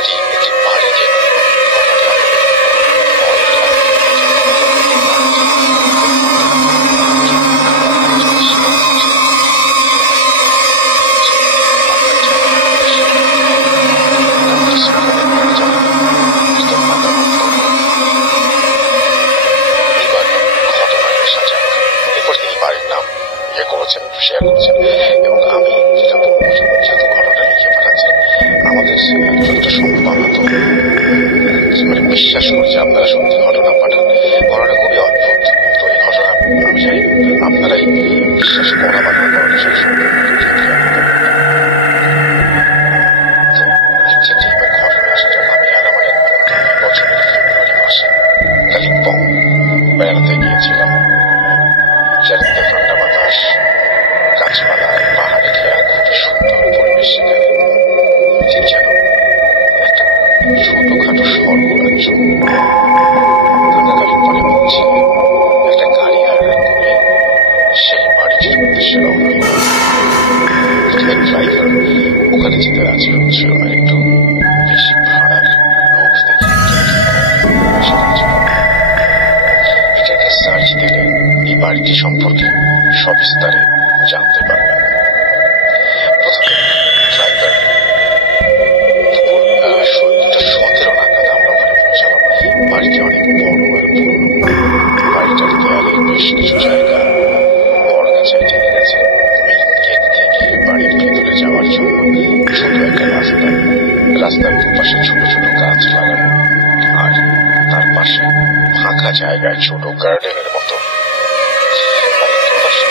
ঘটনাটি একটি বাড়িতে শেয়ার করছেন এবং আমি যেটা বলবো যেহেতু ঘটনাটা লিখে পাঠাচ্ছেন আমাদের যতটা সম্ভব আমরা তো মানে বিশ্বাস করছি আপনারা সত্যি ঘটনা পাঠান। ঘটনা খুবই অদ্ভুত। তো এই ঘটনা আমি চাই আপনারাই বিশ্বাস করা বা না করা সেই সম্পর্কে লিখছেন যে এবার ঘটনা আসা যাক। আমি আর আমার এক বন্ধু বছরের ফেব্রুয়ারি মাসে কালিম্পং বেড়াতে গিয়েছিলাম। চারিদিকে ঠান্ডা বাতাস, গাছপালা, পাহাড়ে ঘেরা খুবই সুন্দর পরিবেশ। সেখানে ঠিক যেন একটা ছোটখাটো স্বর্গরাজ্য। কালিম্পংয়ে পৌঁছে একটা গাড়ি হায়ার করে সেই বাড়িটির উদ্দেশ্যে রওনা হল। ড্রাইভার ওখানে যেতে রাজি হচ্ছিল না, একটু বেশি ভাড়ার লোভ দেখে এটাকে সার্চ দিলে এই বাড়িটি সম্পর্কে সবিস্তারে জানতে পারবেন। প্রথমে ড্রাইভার দুপুর 2:17 নাগাদ আমরা ওখানে পৌঁছালাম। বাড়িটি অনেক বড় আর পুরনো। বাড়িটার দেয়ালের বেশ কিছু জায়গা বড় গাছায় ঠেকে গেছে। মেইন গেট থেকে বাড়ির ভেতরে যাওয়ার জন্য ছোট একটা রাস্তা, রাস্তার দুপাশে ছোট ছোট গাছ লাগানো আর তার পাশে ফাঁকা জায়গায় ছোট গার্ডেনের মতো। বাড়ির দুপাশে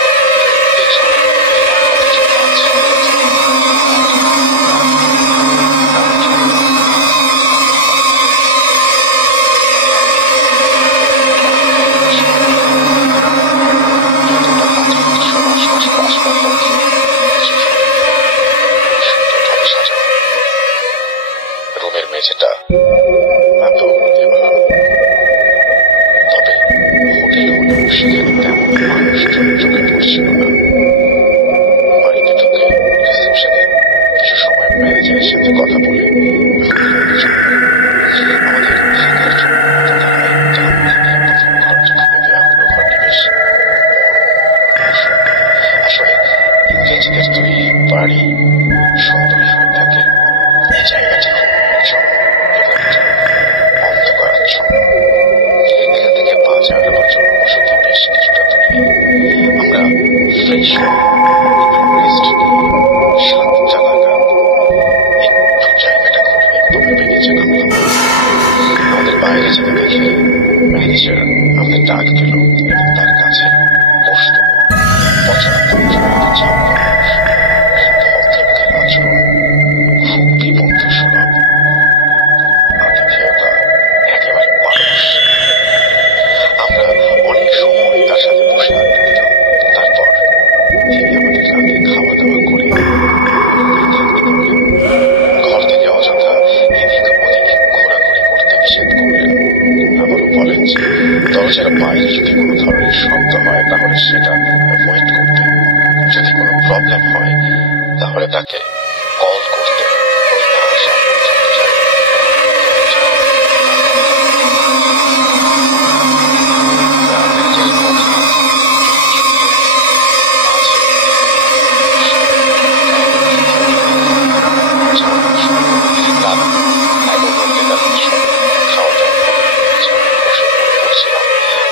রুমের মেঝেটা এত দেওয়াল, তবে হোটেল হলেও সেখানে তেমন মানুষজন চোখে পড়ছিল না। বাড়িতে ঢুকে রিসেপশনে কিছু সময় ম্যানেজারের সাথে কথা বলে আমাদের থাকার জন্য প্রথম ঘরটি খুলে দেওয়া হলো। ঘরটি বেশ আসলে ইংরেজিদের তৈরি বাড়ি সুন্দরী হয়ে থাকে। এই জায়গাটি খুব উজ্জ্বল এবং অন্ধকারাচ্ছন্ন। এখান থেকে বাজার বা জনবসতি বেশ কিছুটা দূরে। আমরা ফ্রেশ একটু রেস্ট নিয়ে 7টা নাগাদ একটু জায়গাটা ঘুরে দেখবো ভেবে নিচে নামলাম। আমাদের বাইরে যেতে দেখে ম্যানেজার আমাদের ডাক দিল এবং তার কাছে বসতে ভদ্রলোকের আচরণ খুবই বন্ধুসুলভ, আতিথেয়তা একেবারে মানুষ। আমরা অনেক সময় তার সাথে বসে আড্ডা দিলাম। তারপর তিনি আমাদের রাতে খাওয়া দাওয়া করে থাকতে বললেন। ঘর থেকে অযথা এদিক ওদিক ঘোরাঘুরি করতে নিষেধ করলেন। আবারও বলেন যে দরজার বাইরে যদি কোনো ধরনের শব্দ হয় তাহলে সেটা অ্যাভয়েড করতে, যদি কোনো প্রবলেম হয় তাহলে তাকে কল করতে। ওই না আসা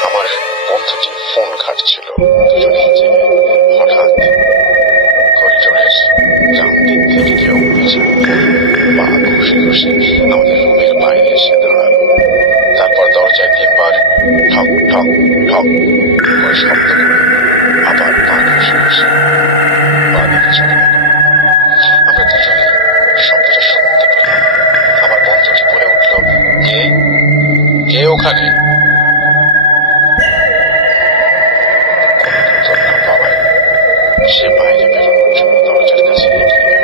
আমার বন্ধুটি ফোন ঘাটছিল। দুজনেই জেগে হঠাৎ করিডোরের ডান দিক থেকে কেউ নিচে পা ঘষে ঘষে আমাদের রুমের বাইরে এসে দাঁড়ালো। তারপর দরজায় 3বার ঠক ঠক ঠক করে শব্দ করে আবার পা ঘষে ঘষে পা দিকে চলে গেল। আমরা দুজনেই শব্দটা শুনতে পেলাম। আমার বন্ধুটি বলে উঠল, কে কে ওখানে? সে বাইরে বেরোনোর জন্য দরজার কাছে এগিয়ে গেল।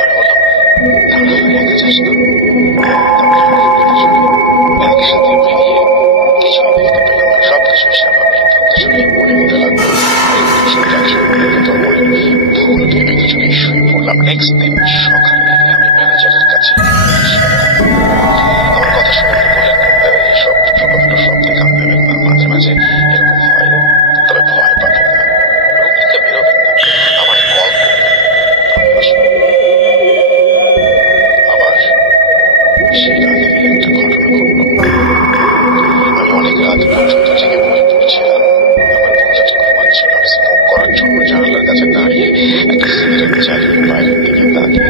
আমি বললাম, দাঁড়া, একা যাস না। একসাথে বেরিয়ে কিছুই দেখতে পেলাম না। সবকিছু স্বাভাবিক। দুজনেই মনে হতে লাগলো ভুল ভেবে দুজনেই শুয়ে পড়লাম। নেক্সট দিন সকালে আমি ম্যানেজারের কাছে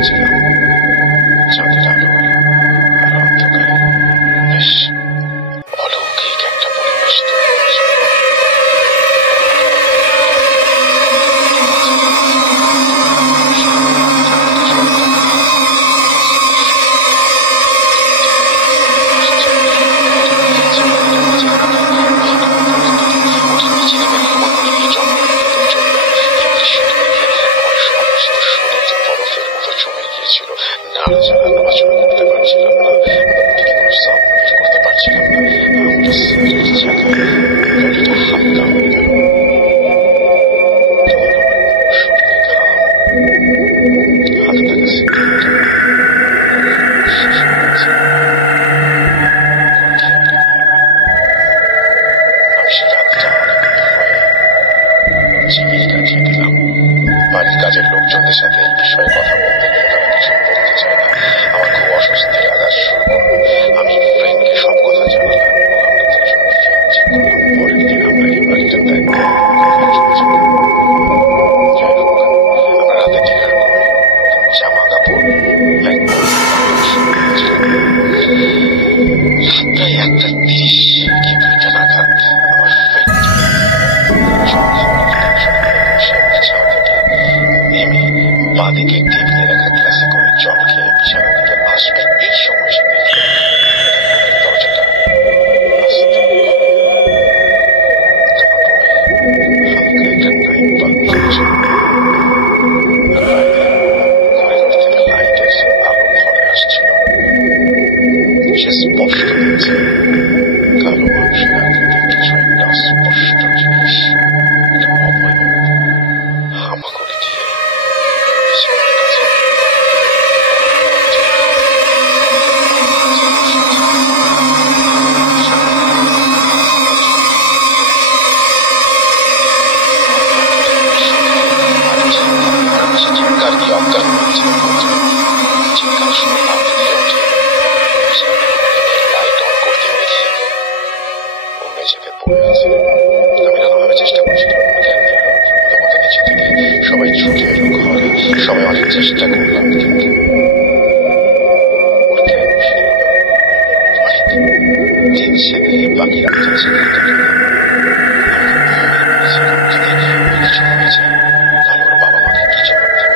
ছিলাম চাঁদের আলোয় আর অন্ধকারে। বেশ অলৌকিক একটা পরিবেশ তৈরি হয়েছিল। নাড়াচাড়া নড়াচড়া করতে পারছিলাম না, মুখ থেকে কোনো সাউন্ড বের করতে পারছিলাম না। আমার সিগারেট জায়গায় বডিটা হালকা হয়ে গেল। তখন আমার শরীরে ঘাম, হাতে থাকা সিগারেট আমি সে রাতটা অনেক ভয়ে জেগেই কাটিয়ে দিলাম। বাড়ির কাজের লোকজনদের সাথে এই বিষয়ে কথা বলতে গেলে তারা কিছু বলতে চায় না। আমার খুব অস্বস্তি লাগা শুরু করলো। আমি ফ্রেন্ডকে সব কথা জানালাম এবং আমরা দুজন ফ্রেন্ড ঠিক করলাম পরের দিন আমরা এই বাড়িটা ত্যাগ করে চলে যাব। যাই হোক, আমরা রাতে ডিনার করে জামা কাপড় প্যাক করে রাত প্রায় 1:30 কি 2টা নাগাদ আমার ফ্রেন্ড নেমে বাঁদিকে টেবিলে রাখা গ্লাসে করে জল খেয়ে বিছানার দিকে আসবে। এই সময় সে দেখল দরজাটা আস্তে খুলে। তখন রুমে হালকা একটা নাইট বাল্ব জ্বলছিল। ঘরের থেকে লাইটের আলো ঘরে আসছিল। সে স্পষ্ট দেখছে কালো মানুষের আকৃতির কিছু একটা অস্পষ্ট জিনিস একটা অবয়ব হামাগুড়ি দিয়ে বিছানার কাছে চিৎকার দিয়ে অজ্ঞান হয়েছিল। চিৎকার শুনে লাফ দিয়ে ওঠে লাইট অন করতে দেখি ও মেঝেতে পড়ে আছে। আমি নানাভাবে চেষ্টা করছিলাম জ্ঞান ফেরানোর। মধ্যে নিচে থেকে সবাই ছুটে এলো ঘরে। সবাই অনেক চেষ্টা করলাম, কিন্তু ওর জ্ঞান ফিরল না। অনেক দিন ছেড়ে বাকি রাতটা ছেড়ে কিছু হয়ে যায় তাহলে ওর বাবা মাকে কি জবাব দেব।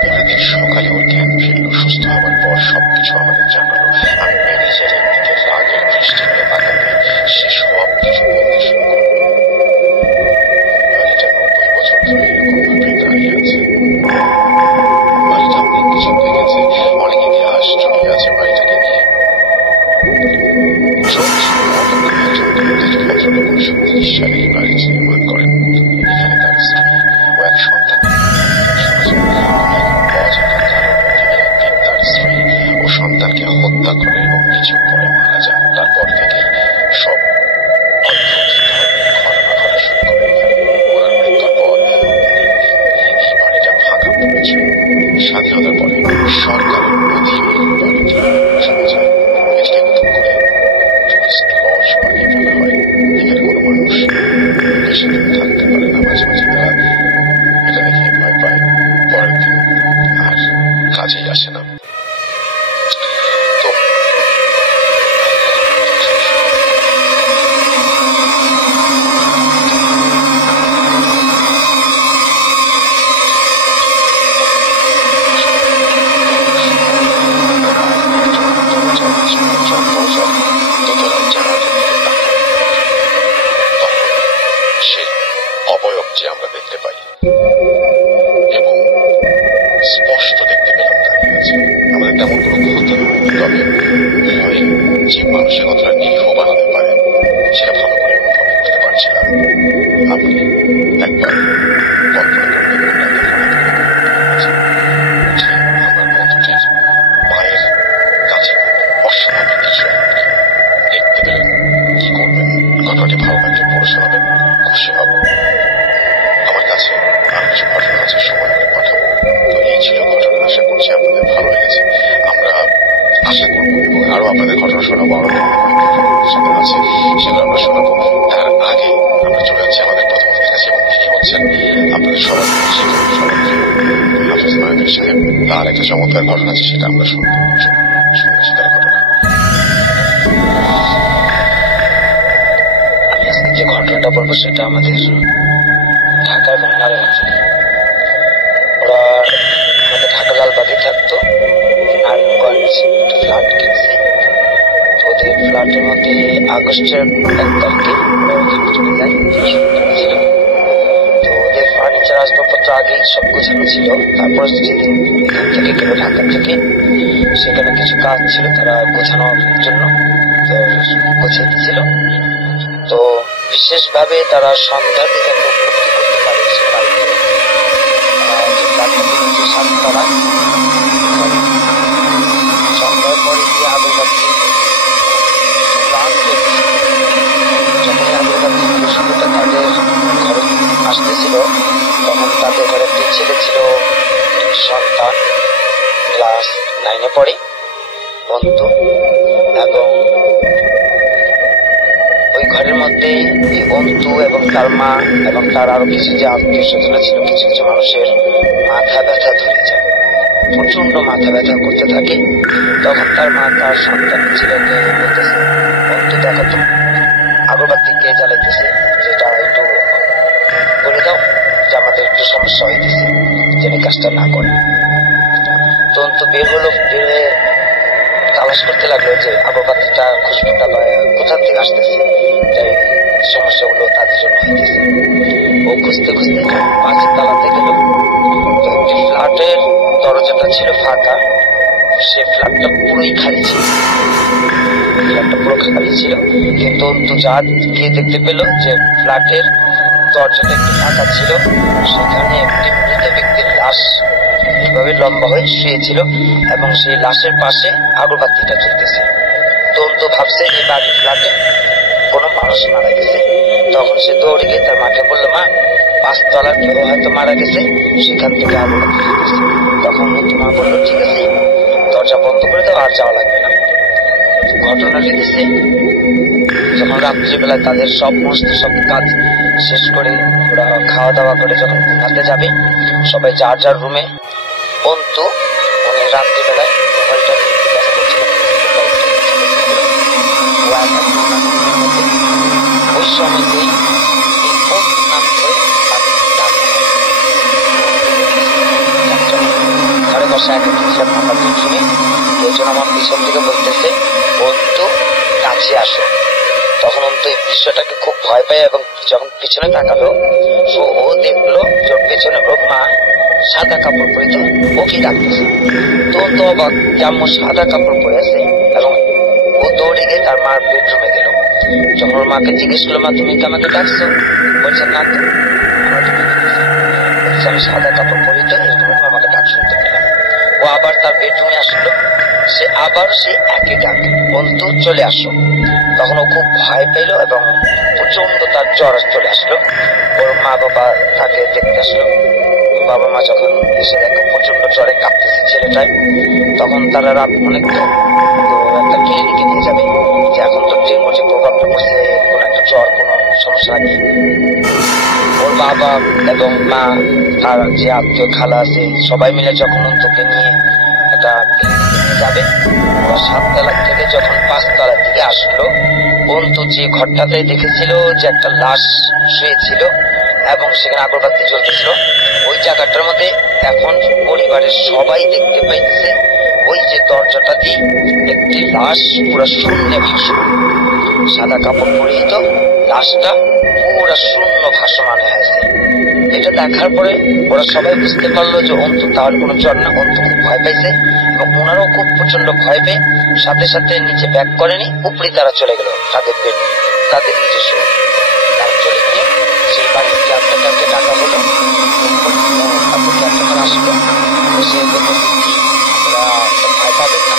পরের দিন সকালে ওর জ্ঞান ফিরল। সুস্থ হওয়ার পর সবকিছু আমাদের জানালো। আমি ম্যানেজারের দিকে রাগের দৃষ্টি নিয়ে তাকাতে সে সব কিছু বলতে শুরু করলো। বাড়িটা 90 বছর ধরে এরকম ভাবে দাঁড়িয়ে আছে। বাড়িটা অনেক কিছু দেখেছে, অনেক ইতিহাস জড়িয়ে আছে বাড়িটাকে নিয়ে। ভদ্রলোক 1930 সালে এই বাড়িটি নির্মাণ করেন। এখানে তার স্ত্রী ও এক সন্তান। একদিন তার স্ত্রী ও সন্তানকে হত্যা করে এবং নিজেও পরে মারা যান। তারপর থেকেই সব অদ্ভুত ঘটনা ঘটা শুরু করে এখানে। ওনার মৃত্যুর পর এই বাড়িটা ফাঁকা পড়েছিল। স্বাধীনতার পরে সরকারের অধীনে বাড়িটি শোনা যায় এটিকে নতুন করে টুরিস্ট লজ বানিয়ে ফেলা হয়। এখানে কোনো মানুষ বেশি দিন থাকতে পারে না। মাঝে মাঝে তারা এটা দেখে ভয় পায়, পরের দিন আর কাজেই আসে না। তো সেই অবয়ব যে আমরা দেখতে পাই এবং স্পষ্ট দেখতে পেলাম দাঁড়িয়ে আছে। আমাদের তেমন কোনো ক্ষতি হয়নি, তবে ভয়ে যে মানুষের কতটা নিরীহ বানাতে পারে সেটা ভালো করে অনুভব করতে পারছিলাম। আপনি একবার কল্পনা করবেন আমার বন্ধুটির মায়ের কাছে অস্বাভাবিক কিছু দেখতে পেলেন, কি করবেন? ঘটনাটি ভালো লাগলে পড়ে শোনাবেন, খুশি হব। আমার কাছে আর কিছু ঘটনা আছে, সময় করে পাঠাবো। তো এই ছিল ঘটনা। আশা করছি আপনাদের ভালো লেগেছে। আমরা আশা করবো এবং আরো আপনাদের ঘটনা শোনাবো। আরো সাথে আছে সেগুলো আমরা শোনাবো। তার আগে আমরা চলে যাচ্ছি আমাদের প্রথম অতিথির কাছে এবং তিনি হচ্ছেন আপনাদের সবার হাফেজ মাহবুব সাহেব তার একটা চমৎকার ঘটনা আছে, সেটা আমরা শুনবো। সন্ন্যাসী তার ঘটনা। আমি আজকে যে ঘটনাটা বলবো সেটা আমাদের ঢাকার নারায়ণগঞ্জ। ওরা আমাদের ঢাকা লালবাগে থাকতো, নারায়ণগঞ্জ একটা ফ্ল্যাট কিনছে। ওদের ফ্ল্যাটের মধ্যে আগস্টের 1 তারিখে চলে যায় ছিল। তো ওদের ফার্নিচার আসবাবপত্র আগেই সব গোছানো ছিল। তারপর যেদিন এখান থেকে গেল ঢাকা থেকে, সেখানে কিছু কাজ ছিল তারা গোছানোর জন্য, তো গোছাইতেছিল। তো বিশেষভাবে তারা সন্ধ্যার দিকে একটা উপলব্ধি করতে পারে সে বাড়িতে যে ফ্ল্যাটটা কিনেছে 7 তলা। সন্ধ্যার পরে গিয়ে আগরবাতি যখনই আগরবাতি খুশবুটা তাদের ঘরে আসতেছিল, তখন তাদের ঘরে একটি ছেলে ছিল, সন্তান, ক্লাস 9-এ পড়ে, বন্ধু। এবং ওই ঘরের মধ্যে এই অন্তু এবং তার মা এবং তার আরো কিছু যে আত্মীয় স্বজন ছিল, কিছু কিছু মানুষের মাথা ব্যথা ধরে যায়, প্রচন্ড মাথা ব্যথা করতে থাকে। তখন তার মা তার সন্তান ছেলেকে বলতেছে, অন্তু দেখো তো আগরবাতি কে জ্বালাইতেছে, যেটা একটু বলে দাও যে আমাদের একটু সমস্যা হইতেছে, যেন কাজটা না করে। তো অন্তু বের হলো, বের হয়ে তালাশ করতে লাগলো যে আগরবাতিটা খুশবুটা কোথা থেকে আসতেছে, যে সমস্যাগুলো তাদের জন্য হইতেছে। ও খুঁজতে খুঁজতে 5 তলাতে গেল। তো একটি ফ্ল্যাটের দরজাটা ছিল ফাঁকা, সে ফ্ল্যাটটা পুরোই খালি ছিল, ফ্ল্যাটটা পুরো খালি ছিল। কিন্তু অন্তু যা গিয়ে দেখতে পেল যে ফ্ল্যাটের দরজাটা একটু ফাঁকা ছিল, সেখানে একটি মৃত ব্যক্তির লাশ এইভাবে লম্বা হয়ে শুয়েছিল এবং সেই লাশের পাশে আগরবাতিটা জ্বলতেছে। তো অন্তু ভাবছে যে বাড়ির ফ্ল্যাটে কোনো মানুষ মারা গেছে। তখন সে দৌড়ে গিয়ে তার মাকে বললো, মা 5 তলার কেউ হয়তো মারা গেছে, সেখান থেকে আগরবাতি জ্বলতেছে। তখন অন্তু মা বললো, ঠিক আছে দরজা বন্ধ করে দাও, আর যাওয়া লাগবে না। ঘটনা লিখেছে, যখন রাত্রিবেলায় তাদের সমস্ত সব কাজ শেষ করে ওরা খাওয়া দাওয়া করে যখন ঘুমাতে যাবে, সবাই যার যার রুমে, অন্তু মানে রাত্রিবেলায় মোবাইলটা ব্যস্ত ছিল, ওই সময়তেই নাম ধরে ঘরে বসা এক আমার শুনে কেউজন আমার পিছন থেকে বলতেছে, অন্তু কাছে আসো। তখন অন্তু এই দৃশ্যটাকে খুব ভয় পায় এবং যখন পিছনে তাকালো, ও দেখলো যে পেছনে ওর মা সাদা কাপড় পরিত ওকে ডাকতেছে। তো অন্তু অবাক, আম্মু সাদা কাপড় পরে আছে, এবং ও দৌড়ে গিয়ে তার মার বেডরুমে গেল। যখন ওর মাকে জিজ্ঞেস করলো, মা তুমি কি আমাকে ডাকছো? বলছে না তো, আমি সাদা কাপড় পরিত এরকম আমাকে ডাক শুনতে পেলাম। ও আবার তার বেডরুমে আসলো, সে আবার সে একই ডাক, অন্তু চলে আসো। তখন ও খুব ভয় পেল এবং প্রচন্ড তার জ্বর চলে আসলো। ওর মা বাবা তাকে দেখতে আসলো। বাবা মা যখন এসে দেখো প্রচন্ড জ্বরে কাঁপতেছে ছেলেটায়, তখন তারা রাত অনেক তো একটা ক্লিনিকে নিয়ে যাবে, যে এখন তো ডেঙ্গুর যে প্রভাবটা পড়ছে, কোন একটা জ্বর, কোনো সমস্যা নেই। ওর বাবা এবং মা আর যে আত্মীয় খালা আছে সবাই মিলে যখন অন্তুকে নিয়ে একটা ক্লিনিকে যাবে, ওরা 7 তলা থেকে যখন 5 তলার দিকে আসলো, অন্তু যে ঘরটাতে দেখেছিল যে একটা লাশ শুয়েছিল এবং সেখানে আগরবাতি জ্বলতেছিল, ওই জায়গাটার মধ্যে এখন পরিবারের সবাই দেখতে পাইতেছে ওই যে দরজাটা দিয়ে একটি লাশ পুরো শূন্যে ভাসমান, সাদা কাপড় পরিহিত লাশটা পুরো শূন্য ভাসমান হয়ে আছে। এটা দেখার পরে ওরা সবাই বুঝতে পারলো যে অন্তু তাহলে কোনো জ্বর না। অন্তু খুব ভয় পাইছে এবং ওনারাও খুব প্রচন্ড ভয় পেয়ে সাথে সাথে নিচে ব্যাক করেনি, উপরে তারা চলে গেল তাদের বেড, তাদের নিজস্ব। তারা চলে গিয়ে সেই বাড়ির ক্যাবটাকে ডাকা হলো, তারপর ক্যাবটা আসলো, এসে বলতেছে কি ওরা ভয় পাবেন না,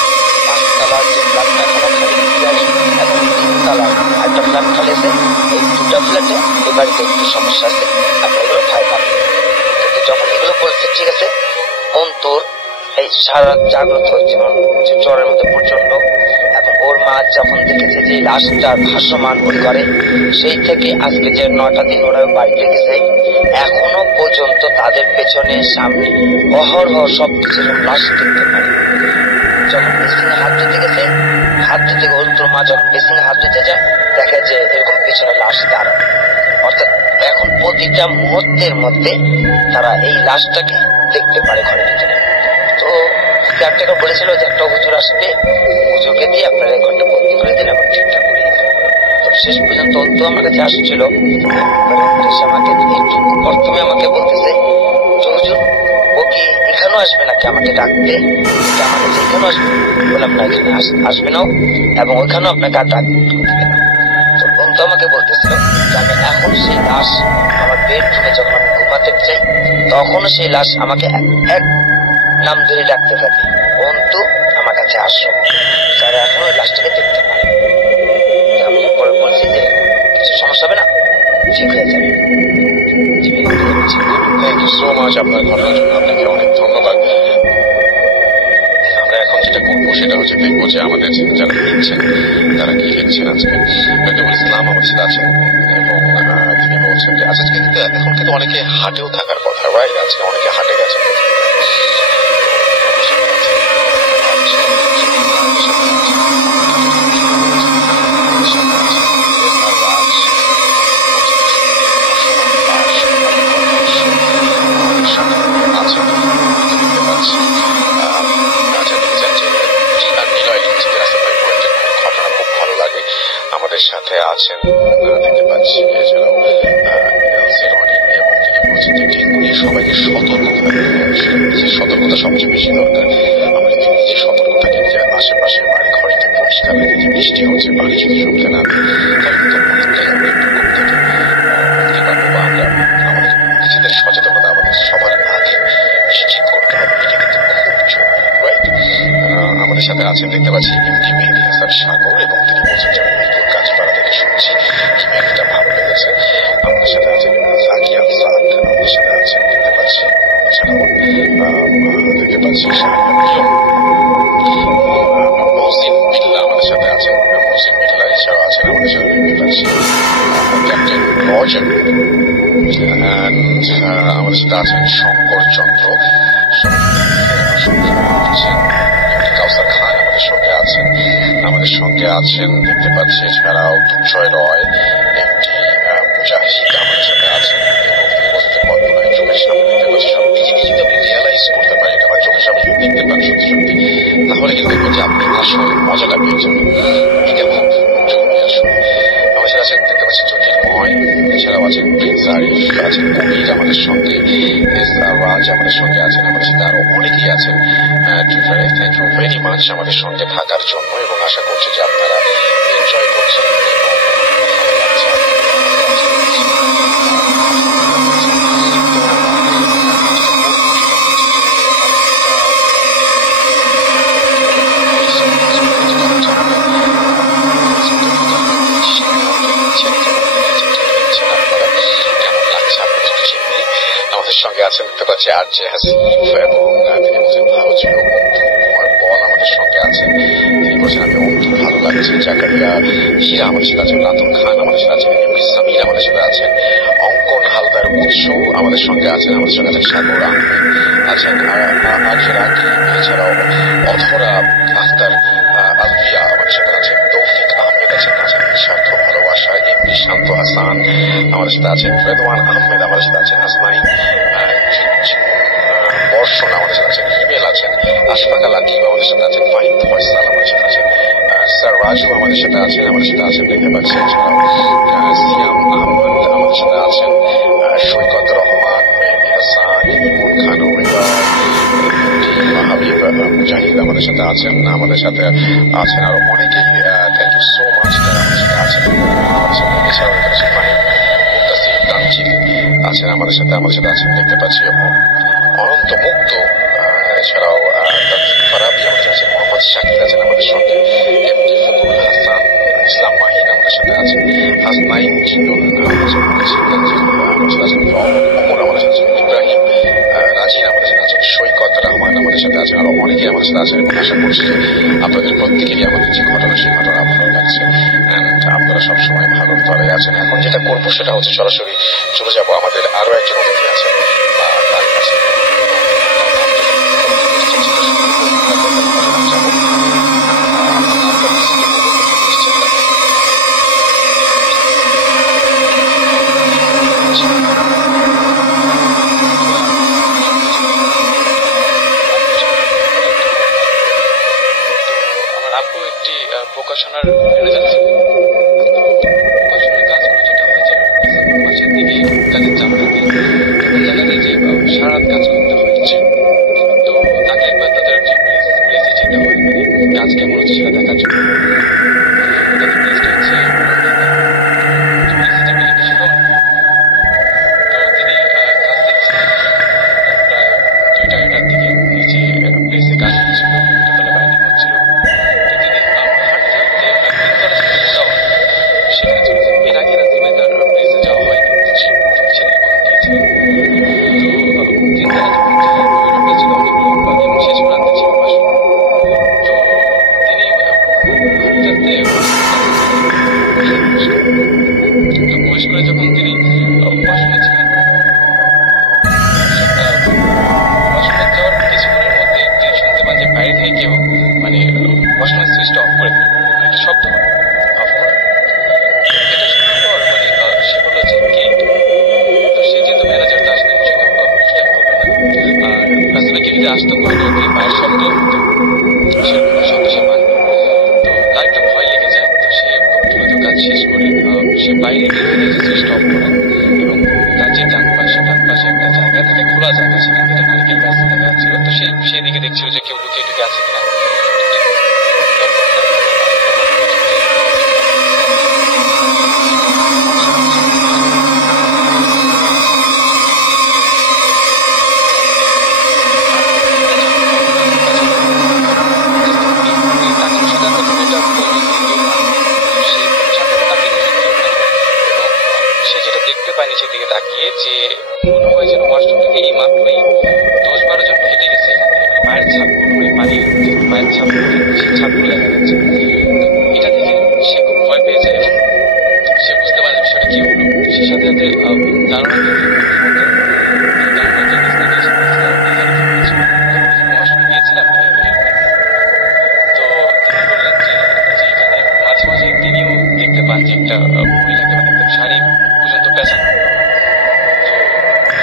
5 তলার যে ফ্ল্যাটটা এখনো খালি জানি এবং 3 তলার একটা ফ্ল্যাট খালি আছে, এই 2টা ফ্ল্যাটে এই বাড়িতে একটু সমস্যা আছে, আপনি এগুলো ভয় পাবেন। কিন্তু যখন এগুলো বলছে ঠিক আছে, অন্তর এই সারা জাগ্রত হচ্ছে, যে জ্বরের মধ্যে প্রচন্ড এবং ওর মা যখন দেখেছে যে লাশটা ভাসমান ওই ঘরে, সেই থেকে আজকে যে 9টা দিন ওরা বাড়িতে গেছে, এখনো পর্যন্ত তাদের পেছনে সামনে অহরহ সব কিছুর লাশ দেখতে পারে। যখন বেসিনে হাত ধুতে গেছে, হাত ধুতে তোর মা যখন বেসিনে হাত ধুতে যায়, দেখে যে এরকম পেছনে লাশ দাঁড়ায়। অর্থাৎ এখন প্রতিটা মুহূর্তের মধ্যে তারা এই লাশটাকে দেখতে পারে ঘরের ভিতরে। তো কেয়ারটেকার বলেছিল যে একটা হুজুর আসবে, হুজুরকে দিয়ে আপনারা এই ঘরটা বন্দি করে দিন এবং ঠিকঠাক করে দিন। তো শেষ পর্যন্ত অন্ত আমার কাছে আসছিল, আমাকে একটু প্রথমে আমাকে বলতেছে যে হুজুর ও কি এখানেও আসবে নাকি আমাকে ডাকতে, আমার কাছে এখানেও আসবে? বললাম না, এখানে আসবে নাও এবং ওইখানেও আপনাকে আর ডাক দিবে না। তো অন্ত আমাকে বলতেছিল যে আমি এখন সেই লাশ আমার বেডরুমে যখন আমি ঘুমাতে চাই, তখনও সেই লাশ আমাকে এক নাম ধরে ডাকতে থাকে, অন্তু আমার কাছে আসো। তারা এখন ওই লাশটাকে দেখতে পারে। আমি পরে বলছি যে কিছু সমস্যা হবে না, ঠিক হয়ে যাবে। থ্যাংক ইউ সো মাচ আপনার ঘটনার জন্য, আপনাকে অনেক ধন্যবাদ। আমরা এখন যেটা করবো সেটা হচ্ছে দেখবো যে আমাদের যারা লিখছেন তারা কি লিখছেন। আজকে রকিবুল ইসলাম আমাদের সাথে আছেন এবং তিনি বলছেন যে আজকে কিন্তু এখন কিন্তু অনেকে হাটেও থাকার কথা, রাইট? আজকে অনেকে হাটে গেছেন। আমাদের সাথে আছেন দেখতে পাচ্ছি, এছাড়াও রনি, এবং তিনি বলছেন যে ডেঙ্গু নিয়ে সবাইকে সতর্ক থাকতে হবে। নিজের সতর্কতা সবচেয়ে বেশি দরকার। আমরা যদি নিজে সতর্ক থাকি, যে আশেপাশে বাড়ি ঘড়িতে পরিষ্কার রাখি, যে বৃষ্টি হচ্ছে পানি যদি জমতে না দেয়, তাহলে কিন্তু অনেকটাই আমরা একটু কম থেকে বুঝতে পারবো, বা আমরা আমাদের নিজেদের সচেতনতা আমাদের সবার আগে নিশ্চিত করতে হবে। এটা কিন্তু খুব জরুরি, রাইট? আমাদের সাথে আছেন দেখতে পাচ্ছি এমডি মেহেদী হাসান সাগর, এবং তিনি বলছেন যে আমি মিরপুর কাজীপাড়া থেকে শুনছি, ইমেলটা ভালো লেগেছে। আমাদের সাথে আছেন জাকিয়া সাদ, আমাদের সাথে আছেন দেখতে পাচ্ছি, এছাড়াও দেখতে পাচ্ছি মহসিন বিল্লা আমাদের সাথে আছেন, মহসিন বিল্লা এছাড়াও আছেন আমাদের সাথে দেখতে পাচ্ছি ক্যাপ্টেন রজার, আমাদের সাথে আছেন শঙ্কর চন্দ্র, কাউসার খান আমাদের সঙ্গে আছেন, আমাদের সঙ্গে আছেন দেখতে পাচ্ছি এছাড়াও দুর্জয় রয়, এমডি মুজাহিদ আমাদের সাথে আছেন, এবং তিনি বলতে কল্পনায় চোখের সামনে দেখতে পাচ্ছি সব নিজে নিজে যদি আপনি রিয়েলাইজ করতে পারেন, এটা আমার চোখের সামনে যদি দেখতে পান সত্যি সত্যি, তাহলে কিন্তু দেখবেন যে আপনি আসলে মজাটা পেয়ে যাবেন। এটা খুব জরুরি আসলে। আমার সাথে আছেন দেখতে পাচ্ছি জ্যোতির্ময়, এছাড়াও আছেন প্রিন্স আরিফ, আছেন কবির আমাদের সঙ্গে, রাজ আমাদের সঙ্গে আছেন, আমাদের সাথে আরো অনেকেই আছেন টুইটারে। থ্যাংক ইউ ভেরি মাচ আমাদের সঙ্গে থাকার জন্য, এবং আশা করছি যে আপনারা এনজয় করছেন এবং ভালো লাগছে। আমাদের সঙ্গে আছেন দেখতে পাচ্ছি আরজে হাসিফ, এবং তিনি বলছেন ভালো ছিল। বন্ধু কুমার বল আমাদের সঙ্গে আছেন, তিনি বলছেন আমি বন্ধু ভালো লাগছে। জাকারিয়া হীরা আমাদের সাথে আছেন, রাতুল খান আমাদের সাথে আছেন, এমডি সামির আমাদের সাথে আছেন, অঙ্কন হালদার উৎস আমাদের সঙ্গে আছেন, আমাদের সঙ্গে আছেন সাগর আহমেদ আছেন, আজের আকি, এছাড়াও অধরা আখতার আলভিয়া আমাদের সাথে আছেন, তৌফিক আহমেদ আছেন, স্বার্থ ভালোবাসা, এমডি শান্ত হাসান আমাদের সাথে আছেন, রেদওয়ান আহমেদ আমাদের সাথে আছেন, হাসনাইন বর্ষণ আমাদের সাথে আছেন, হিমেল আছেন, আশফাক আল আকিব আমাদের সাথে আছেন, ফাহিম ফয়সাল আমাদের সাথে আছেন, স্যার রাজু আমাদের সাথে আছেন, দেখতে পাচ্ছি, এছাড়াও সিয়াম আহমদ আমাদের সাথে আছেন, সৈকত রহমান, মেহেদী হাসান, ইমন খান, হাবিব মুজাহিদ আমাদের সাথে আছেন, আমাদের সাথে আছেন আরো অনেকেই। থ্যাংক ইউ সো মাচ যারা আমাদের সাথে আছেন। আমাদের সাথে এছাড়াও আছেন আমাদের সাথে আছেন দেখতে পাচ্ছি অনন্ত মুক্ত, এছাড়াও ফারাবি আমাদের আছেন, মোহাম্মদ শাকির আছেন আমাদের সঙ্গে, এমডি ফখরুল হাসান, ইসলাম মাহিন আমাদের সাথে আছেন, হাসনাইন জিন্নুল আমাদের সাথে আছেন, ওমর আমাদের সাথে আছেন, ইব্রাহিম রাজিন আমাদের সাথে আছেন, সৈকত রহমান আমাদের আমাদের সাথে আছেন, আরো অনেকেই আমাদের সাথে আছেন, এবং আশা করছি যে আপনাদের প্রত্যেকেরই আমাদের যে ঘটনা সেই ঘটনা ভালো লাগছে অ্যান্ড আপনারা সবসময় ভালোর তলায় আছেন। এখন যেটা করবো সেটা হচ্ছে সরাসরি চলে যাবো আমাদের আরো একজন অতিথি আছেন তার কাছে। প্রকাশনার রেজাল্ট ছিল। প্রকাশনার কাজগুলো যেটা হয় যে ডিসেম্বর মাসের দিকে কাজের চাপ থাকে, তখন দেখা যায় যে সারা রাত কাজ করতে হয়। তো তাকে একবার তাদের যে প্রেসে যেতে হয়, মানে কাজ কেমন হচ্ছে সেটা দেখার জন্য। তাদের প্রেসটা হচ্ছে প্রেসে যাবে কিছু তো তিনি কাজ দেখছিলেন প্রায় 2টা-2টার দিকে নিচে প্রেসে কাজ হচ্ছিল, দোতলা বাইন্ডিং হচ্ছিল। সেখানে চলে যান। এর আগে রাত্রিবে তার প্রেসে যাওয়া হয়নি, সেদিকে কখন গিয়েছিলেন। তো তিনতলা যখন রোডটা ছিল অনেক লম্বা এবং শেষ প্রান্তে ছিল ওয়াশরুম। তো তিনি হাঁটতে তো প্রবেশ করে যখন তিনি ওয়াশরুমে ছিলেন, ওয়াশরুমে যাওয়ার কিছুক্ষণের মধ্যে তিনি শুনতে পান যে বাইরে থেকে কেউ মানে ওয়াশরুমের সুইচটা অফ করে দিল, একটা শব্দ অফ করা। এটা শোনার পর মানে সে বললো যে কে, তো সে যেহেতু ম্যানেজার তার সাথে সে কেউ ডিস্টার্ব করবে না। আর রাস্তাটা কেউ যদি আসতো হয়তো কি পায়ের শব্দ হতো, সেরকম শব্দ সে পান। তো তার একটা ভয় লেগে যায়। তো সে খুব দ্রুত কাজ শেষ করে সে বাইরে বের হয়ে যে সুইচটা অফ করা এবং তার যে ডান পাশে একটা জায়গা থাকে, খোলা জায়গা, সেখান থেকে নারকেল গাছ দেখা যাচ্ছিল। তো সে সেদিকে দেখছিল যে কেউ লুকিয়ে টুকিয়ে আছে কিনা। নিচের দিকে তাকিয়ে যে মনে হয় যেন ওয়াশরুম থেকে এই মাত্রই 10-12 জন হেঁটে গেছে এখান থেকে, মানে পায়ের ছাপগুলো, মানে পানির পায়ের ছাপগুলো, সেই ছাপগুলো দেখা যাচ্ছে। এটা দেখে সে খুব ভয় পেয়ে যায় এবং সে বুঝতে পারে বিষয়টা কি হলো। সে সাথে সাথে ধারণা ওয়াশরুমে গিয়েছিলাম। তো তিনি বললেন যে এখানে মাঝে মাঝে তিনিও দেখতে পান যে একটা মহিলাকে মানে একদম শাড়ি পর্যন্ত পেঁচানো।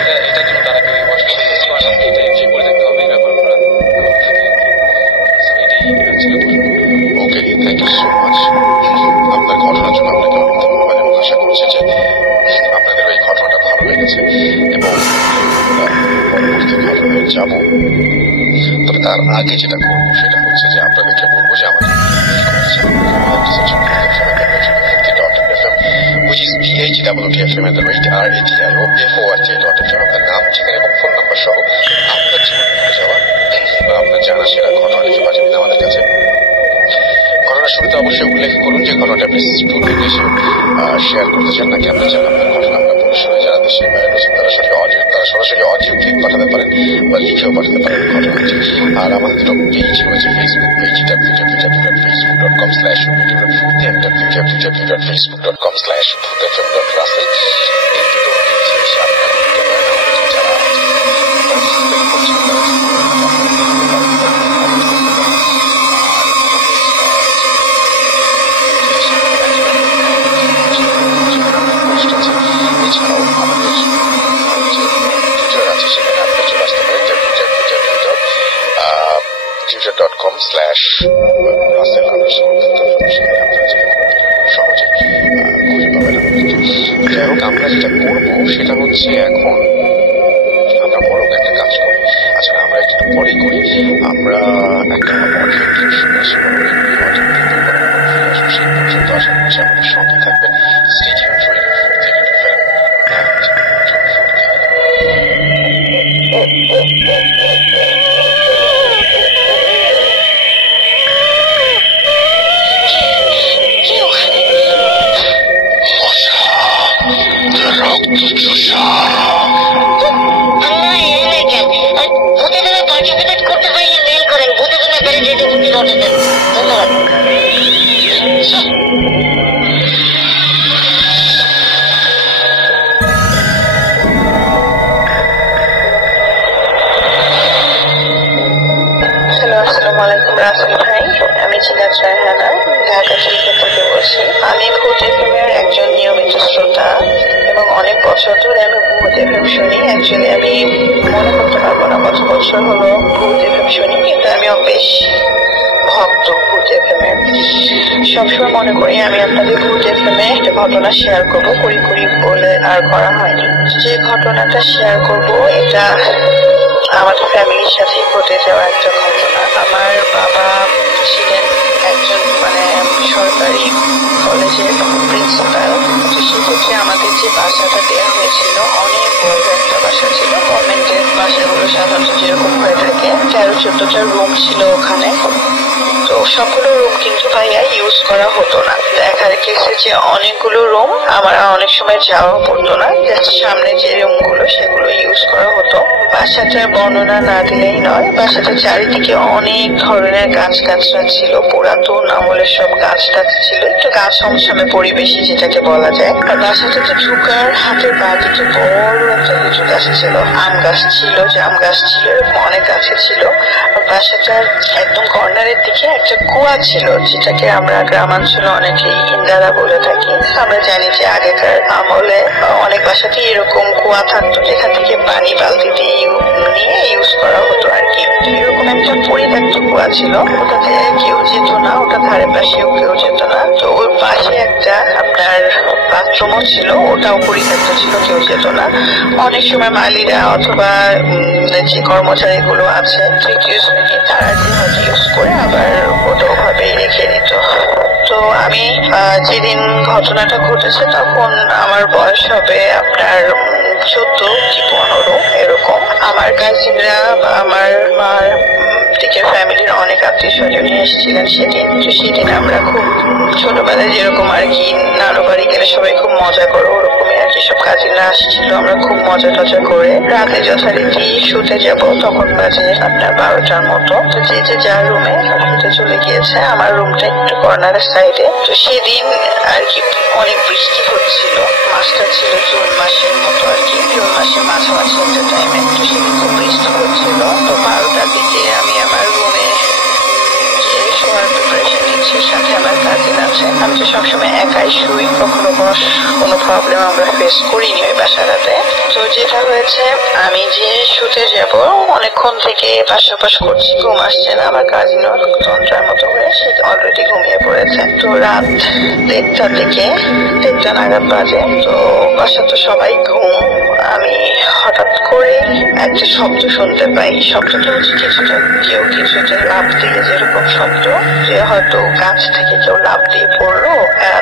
তো এটার জন্য তারা কেউ ওয়াশরুমে ইউজ করে না, এটা যে করে থাকতে হবে ব্যবহার করা থাকে আর কি। এটাই ছিল প্রশ্ন। ওকে, থ্যাংক ইউ সো মাচ আপনার ঘটনার জন্য। আপনাকে অনেক ধন্যবাদ এবং আশা করছি যে আপনাদের এই ঘটনাটা ভালো লেগেছে এবং পরবর্তী ঘটনায় যাব। তবে তার আগে যেটা করবো সেটা হচ্ছে যে আপনাদেরকে বলবো যে আমাদের which is PHWTFM at the rate RADIOFORT.FM আপনার নাম, ঠিকানা এবং ফোন নাম্বার সহ আপনার জীবনে ঘটে যাওয়া বা আপনার জানা সেরা ঘটনা লিখে পাঠাবেন আমাদের কাছে। ঘটনার শুরুতে অবশ্যই উল্লেখ করুন যে ঘটনাটা আপনি স্টুডিও উদ্দেশ্যে শেয়ার করতে চান, নাকি আপনার জানা আপনার ঘটনা আমরা পরিসরে যারা দেশে বাইরে রয়েছেন তারা সরাসরি অডিও ক্লিপ পাঠাতে পারেন বা লিখেও পাঠাতে পারেন ঘটনাটি। আর আমাদের দুটো পেজ রয়েছে, ফেসবুক পেজ www.facebook.com/radio.ফুর্তি and www.facebook.com/bhutfm.russell। এই দুটো পেজে এসে আপনারা লিখতে পারেন আমাদের যারা পার্টিসিপেট করছেন তারা এছাড়াও আমাদের যে টুইটার আছে সেখানে আপনারা চলে আসতে পারেন www.twitter.com/russell_bhutfm। সেখানে আপনারা যে খুব সহজে খুঁজে পাবেন আমাদেরকে। যাই হোক, আমরা যেটা করবো সেটা হচ্ছে এখন আমরা বড় একটা কাজ করি। আচ্ছা না, আমরা একটু পরেই করি। আমরা একটা অডিও ক্লিপ শুনে আসি, অডিও ক্লিপের পরে আমরা ফিরে আসবো। সেই পর্যন্ত আশা করছি আমাদের সঙ্গে থাকবেন। স্টে টিউনড, রেডিও ফুর্তি, রেডিও ফিল্ম অ্যান্ড আমরা এলে কেন? ওদের পার্টিসিপেট করতে পারি ইমিডিয়েটলি বুকিং অর্ডার দেন। ধন্যবাদ। হ্যালো, আসসালামু আলাইকুম রাসেল ভাই। আমি জিনাত রায়হানা, ঢাকা শিল্পের থেকে বলছি। আমি ভূত এফএমের একজন নিয়মিত শ্রোতা এবং অনেক বছর ধরে আমি ভূত এফএম শুনি। অ্যাকচুয়ালি আমি মনে করতে পারবো না কত বছর হলো ভূত এফএম শুনি, কিন্তু আমিও বেশ ভক্ত ভূত এফএমের। সবসময় মনে করি আমি আপনাদের ভূত এফএমে একটা ঘটনা শেয়ার করবো, করি বলে আর করা হয়নি। যে ঘটনাটা শেয়ার করবো এটা আমাদের ফ্যামিলির সাথে ঘটে যাওয়া একটা ঘটনা। আমার বাবা ছিলেন একজন সরকারি কলেজের প্রিন্সিপাল। তো সেক্ষেত্রে আমাদের যে বাসাটা দেওয়া হয়েছিল অনেক বড় একটা বাসা ছিল। গভর্নমেন্টের বাসাগুলো সাধারণত যেরকম হয়ে থাকে 13-14টা রুম ছিল ওখানে। তো সবগুলো রুম কিন্তু ভাইয়া ইউজ করা হতো না। দেখা গেছে যে অনেকগুলো রুম আমার অনেক সময় যাওয়া পড়তো না, সামনে যে রুমগুলো সেগুলো ইউজ করা হতো। বাসাটার বর্ণনা না দিলেই নয়, বাসাটার চারিদিকে অনেক ধরনের গাছগাছরা ছিল, পুরাতন আমলের সব গাছ টাছ ছিল, একটু গাছ সমসামে পরিবেশে যেটাকে বলা যায়। আর বাসাটাতে ঢুকার হাতের বাদিকে বড় একটা লিচু গাছ ছিল, আম গাছ ছিল, জাম গাছ ছিল, এরকম অনেক গাছে ছিল। আর বাসাটার একদম কর্নারের দিকে একটা কুয়া ছিল, যেটাকে আমরা গ্রামাঞ্চলে অনেকেই ইন্দারা বলে থাকি। আমরা জানি যে আগেকার আমলে অনেক বাসাতেই এরকম কুয়া থাকতো, যেখান থেকে পানি বালতিতে নিয়ে ইউজ করা হতো আর কি। এরকম একটা পরিত্যক্ত কুয়া ছিল, ওটাতে কেউ যেত না, ওটা ধারে পাশেও কেউ যেত না। তো ওর পাশে একটা আপনার বাথরুমও ছিল, ওটাও পরিত্যক্ত ছিল, কেউ যেত না। অনেক সময় মালিরা অথবা যে কর্মচারীগুলো আছে তৃতীয় শ্রেণী, তারা যে হয়তো ইউজ করে আবার ওটা ওভাবেই রেখে দিত। তো আমি যেদিন ঘটনাটা ঘটেছে তখন আমার বয়স হবে আপনার 14 কি 15 এরকম। আমার কাজিনরা বা আমার মার দিকের ফ্যামিলির অনেক আত্মীয় স্বজন এসেছিলেন সেদিন। তো সেদিন আমরা খুব ছোটবেলায় যেরকম আর কি নানু বাড়ি গেলে সবাই খুব মজা করো, ওরকমই আর কি সব কাজিনরা আসছিল। আমরা খুব মজা টজা করে রাতে যথারীতি শুতে যাব, তখন বাজে আপনার 12টার মতো। তো যে যার রুমে শুতে চলে গিয়েছে। আমার রুমটা একটু কর্নারের সাইডে। তো সেদিন আর কি অনেক বৃষ্টি হচ্ছিল, মাসটা ছিল জুন মাসের মতো আর কি, জুন মাসের মাঝামাঝি একটা টাইমে। তো সেদিন খুব বৃষ্টি হচ্ছিল। তো 12টার দিকে আমি আমার রুমে গিয়ে শোয়ার প্রিপারেশন নিচ্ছি, সাথে আমার কাজিন আছে। আমি তো সবসময় একাই শুই, কখনো কোনো প্রবলেম আমরা ফেস করিনি ওই বাসাটাতে। তো যেটা হয়েছে, আমি যে শুতে যাব অনেকক্ষণ থেকে পাশাপাশ করছি, ঘুম আসছে না। আমার কাজিনও তন্ত্রার মতো হয়ে সে অলরেডি ঘুমিয়ে পড়েছে। তো রাত 1:30 নাগাদ বাজে। তো বাসা তো সবাই ঘুম। আমি হঠাৎ করে একটা শব্দ শুনতে পাই। শব্দটা হচ্ছে কেউ কিছুতে লাফ দিলে যেরকম শব্দ, যে হয়তো গাছ থেকে কেউ লাফ দিয়ে পড়লো,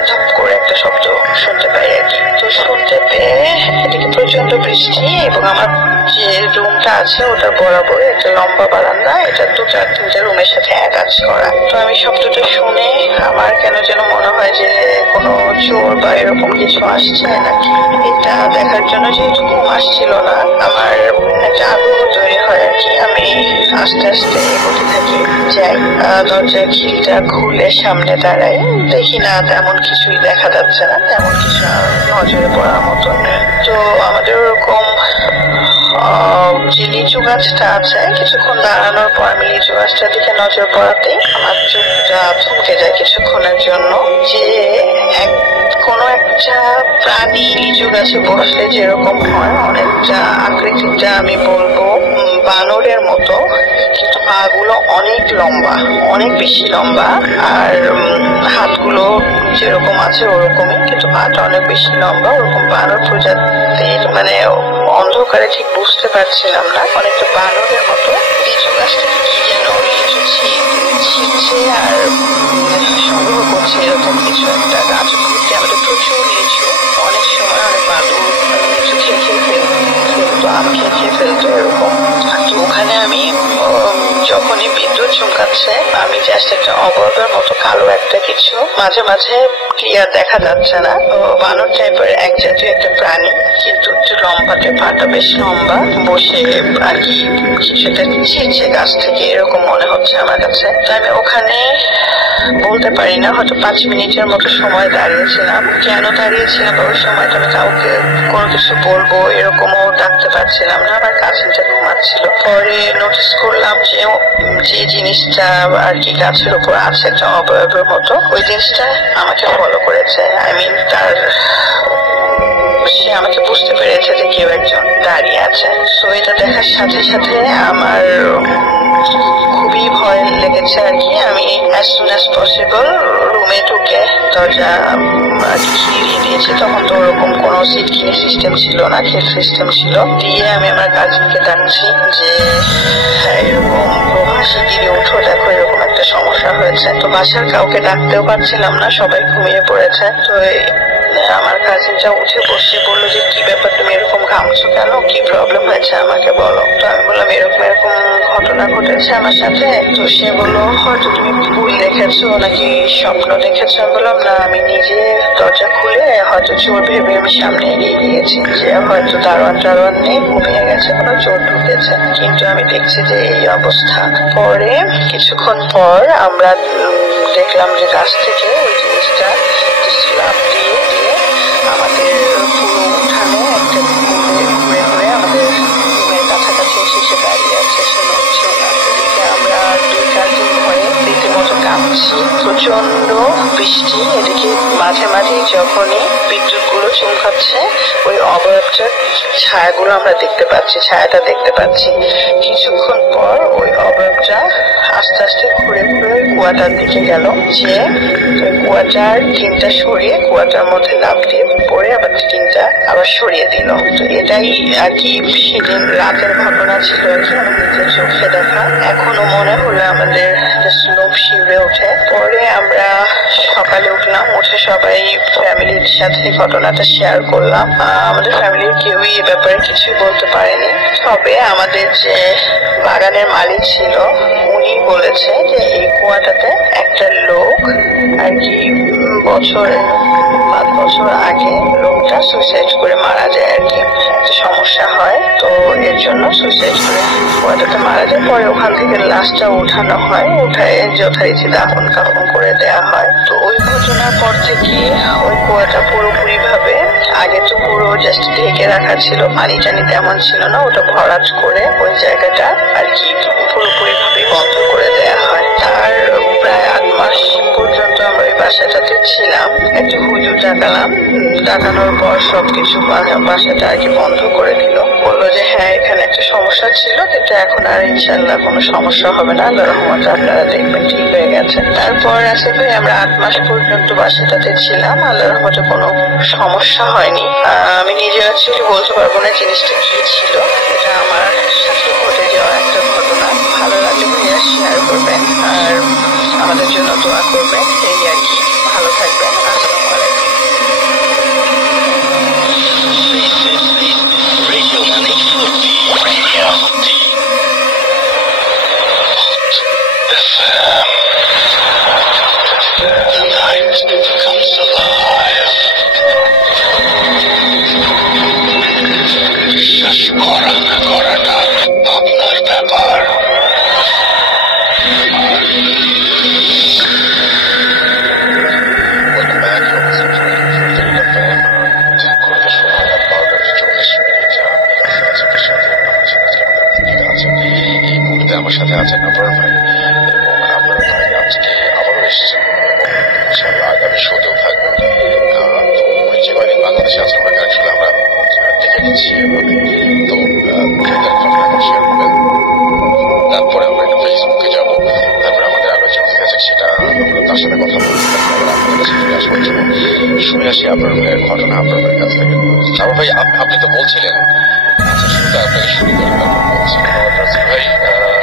ধপ করে একটা শব্দ শুনতে পাই আর কি। তো শুনতে পেয়ে এদিকে প্রচন্ড বৃষ্টি এবং আমার যে রুমটা আছে ওটা বরাবর একটা লম্বা বারান্দা, এটা 2-3টা রুমের সাথে অ্যাটাচ করা। তো আমি শব্দটা শুনে আমার কেন যেন মনে হয় যে কোনো চোর বা এরকম কিছু আসছে নাকি। এটা দেখার জন্য যেহেতু ঘুম আসছিল না, আমার একটা আগ্রহ তৈরি হয় আর কি। আমি আস্তে আস্তে এগোতে থাকি, যাই, দরজার খিলটা খুলে সামনে দাঁড়াই। দেখি না তেমন কিছুই দেখা যাচ্ছে না, তেমন কিছু নজরে পড়ার মতো নেই। তো আমাদের ওরকম যে লিচু গাছটা আছে, কিছুক্ষণ দাঁড়ানোর পর আমি লিচু গাছটার দিকে নজর পড়াতেই আমার চোখটা থমকে যায় কিছুক্ষণের জন্য, যে কোনো একটা প্রাণী লিচু গাছে বসলে যেরকম হয়, অনেকটা আকৃতিটা আমি বলবো বানরের মতো, কিন্তু পাগুলো অনেক লম্বা, অনেক বেশি লম্বা। আর হাতগুলো যেরকম আছে ওরকমই, কিন্তু পাটা অনেক বেশি লম্বা। ওরকম বানর প্রজাতির, অন্ধকারে ঠিক বুঝতে পারছিলাম না, অনেকটা বানরের মতো। লিচু গাছ থেকে কি যেন লিচু ছিঁড়ছে আর সংগ্রহ করছে, এরকম কিছু একটা। গাছ ঘুরতে আমাদের প্রচুর লিচু, অনেক সময় অনেক বাদুর লিচু খেয়ে ফেলতো, আম খেয়ে ফেলতো এরকম। তো ওখানে আমি যখনই বিদ্যুৎ চমকানো চমকাচ্ছে। আমি জাস্ট একটা অবয়বের মতো কালো একটা কিছু, মাঝে মাঝে ক্লিয়ার দেখা যাচ্ছে না, বানর টাইপের এক জাতীয় একটা প্রাণী, কিন্তু একটু লম্বাটে, পাটা বেশ লম্বা, বসে আর কি কিছুটা ছিঁড়ছে গাছ থেকে, এরকম মনে হচ্ছে আমার কাছে। তো আমি ওখানে বলতে পারি না, হয়তো 5 মিনিটের মতো সময় দাঁড়িয়েছিলাম। কেন দাঁড়িয়েছিলাম ওই সময়টা আমি কাউকে কোনো কিছু বলবো এরকমও ডাকতে পারছিলাম না, আমার কাজিনটা ঘুমাচ্ছিল। পরে নোটিস করলাম যে যে জিনিসটা আর কি গাছের উপর আছে একটা অবয়বের মতো, ওই জিনিসটা আমাকে ফলো করেছে। আই মিন সে আমাকে বুঝতে পেরেছে যে কেউ একজন দাঁড়িয়ে আছে। সো এটা দেখার সাথে সাথে আমার খুবই ভয় লেগেছে আর কি। আমি অ্যাজ সুন অ্যাজ পসিবল রুমে ঢুকে দরজা খিলিয়ে দিয়েছি। তখন তো ওরকম কোনো সিটকিনি সিস্টেম ছিল না, খেল সিস্টেম ছিল। দিয়ে আমি আমার কাজিনকে ডাকছি যে এরকম প্রভাসে গিয়ে উঠো, দেখো এরকম একটা সমস্যা হয়েছে। তো বাসার কাউকে ডাকতেও পারছিলাম না, সবাই ঘুমিয়ে পড়েছে। তো আমার কাজিনটা উঠে বসে বললো যে কি ব্যাপার, তুমি এরকম ঘামছো কেন, কি প্রবলেম হয়েছে আমাকে বলো। তো আমি বললাম এরকম এরকম ঘটনা ঘটেছে আমার সাথে। তো সে বললো হয়তো তুমি ভুল দেখেছো নাকি স্বপ্ন দেখেছো। আমি বললাম না, আমি নিজে দরজা খুলে হয়তো চোর ভেবে আমি সামনে এগিয়ে গিয়েছি, যে হয়তো দারোয়ান নেই, ঘুমিয়ে গেছে, কোনো চোর ঢুকেছে, কিন্তু আমি দেখছি যে এই অবস্থা। পরে কিছুক্ষণ পর আমরা দেখলাম যে গাছ থেকে ওই জিনিসটা স্ল্যাব দিয়ে আমাদের পুরো উঠানে একটা ঘুরে ঘুরে আমাদের রুমের কাছাকাছি এসে সে দাঁড়িয়ে আছে, সে নড়ছেও না। এদিকে আমরা 2 কাজিন হয়ে রীতিমতো কাঁপছি, প্রচন্ড বৃষ্টি। এদিকে মাঝে মাঝে যখনই বিদ্যুৎ গুলো চমকাচ্ছে, ওই অবয়বটার ছায়াগুলো আমরা দেখতে পাচ্ছি, ছায়াটা দেখতে পাচ্ছি। কিছুক্ষণ পর ওই অবয়বটা আস্তে আস্তে ঘুরে ঘুরে ওই কুয়াটার দিকে গেল, যে ওই কুয়াটার টিনটা সরিয়ে কুয়াটার মধ্যে লাফ দিয়ে পরে আবার টিনটা আবার সরিয়ে দিল। তো এটাই আর কি সেদিন রাতের ঘটনা ছিল, আমার নিজের চোখে দেখা। এখনো মনে হলে আমাদের লোভ শিউরে ওঠে। পরে আমরা সকালে উঠলাম, উঠে সবাই ফ্যামিলির সাথে ঘটনাটা শেয়ার করলাম। আমাদের ফ্যামিলির কেউই এ ব্যাপারে কিছুই বলতে পারেনি, তবে আমাদের যে বাগানের মালিক ছিল উনি বলেছে যে এই কুয়াটাতে একটা লোক আর কি 5 বছর আগে লোকটা সুইসাইড করে মারা যায় আর কি, একটা সমস্যা হয়, তো এর জন্য সুইসাইড করে কুয়াটাতে মারা যায়। পরে ওখান থেকে লাশটা উঠানো হয়, উঠায় যথারীতি দাফন কাফন করে দেওয়া হয়। তো ওই ঘটনার পর থেকে ওই কুয়াটা পুরোপুরি ভাবে, আগে তো পুরো জাস্ট ঢেকে রাখা ছিল, পানি টানি তেমন ছিল না, ওটা ভরাট করে ওই জায়গাটা আর কি পুরোপুরি ভাবে বন্ধ করে দেওয়া হয়। তার প্রায় 8 মাস পর্যন্ত আমরা ওই বাসাটাতে ছিলাম। একটা হুজুর ডাকালাম, ডাকানোর পর সবকিছু বাসাটা আর কি বন্ধ করে দিল। বললো যে হ্যাঁ এখানে একটা সমস্যা ছিল, কিন্তু এখন আর ইনশাল্লাহ কোনো সমস্যা হবে না, আল্লাহর রহমতে আপনারা দেখবেন ঠিক হয়ে গেছে। তারপর আসে ভাই আমরা 8 মাস পর্যন্ত বাসাটাতে ছিলাম, আল্লাহর রহমতে কোনো সমস্যা হয়নি। আমি নিজে অ্যাকচুয়ালি বলতে পারবো না জিনিসটা কি ছিল, এটা আমার সাথে ঘটে যাওয়া একটা ঘটনা। ভালো লাগলে ভাইয়া শেয়ার করবেন আর আমাদের জন্য দোয়া করবেন, এই আর কি। ভালো থাকবেন, আসসালামু আলাইকুম। বিশ্বাস করা না করাটা আপনার ব্যাপার। আমার সাথে আছেন আপনার ভাই, এবং আপনার ভাই আজকে আবারও এসেছেন, আগামী শোতেও থাকবেন। তো উনি যে কয়দিন বাংলাদেশে আছেন ওনাকে আসলে আমরা ডেকে নিচ্ছি, তো ঘটনা শেয়ার করবেন। তারপরে আমরা একটু ফেসবুকে যাবো, তারপরে আমাদের আরো যে অতিথি আছে সেটা আমরা তার সাথে কথা বলবো, তারপরে আপনাদের কাছে ফিরে আসার জন্য শুনে আসি আপনার ভাইয়ের ঘটনা আপনার ভাইয়ের কাছ থেকে। তারপর ভাই আপনি তো বলছিলেন, আচ্ছা শুরুটা আপনাকে শুরু করি, তারপর বলছি। ভাই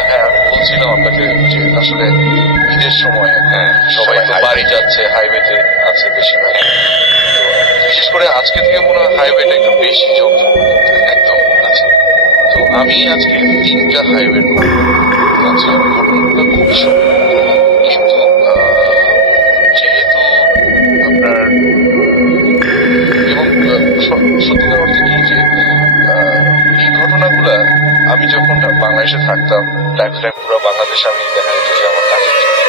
হ্যাঁ আমি বলছিলাম আপনাকে যে আসলে ঈদের সময় সবাই তো বাড়ি যাচ্ছে, হাইওয়েতে আছে বেশিরভাগ। তো বিশেষ করে আজকে থেকে মনে হয় হাইওয়েটা একটু বেশি জমজম একদম আছে। তো আমি আজকে 3টা হাইওয়ে ঘটনাগুলো খুব ভীষণ। কিন্তু যেহেতু আপনার এবং সত্যিকার অর্থে কি যে এই ঘটনাগুলা আমি যখন বাংলাদেশে থাকতাম টাইম টু টাইম পুরো বাংলাদেশে আমি দেখা যেত যে আমার কাজের জন্য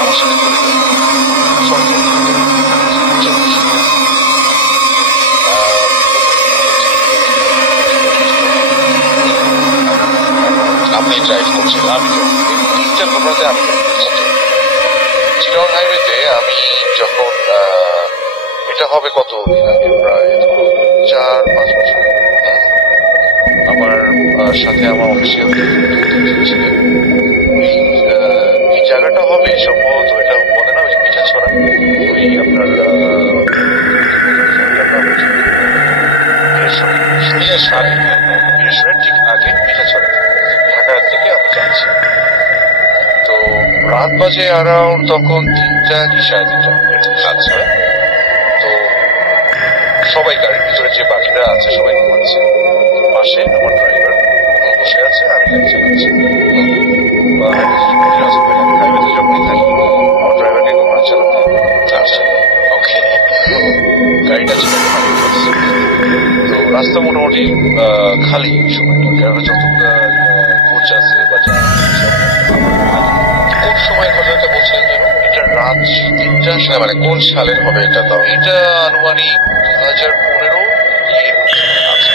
আমার সাথে করে আপনি ড্রাইভ করছিলেন, আমি তিনটা ঘটনাতে আমি চিটাগং হাইওয়েতে আমি যখন এটা হবে কতদিন আগে, প্রায় 4-5 বছর আমার সাথে আমার অফিসিয়াল ছিলেন। এই জায়গাটা হবে সম্ভবত এটা বলে না ওই পিঠাছড়া, ওই আপনার ঠিক আগে পিঠাছড়া ঢাকা থেকে আমি যাচ্ছি। তো রাত বাজে অ্যারাউন্ড তখন 3টা কি 3:30। আচ্ছা, তো সবাই গাড়ির ভিতরে যে বাকিরা আছে সবাই ঘুমাচ্ছে, পাশে আমার ড্রাইভার বসে আছে, আমি গাড়ি চালাচ্ছি। হাইওয়েতে যখনই থাকি আমার ড্রাইভারকে ঘুমানো চালাতে। আচ্ছা, ওকে। গাড়িটা ছিল তো রাস্তা মোটামুটি খালি সময়টা, কারণ যতগুলো কোচ আছে বা যা কোন সময় ঘটনাটা বলছিলেন যেন? এটা রাত 3টা, মানে কোন সালের হবে এটা? তাও এটা আনুমানিক 2015 আচ্ছা,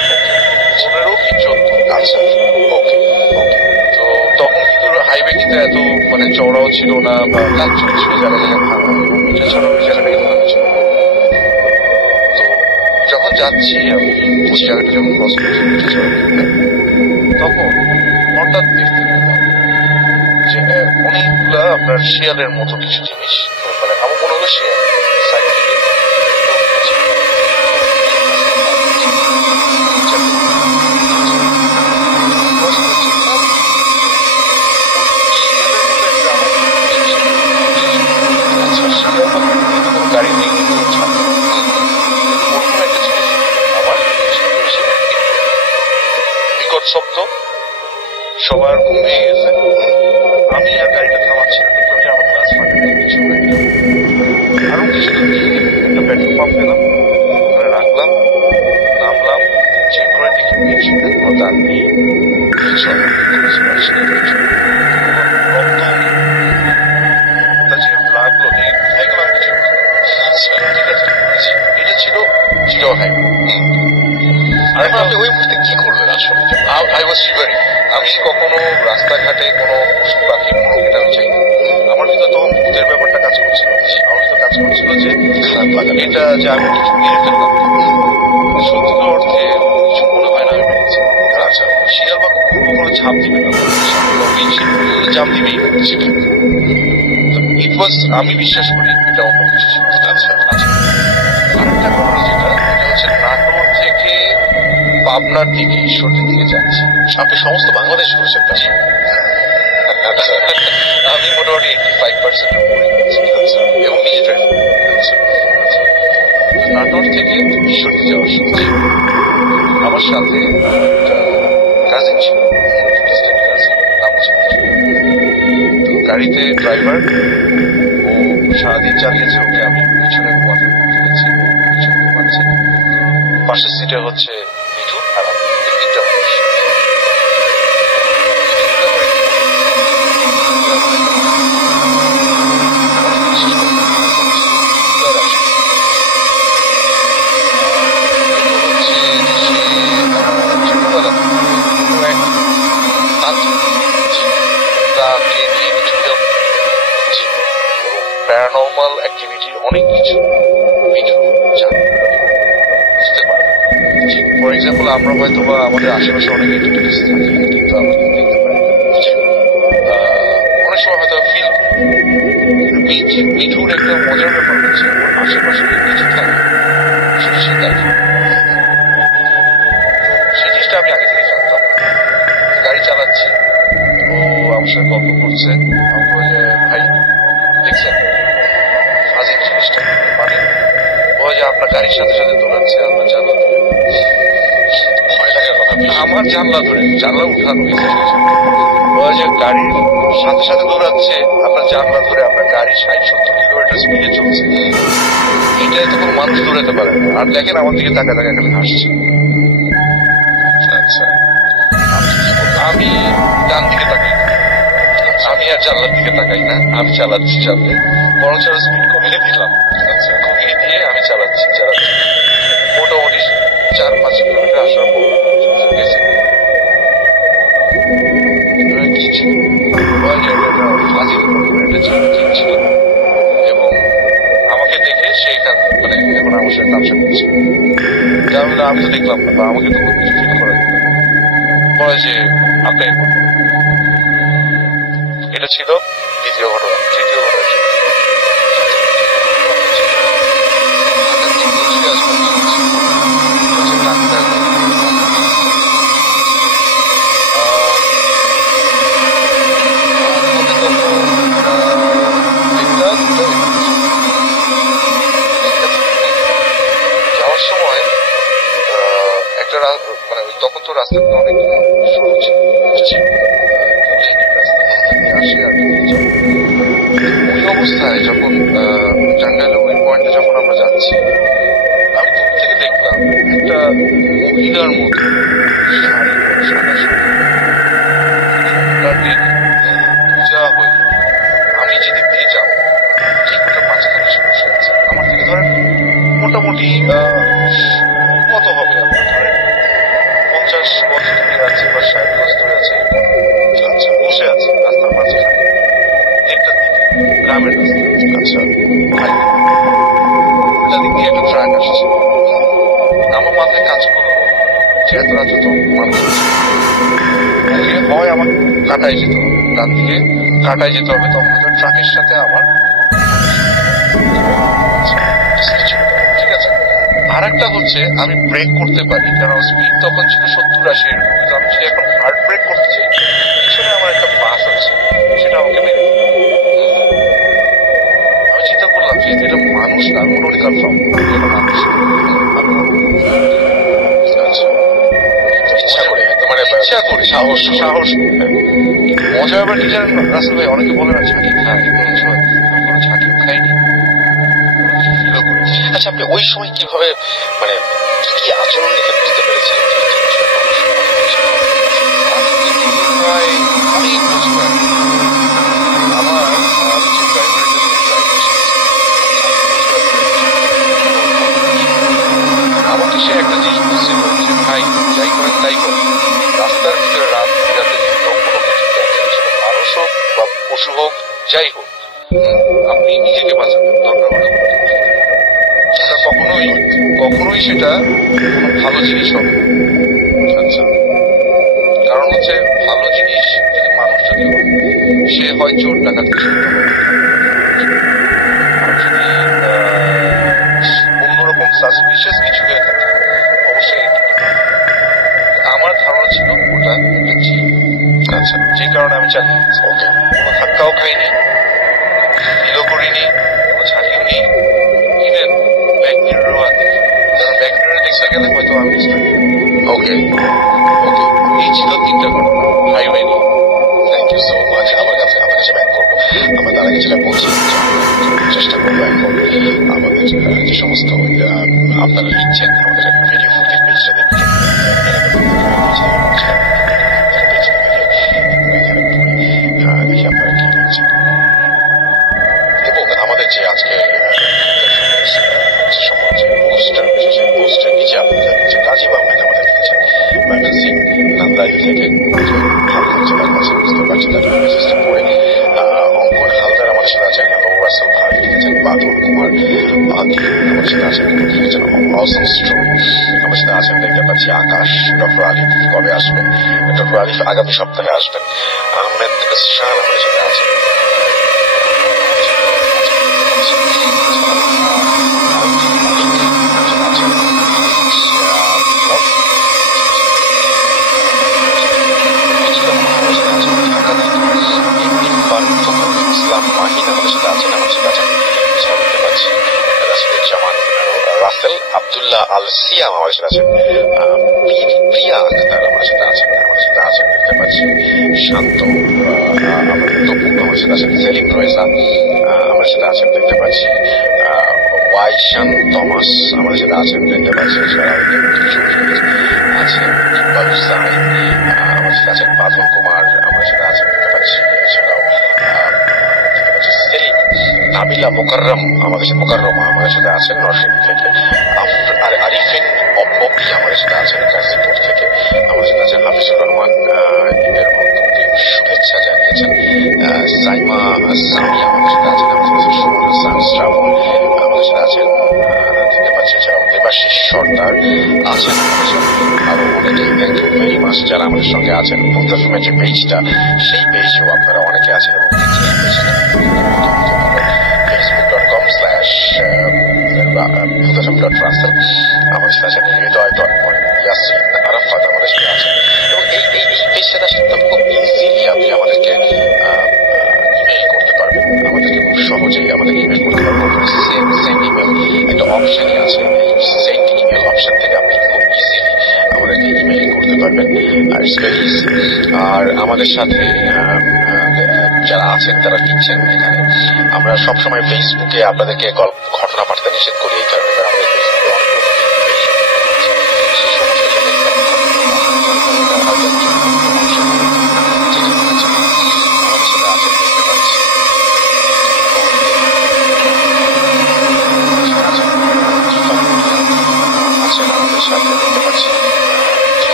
15 কি 14। আচ্ছা, ওকে ওকে। তো তখন কিন্তু হাইওয়ে কিন্তু এত মানে চওড়াও ছিল না বা কাজ চলছিল, জায়গা জায়গায় ভাঙা, এটা ছাড়া ওই জায়গাটাই ভাঙা ছিল। তো যখন যাচ্ছি আমি ওই জায়গাটা যখন ক্রস করছি তখন হঠাৎ দেখতে পেলাম যে অনেকগুলা আপনার শিয়ালের মতো কিছু জিনিস, মানে আমার মনে হলো শিয়াল সাইড থেকে গাড়ি নিয়ে আমার বিকট শব্দ, সবার ঘুম ভেঙে গেছে। আমি আর গাড়িটা থামাচ্ছি না, দেখলাম যে আমার গ্লাস ফাটে নেই, কিছু হয়নি। আরো কিছু একটা পেট্রোল পাম্প পেলাম, ওখানে রাখলাম, নামলাম, চেক করে দেখি পেছনে কোনো দাগ নেই, লাগলো নেই, কোথায় গেলাম কিছু বুঝলাম। আচ্ছা, ঠিক আছে, এটা ছিল চিটাগং হাইওয়ে। আর আপনি ওই মুহূর্তে কি করলেন আসলে? I was shivering. আমি কখনো রাস্তাঘাটে কোনো পশু পাখি মরুক এটা আমি চাই না। আমার ভিতর তখন ভূতের ব্যাপারটা কাজ করছিল, আমার ভিতর কাজ করছিল যে খারাপ লাগা, এটা যে আমি কিছু মেরে ফেললাম। সত্যিকার অর্থে কিছু মনে হয় না আমি মেরেছি। আচ্ছা, শিয়াল বা কুকুর কখনো ঝাঁপ দিবে না, ঝাঁপ দিবেই সেটা। ইট ওয়াজ, আমি বিশ্বাস করি এটা অন্য কিছু ছিল। আচ্ছা আচ্ছা। আরেকটা ঘটনা যেটা, এটা হচ্ছে নাটোর থেকে পাবনার দিকে, ঈশ্বরের দিকে যাচ্ছি। আপনি সমস্ত বাংলাদেশ ঘুরেছেন? আচ্ছা, আমি মোটামুটি 85% ঘুরে গেছি এবং নিজে ড্রাইভ করি। আচ্ছা আচ্ছা। নাটোর থেকে ঈশ্বরদী যাওয়ার সময় আমার সাথে একটা কাজিন ছিল, কাজিন, নাম হচ্ছে। তো গাড়িতে ড্রাইভার, ও সারাদিন চালিয়েছে, ওকে আমি পিছনে ঘুমাতে ফেলেছি, পিছনে ঘুমাচ্ছে। পাশের সিটে হচ্ছে মিঠুন আর আমি, এই 3টা মানুষ। প্যারানর্মাল অ্যাক্টিভিটির অনেক কিছু মিঠুন জানে, বুঝতে পারে। ফর এক্সাম্পল, আমরা হয়তো বা আমাদের আশেপাশে অনেক এন্টিটিস থাকে কিন্তু আমরা দেখতে পারি না, অনেক সময় হয়তো ফিল করি। মিঠুর একটা মজার ব্যাপার হচ্ছে ওর আশেপাশে কিছু থাকে সেটা সে দেখে। সেই জিনিসটা আমি আগে থেকে জানতাম। গাড়ি চালাচ্ছি, ও আমার সাথে গল্প করছে, আমি বলে ভাই দেখছেন ফাজিল জিনিসটা, মানে ও যে আপনার গাড়ির সাথে সাথে দৌড়াচ্ছে, আপনার চাঁদা দেবে, ভয় লাগার কথা আমার জানলা ধরে জানলা উঠানো হয়েছে, ওরা যে গাড়ির সাথে সাথে দৌড়াচ্ছে, আপনার জানলা ধরে আপনার গাড়ি 60-70 কিলোমিটার স্পিডে চলছে, এটাই তো কোনো মানুষ দৌড়াতে পারে না। আর দেখেন আমার দিকে তাকা তাকা খালি হাসছে। আচ্ছা, আমি ডান দিকে তাকাই না, আমি আর জানলার দিকে তাকাই না, আমি চালাচ্ছি সামনে, বরঞ্চ আরো স্পিড কমিয়ে দিলাম। আচ্ছা, কমিয়ে দিয়ে আমি চালাচ্ছি মোটামুটি 4-5 কিলোমিটার আসার পর গেছে কি ছিল, ফাজিল ছিল, এবং আমাকে দেখে সে মানে এখন আমার সাথে তামসা করছে। আমি তো দেখলাম না, বা আমাকে তো কিছু ফিল করা বলে যে আপনি এটা ছিল দ্বিতীয় ঘটনা। তৃতীয় ঘটনা ছিল যাওয়ার সময় একটা মানে তখন তো রাস্তাটা অনেক সরু ছিল, আসে আর ওই অবস্থায় যখন টাঙ্গাইলে ওই পয়েন্টে যখন আমরা যাচ্ছি, আমি দূর থেকে দেখলাম একটা মহিলার মতো পূজা হয়ে আমি যেদিক দিয়ে যাব ঠিক ওটা মাঝখানে বসে আছে। আমার থেকে ধরেন মোটামুটি কত হবে আপনার ধরেন 50 গজ দূরে আছে বা 60 গজ দূরে আছে। আচ্ছা, বসে আছে রাস্তার মাঝখানে, দিকটার দিকে গ্রামের রাস্তা। আচ্ছা, ওটা দিক দিয়ে একটা ট্রাক আসছে। আমার মাথায় কাজ করলো যে এত রাত্রে তো মানুষ হয় আমার কাটায় যেতে হবে, ডান দিকে কাটায় যেতে হবে, তখন ট্রাকের সাথে আমার ঠিক আছে। আর একটা হচ্ছে আমি ব্রেক করতে পারি, কারণ স্পিড তখন ছিল 70-80 এরকম, কিন্তু আমি যদি এখন হার্ড ব্রেক করতে চাই, পিছনে আমার একটা বাস আছে, সেটা আমাকে মেরে দেবে। আমি চিন্তা করলাম যে এটা মানুষ না, আমি মোটামুটি কনফার্ম এটা মানুষ। আমি ইচ্ছা করে সাহস মজা। আবার কি জানেন রাসেল ভাই, অনেকে বলে না ঝাঁকি খায়, কোনো ঝাঁকিও খাইনি, ফিলও করি। আচ্ছা, আপনি ওই সময় কিভাবে মানে কি আচরণ দেখে বুঝতে পেরেছিলেন? আমি বুঝতে পারি আমার যে আমাকে সে একটা জিনিস বুঝছিল যে ভাই যাই করেন তাই করেন, রাস্তার ভিতরে রাত বিরাতে যদি কখনো কিছু দেখেন, সেটা মানুষ হোক বা পশু হোক যাই হোক, আপনি নিজেকে বাঁচাবেন, দরকার হলে সেটা কখনোই সেটা কোনো ভালো জিনিস হবে। আচ্ছা, কারণ হচ্ছে ভালো জিনিস যদি মানুষ যদি হয়, সে হয় চোর ডাকাত কিছু, আর যদি অন্যরকম সাসপিশিয়াস কিছু হয়ে থাকে অবশ্যই আমার ধারণা ছিল ওটা একটা জিন। আচ্ছা, যে কারণে আমি চালিয়ে গেছি। ওকে, কোনো ধাক্কাও খাইনি, ফিলও করিনি, কোনো ঝাঁকিও নেই, ইভেন ব্যাক মিররও আছে, কারণ ব্যাক মিররে দেখতে গেলে হয়তো আমি ওকে ওকে। এই ছিল 3টা ঘটনা হাইওয়ে নিয়ে। Thank you so much. আমার কাছে ব্যাক করবো। আমরা তার আগে যেটা বলছি, চেষ্টা করবো এখন আমাদের যে সমস্ত আপনারা লিখছেন আমাদের ভিডিও ফুটেজ পেজটা দেখবেন, দেখি আপনারা কি লিখছেন। এবং আমাদের যে আজকে পোস্টার, বিশেষ পোস্টার নিচে আপনারা লিখছেন রাজীব আহমেদ আমাদের লিখেছেন ময়মনসিংহ নান্দাইল থেকে, ভালো লাগছে তার কাছে, বুঝতে পারছি তার মেসেজটা পড়ে। অঙ্কন হালদার আমাদের সাথে আছেন, এবং রাসেল ভাই লিখেছেন, বাদল কুমার আদি আমাদের সাথে আছেন, লিখেছেন অসম স্টোরি আমার সাথে আছেন, দেখতে পাচ্ছি আকাশ। ডক্টর আলিফ কবে আসবেন? ডক্টর আলিফ আগামী সপ্তাহে আসবেন। আহমেদ শাহ আমাদের সাথে আছেন। ইসলাম মাহিন আমাদের সাথে আছেন, আমাদের সাথে আছেন দেখতে পাচ্ছি রাসেলুজ্জামান, রাসেল আব্দুল্লাহ আল সিয়াম আমাদের সাথে আছেন, প্রিয়া আক্তার শান্ত, তপু আমার সাথে আছেন, সেলিম রয়েসা আমার সাথে আছেন দেখতে পাচ্ছি, ওয়াইশান থমাস আমাদের সাথে আছেন দেখতে পাচ্ছি, এছাড়াও আছেন ইকবাল হুসাইন আমার সাথে আছেন, বাদল কুমার আমার সাথে আছেন দেখতে পাচ্ছি, এছাড়াও দেখতে পাচ্ছি সেলিম, নাবিলা মোকাররম আমাদের সাথে, মোকাররমা আমাদের সাথে আছেন নরসিংদী থেকে, আরিফিন অপি আমাদের সাথে আছেন গাজীপুর থেকে, আমাদের সাথে আছেন হাফিজুর রহমান, ঈদের অগ্রিম শুভেচ্ছা জানিয়েছেন, সাইমা সামি আমাদের সাথে আছেন, আমাদের সাথে সুমন হাসান শ্রাবণ আমাদের সাথে আছেন দেখতে পাচ্ছি, এছাড়াও দেবাশিস সর্দার আছেন আমাদের সাথে, আরো অনেকেই থ্যাংক ইউ ভেরি মাচ যারা আমাদের সঙ্গে আছেন। মুহতাসিমের যে পেজটা সেই পেজেও আপনারা অনেকে আছেন এবং facebook.com/muhtasim.russell আমাদের সাথে আছেন, হৃদয়.ইয়াসিন আরাফাত আমাদের সাথে আছেন, এবং এই পেজটা আসলে খুব ইজিলি আপনি আমাদেরকে ইমেল করতে পারবেন, আমাদেরকে খুব সহজেই আমাদেরকে ইমেল করতে পারবেন। সেন্ড ইমেল একটা অপশনই আছে, এই সেন্ড ইমেল অপশন থেকে আপনি খুব ইজিলি আমাদেরকে ইমেল করতে পারবেন, আর ইটস ভেরি ইজি। আর আমাদের সাথে যারা আছেন তারা লিখছেন এখানে, আমরা সবসময় ফেসবুকে আপনাদেরকে ঘটনা পাঠাতে নিষেধ করি এই কারণে, কারণ আমাদের ফেসবুকে অনেক সেই সমস্ত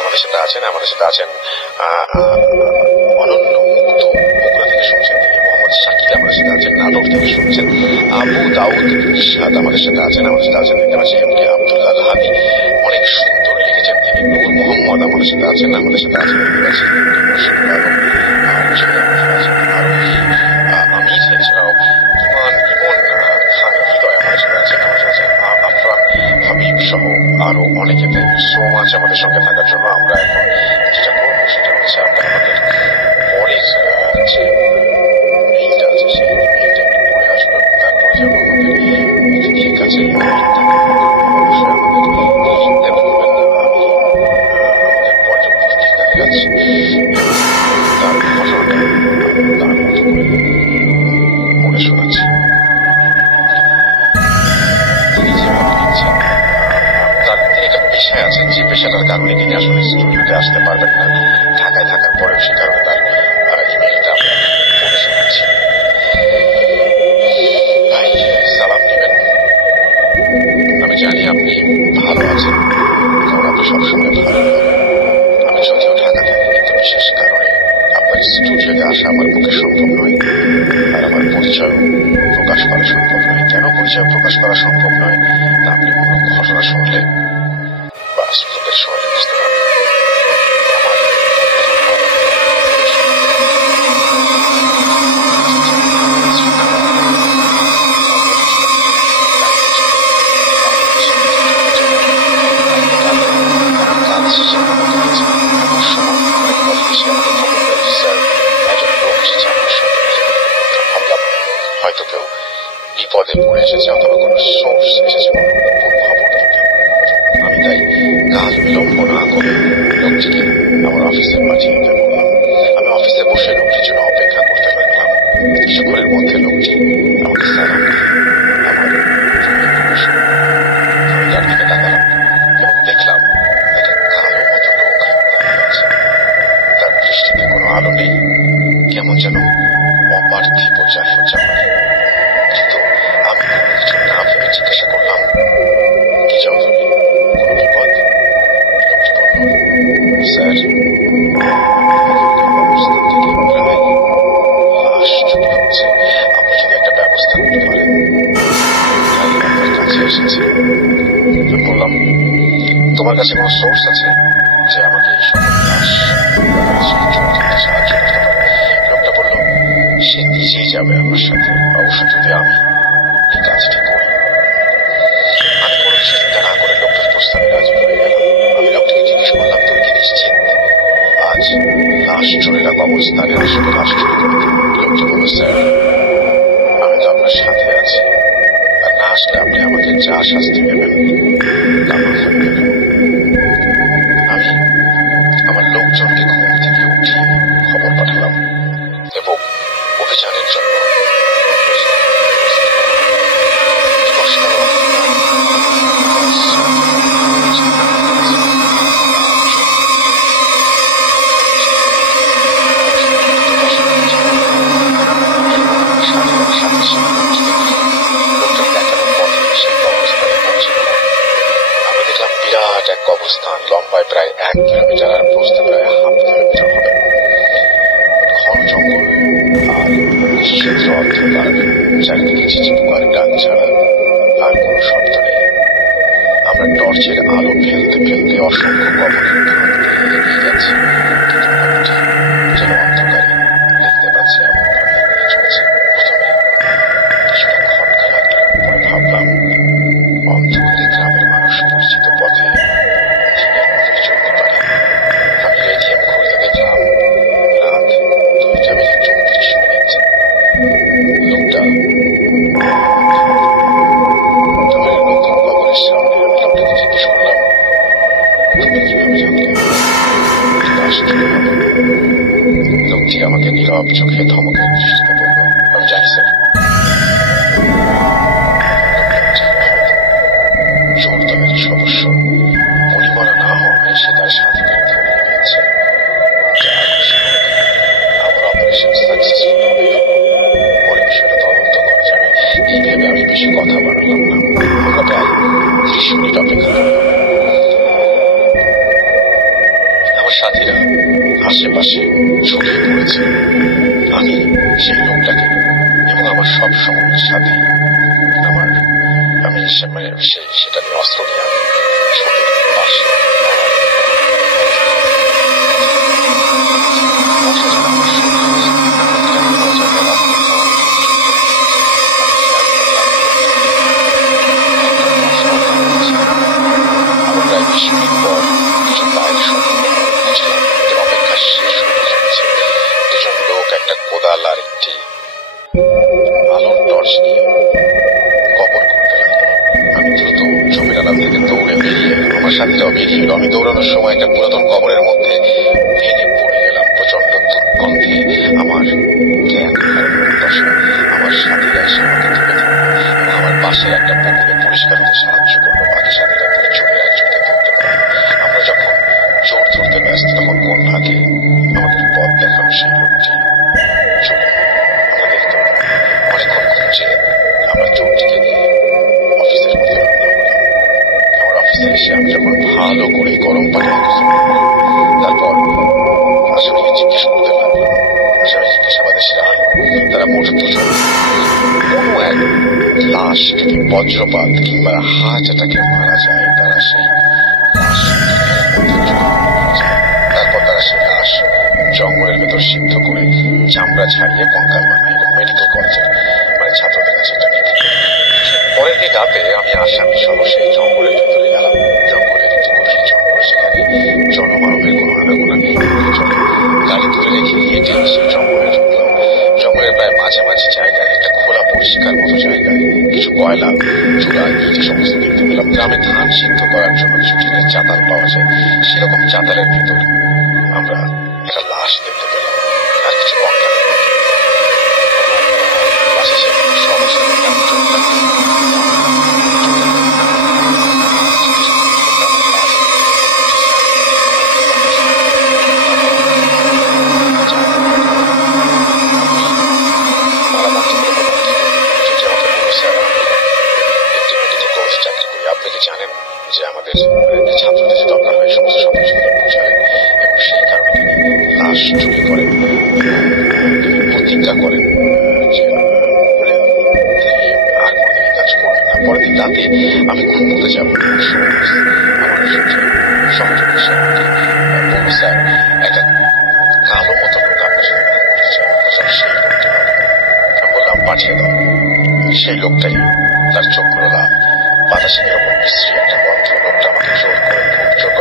আমাদের সাথে আছেন, আমাদের সাথে আছেন অনন্য মুক্ত বগুড়া থেকে শুনছেন তিনি, মোহাম্মদ শাকিল আমাদের সাথে আছেন, নাটোর থেকে শুনছেন, আবু দাউদ ইরশাদ আমাদের সাথে আছেন, আমাদের সাথে আছেন দেখতে পাচ্ছি এম কে আব্দুল্লাহ হাদি অনেক সুন্দর লিখেছেন তিনি, নূর মোহাম্মদ আমাদের সাথে আছেন, আমাদের সাথে আছেন দেখতে পাচ্ছি আমির, এছাড়াও ইমন খান হৃদয় আমাদের সাথে আছেন, আমাদের সাথে আছেন আফরান হাবিব সহ আরো অনেকে। থ্যাংক ইউ সো মাচ আমাদের সঙ্গে থাকার জন্য। আমরা এখন যেটা করবো সেটা হচ্ছে আমরা আমাদের পরের যে মেইলটা আছে সেই মেইলটা একটু পড়ে আসবো, তারপরে যাবো আমাদের অতিথির কাছে। অবশ্যই আমাদের লিঙ্ক দেবেন, আমি আমাদের পর্যবেক্ষণ ঠিকাতে যাচ্ছি তার ঘটনাটা তার মতো করে পড়ে শোনাচ্ছি। তিনি যেভাবে লিখছেন, তিনি একটা পেশায় আছেন যে পেশাটার কারণে তিনি আসলে স্টুডিওতে আসতে পারবেন না, ঢাকায় থাকার পরেও সে কারণে তার ইমেলটা আমরা পড়ে শোনাচ্ছি। ভাই সালাম নেবেন, আমি জানি আপনি ভালো আছেন, কারণ আপনি সবসময় ভালো। আমি যদিও ঢাকা থাকি, কিন্তু বিশেষ কারণে আপনার স্টুডিওতে আসা আমার পক্ষে সম্ভব নয়, আর আমার পরিচয় প্রকাশ করা সম্ভব নয়। কেন পরিচয় প্রকাশ করা সম্ভব নয় তা আপনি কোনো ঘটনা শুনলে বা শ্রোতাদের শুনলে বুঝতে পারবেন। হয়তো কেউ বিপদে পড়ে এসেছে অথবা কোনো সোর্স এসেছে কোনো খবর দিতে। আমি তাই কাজ বিলম্ব না করে লোকটিকে আমার অফিসে পাঠিয়ে দিতে বললাম। আমি অফিসে বসে লোকটির জন্য অপেক্ষা করতে লাগলাম। কিছুক্ষণের মধ্যে লোকটি আমাকে সালাম দিল। আমার আমি তার দিকে তাকালাম এবং দেখলাম একটা কালো মতো লোক দাঁড়িয়ে আছে। তার দৃষ্টিতে কোনো আলো নেই, কেমন যেন অপার্থিব যাই হচ্ছে আমার। কিন্তু আমি কিছু না ভেবে জিজ্ঞাসা করলাম, কি চৌধুরী, কোনো বিপদ? লোকটি বলল, স্যার অবস্থান থেকে প্রায় লাশ চুরি হচ্ছে, আপনি যদি একটা ব্যবস্থা করতে পারেন। তাই আপনার কাছে এসেছি। বললাম, তোমার কাছে কোনো সোর্স আছে যে আমাকে এই সকল লাশ সাহায্য করতে পারে? লোকটা বলল, সে নিজেই যাবে আমার সাথে, অবশ্য যদি আমি এই কাজটি করি। আমি কোনো কিছু চিন্তা না করে লোকটার প্রস্তাবে রাজি হয়ে গেলাম। আমি লোকটিকে জিজ্ঞেস করলাম, তুমি কি নিশ্চিত আজ লাশ চুরিরা কবরস্থানে আসবে লাশ চুরি করতে? লোকটি বলল, স্যার আমি তো আপনার সাথে আছি, আর না আসলে আপনি আমাকে যা শাস্তি দেবেন তা মাথায় নেবেন। আমি আমার লোক লম্বায় প্রায় 1 কিলোমিটার আর প্রস্থে প্রায় হাফ কিলোমিটার হবে। ঘন জঙ্গল আর নিশ্চিদ্র অন্ধকার, চারিদিকে চিচিপোকার ডাক ছাড়া আর কোনো শব্দ নেই। আমরা টর্চের আলো ফেলতে ফেলতে অসংখ্য কবরের ধার দিয়ে এগিয়ে যাচ্ছি, যেন অন্ধকারে দেখতে পাচ্ছি এমন ভাবে এগিয়ে চলছে। প্রথমে কিছুটা খটকা লাগলো, পরে ভাবলাম অন্ধকারে গ্রামের মানুষ পরিচিত পথে দিনের মতোই চলতে পারে। আমি রেডিয়াম ঘুরতে দেখলাম রাত 2:34। লোকটা আমার নতুন কবরের সামনে। আমি লোকটাকে জিজ্ঞেস করলাম, তুমি কিভাবে জানলে? আশ্চর্য হলো। লোকটি আমাকে নীরব চোখে ধমকের দৃষ্টিতে বলল, আমি জানি স্যার। চোর দলের সদস্য পরিমাণা না হওয়ায় সে তার সাথীদের ধরিয়ে নিয়েছে। আমার অপারেশন সাকসেসফুল হবে, পরে বিষয়টা তদন্ত করা যাবে। এই ভেবে আমি বেশি কথা বাড়ালাম না। আমরা প্রায় 30 মিনিট অপেক্ষা করলাম। আমার সাথীরা আশেপাশে ছড়িয়ে পড়েছে। আমি সেই লোকটাকে এবং আমার সব সময়ের সাথে আমি সেটা নিয়ে অস্ত্র নিয়ে আমি ছোটের পাশে আবার প্রায় 20 মিনিট পর কিছু পায়ের শব্দ বুঝলাম আমাদের অপেক্ষা শেষ হতে চলেছে। দুজন লোক একটা কোদাল আর একটি আলোর টর্চ নিয়ে কবর করতে লাগলো। আমি দ্রুত জমির আড়াল থেকে দৌড়ে বেরিয়ে এলাম। আমার সাথীরাও বেরিয়ে এলো। আমি দৌড়ানোর সময় একটা পুরাতন কবরের মধ্যে ভেঙে পড়ে গেলাম। প্রচন্ড দুর্গন্ধে আমার জ্ঞান হারানোর দশা। আমার সাথীরা এসে আমাকে তুলে ধরল এবং আমার পাশে একটা পুকুরে পরিষ্কার হতে সাহায্য করলো। বাকি সাথীরা দুই চোরের একজনকে ধরতে পারল। আমরা যখন চোর ধরতে ব্যস্ত, তখন কোন ভাগে আমাদের পথ দেখানো সেই লোকটি চলে। আমরা দেখতে পেলাম। অনেকক্ষণ খুঁজে আমরা চোরটিকে নিয়ে অফিসের মধ্যে রওনা হলাম। আমার অফিসে এসে আমি যখন ভালো করে গরম পানি গোসল করলাম, তারপর আসামিকে জিজ্ঞেস করতে লাগলাম। আসামি জিজ্ঞাসাবাদে সে আলো। তারা মোট 2 জন। কোনো এক লাশ যদি বজ্রপাত কিংবা হার্ট অ্যাটাকে মারা যায়, তারা সেই লাশ তারপর তারা সেই লাশ জঙ্গলের ভেতর সিদ্ধ করে চামড়া ছাড়িয়ে কঙ্কাল বানায় এবং মেডিকেল কলেজের ছাত্রদের কাছে এটা নিয়ে। পরের দিন রাতে আমি আসামি সহ সেই জঙ্গলের ভেতরে গেলাম। জঙ্গলের একটি গভীর জঙ্গল, সেখানে জনমানবের কোনো আনাগোনা নেই, চলে। গাড়ি তুলে রেখে হেঁটে সেই জঙ্গলে ঢুকলাম। জঙ্গলের প্রায় মাঝামাঝি জায়গায় একটা খোলা পরিষ্কার মতো জায়গায় কিছু কয়লা, চুলা, ইট সমস্ত দেখতে পেলাম। গ্রামে ধান সিদ্ধ করার জন্য কিছু টিনের চাতাল পাওয়া যায়। সেরকম চাতালের ভেতর আমরা একটা লাশ দেখতে পেলাম আর কিছু কঙ্কালের মতো। পাশে সে সমস্ত জানেন যে আমাদের ছাত্রদের যে দরকার হয় সমস্ত সবকিছু বুঝালেন এবং সেই কারণে তিনি লাশ চুরি করেন, প্রতিজ্ঞা করেন যে তিনি আর কোনোদিন কাজ করবেন না। পরের দিন রাতে আমি ঘুমোতে যাব, আমার সহযোগী বলল, স্যার একটা কালো মতো লোক আপনার সাথে দেখা করতে চাই, সেই লোকটি হবে। আমি বললাম, পাঠিয়ে দাও। সেই লোকটাই, তার চোখগুলো লাল, বাতাসের এরকম বিশ্রী একটা গন্ধ। লোকটা আমাকে জোর করে জোর